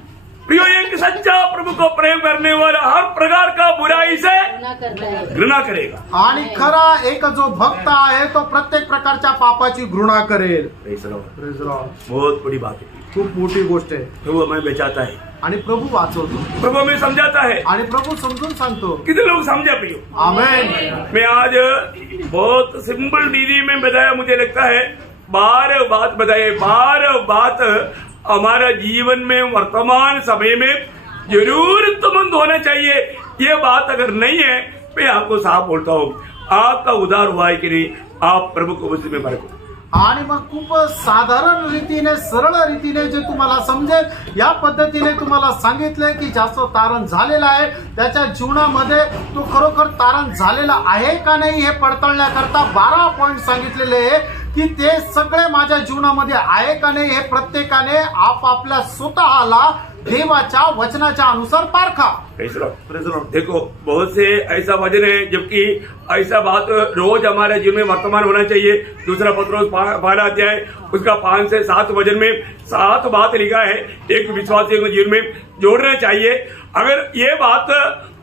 प्रियो, एक सच्चा प्रभु को प्रेम करने वाला हर प्रकार का बुराई से घृणा करेगा। आणि खरा एक जो भक्त आहे तो प्रत्येक प्रकारच्या पापाची घृणा करेल। Praise the Lord। Praise the Lord। बहुत बड़ी बात है। खूप मोठी गोष्ट आहे। प्रभु हमें बचाता है, आणि प्रभु वाचवतो, प्रभु हमें समझाता है, आणि प्रभु समजून सांगतो। कितने लोग समझा प्रियो? आमेन। मैं आज बहुत सिंपल दीदी में बताया, मुझे लगता है 12 बात बताए, 12 बात हमारा जीवन में वर्तमान समय में जरूरतमंद होना चाहिए। ये बात अगर नहीं है, मैं आपको साफ बोलता हूँ, आपका उद्धार हुआ है कि नहीं, आप प्रभु को उसी में परखो। आणि मग खूप साधारण रीतीने, सरळ रीतीने जे तुम्हाला समजेल, या पद्धतीने तुम्हाला सांगितलंय की जास्त तारण झालेलं आहे, त्याच्या जीवनामध्ये तो खरोखर तारण झालेला आहे का नाही हे पडताळण्याकरता 12 पॉइंट सांगितलेले आहे की ते सगळे माझ्या जीवनामध्ये आहे का नाही हे प्रत्येकाने आपापल्या स्वतःला देवाच्या वचनाच्या अनुसार पारखा। देखो, बहुत से ऐसा वचन है जबकि ऐसा बात रोज हमारे जीवन में वर्तमान होना चाहिए। दूसरा पत्रोस 12 अध्याय उसका 5 से 7 वचन में 7 बात लिखा है, एक विश्वासी को जीवन में जोड़ना चाहिए। अगर ये बात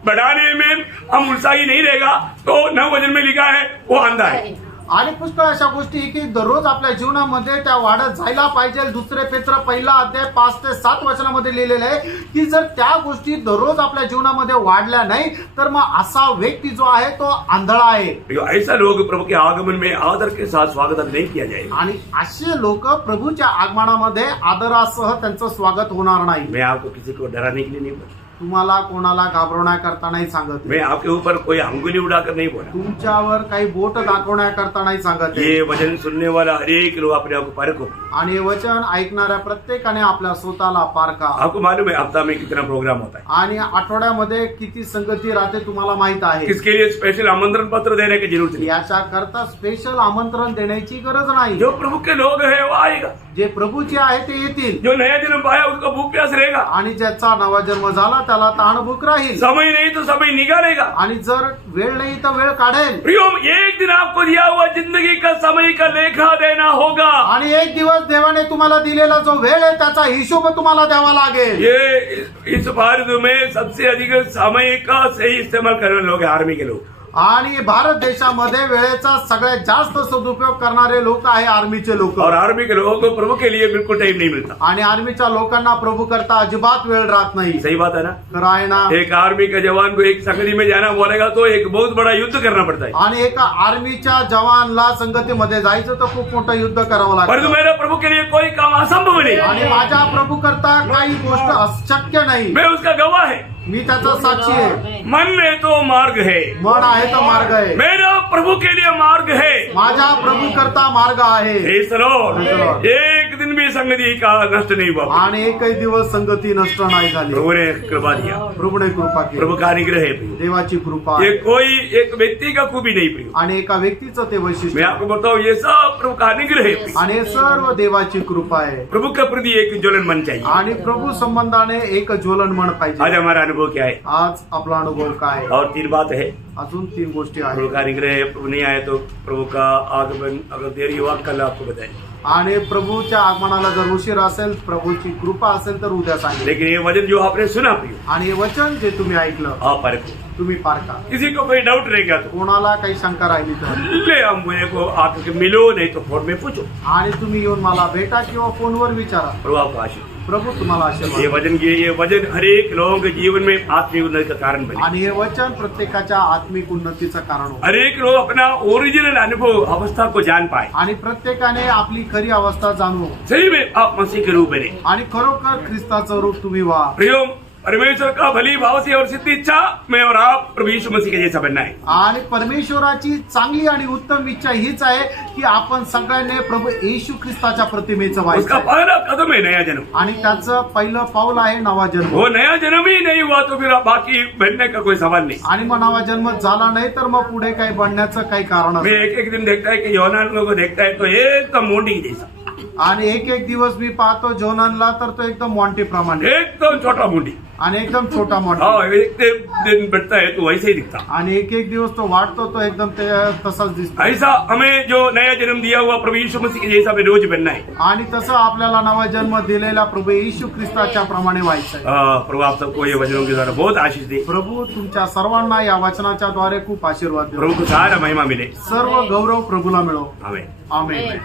बढ़ाने में हम उत्साही नहीं रहेगा तो 9 वचन में लिखा है वो अंधा है। आणि पुष्कळ अशा गोष्टी की दररोज आपल्या जीवनामध्ये त्या वाढत जायला पाहिजे। दुसरे पेत्र 1 अध्याय 5 ते 7 वचनामध्ये लिहिलेलं आहे की जर त्या गोष्टी दररोज आपल्या जीवनामध्ये वाढल्या नाही तर मग असा व्यक्ती जो आहे तो आंधळा आहे। ऐसा लोग प्रभु के आगमन में आदर के साथ स्वागत नहीं किया जाएगा। आणि असे लोक प्रभूच्या आगमनामध्ये आदरासह त्यांचं स्वागत होणार नाही। मैं आपको किसी को डराने के लिए नहीं बोला, तुम्हाला कोणाला घाबरवण्याकरता नाही सांगत, मैं आपके ऊपर कोई अंगुली उड़ाकर नहीं बोला। तुमच्यावर काही बोट दाखवण्याकरता नाही सांगत। ये वचन सुनने वाला हर एक लोग अपने आप को परखो। आणि हे वचन ऐकणाऱ्या प्रत्येकाने आपल्या स्वतःला पारखा। आपको मालूम है हफ्ता में कितना प्रोग्राम होता है, आणि आठवड्यामध्ये किती संगती राहते तुम्हाला माहित आहे। किसके लिए स्पेशल आमंत्रण पत्र देने की जरूरत नहीं। याच्या करता स्पेशल आमंत्रण देण्याची गरज नाही। जो प्रभु के लोग है वो आएगा, जे प्रभूचे आहे ते येतील, जो नया जन्म पाया उसका भूख प्यास रहेगा, आणि ज्याचा नवा जन्म झाला त्याला ताण भूक राहील, समय नहीं तो समय निकालेगा। आणि जर वेळ नाही तर वेळ काढेल। प्रियो, एक दिन आपको दिया हुआ जिंदगी का समय का लेखा देना होगा। आणि एक दिवस देवाने तुम्हाला दिलेला जो वेळ आहे त्याचा हिशोब तुम्हाला द्यावा लागेल। ये इस भारत में सबसे अधिक समय का सही इस्तेमाल करने लोग हैं आर्मी के लोग। आणि भारत देशामध्ये वेळेचा सगळ्यात जास्त सदुपयोग करणारे लोक आहे आर्मीचे लोक। और आर्मी के लोगों को प्रभु के लिए बिल्कुल टाइम नहीं मिलता। आणि आर्मीच्या लोकांना प्रभू करता अजिबात वेळ राहत नाही। सही बात है ना? खरं आहे ना? एक आर्मी का जवान को एक संगति में जाना बोलेगा तो एक बहुत बड़ा युद्ध करना पड़ता है। आणि एका आर्मीच्या जवानला संगतीमध्ये जायचं तर खूप मोठं युद्ध करावं परंतु लागतं। मेरे प्रभु के लिए कोई काम असंभव नहीं। आणि माझ्या प्रभू करता काही गोष्ट अशक्य नाही। मैं उसका गवाह है, मी त्याचा साक्षी आहे। मन में तो मार्ग है, मन आहे तो मार्ग आहे, मेरा प्रभु के लिए मार्ग है। माझ्या प्रभू करता मार्ग आहे। Praise the Lord। एक दिन दिन भी संगति का नष्ट नहीं हुआ। आणि एकही दिवस संगती नष्ट नाही झाली. प्रभु ने कृपा दिया, प्रभूने कृपा केली. प्रभु का अनुग्रह है प्रियो। देवाची कृपा ये आहे. कोई एक व्यक्ति का खूबी नहीं प्रियो, आणि एका व्यक्तीचं ते मैं वैशिष्ट्य आपको बताऊं ये सब प्रभु का अनुग्रह है प्रियो। आणि हे सर्व देवाची कृपा आहे. प्रभु के प्रति एक ज्वलन मन चाहिए। आणि प्रभु संबंधाने एक ज्वलन मन आज पाहिजे. हमारा अनुभव क्या है? आज आपला अनुभव काय आहे? और 3 बात है। अजून 3 गोष्टी प्रभु आहेत. का अनुग्रह है, प्रभु नहीं आए तो प्रभु का आगमन अगर देरी हुआ कल आपको बताएंगे। आणि प्रभूच्या आगमनाला जर उशीर असेल, प्रभूची कृपा असेल तर उद्या सांगेल. लेकिन ये वचन जो आपने सुना प्रियो, आणि हे वचन जे तुम्ही ऐकलं आप परखो। तुम्ही पारखा. किसी को कोई डाउट रहेगा तो कोणाला काही शंका राहिली तर ले हम मुझे को आके मिलो, नहीं तो फोन में पूछो। आणि तुम्ही येऊन मला भेटा किंवा फोनवर विचारा. प्रभु आपको आशीष। प्रभू तुम्हाला ये आशीर्वाद. ये वचन हर एक लोगों के जीवन में आत्मिक उन्नति का कारण बने। आणि हे वचन प्रत्येकाच्या आत्मिक उन्नतीचं कारण हो. हर एक लोग अपना ओरिजिनल अनुभव अवस्था को जान पाए। आणि प्रत्येकाने आपली खरी अवस्था जाणू सही में आप मसीह के रूप बने। आणि खरोखर ख्रिस्ताचं रूप तुम्ही व्हा. प्रियो, परमेश्वर का भली भाव से और सिद्ध इच्छा में और आप प्रभु यीशु मसीह के जैसा बनना है। आणि परमेश्वराची चांगली आणि उत्तम इच्छा हीच आहे की आपण सगळ्यांनी प्रभू येशू ख्रिस्ताच्या प्रतिमेचं उसका व्हायचं. पहला कदम है नया जन्म। आणि त्याचं पहिलं पाऊल आहे नवा जन्म. वो नया जन्म ही नहीं हुआ तो फिर बाकी बनने का कोई सवाल नहीं। आणि मग नवा जन्म झाला नाही तर मग पुढे काही बनण्याचं काही कारण मैं असतं. एक दिन देखता है कि यूनान को देखता है तो एकदम मोंडी जैसा, आणि एक दिवस मी पाहतो जोनानला तर तो एकदम मॉन्टी प्रमाणे एकदम छोटा मोंडी। आणि एकदम छोटा मॉन्टी. हाँ, एक दिन बढ़ता है तो वैसे ही दिखता। आणि एक दिवस तो वाढतो तो एकदम तसाच दिसतो. ऐसा हमें जो नया जन्म दिया हुआ प्रभु यीशु मसीह के जैसा हमें रोज बनना है। आणि तसं आपल्याला नवा जन्म दिलेला प्रभू येशू ख्रिस्ताच्या प्रमाणे व्हायचं आहे. प्रभु आप सबको ये वचनों के द्वारा बहुत आशीष दे। प्रभू तुमच्या सर्वांना या वचनाच्या द्वारे खूप आशीर्वाद देतो. प्रभु को सारा महिमा मिले। सर्व गौरव प्रभूला मिळो. आमेन। आमेन.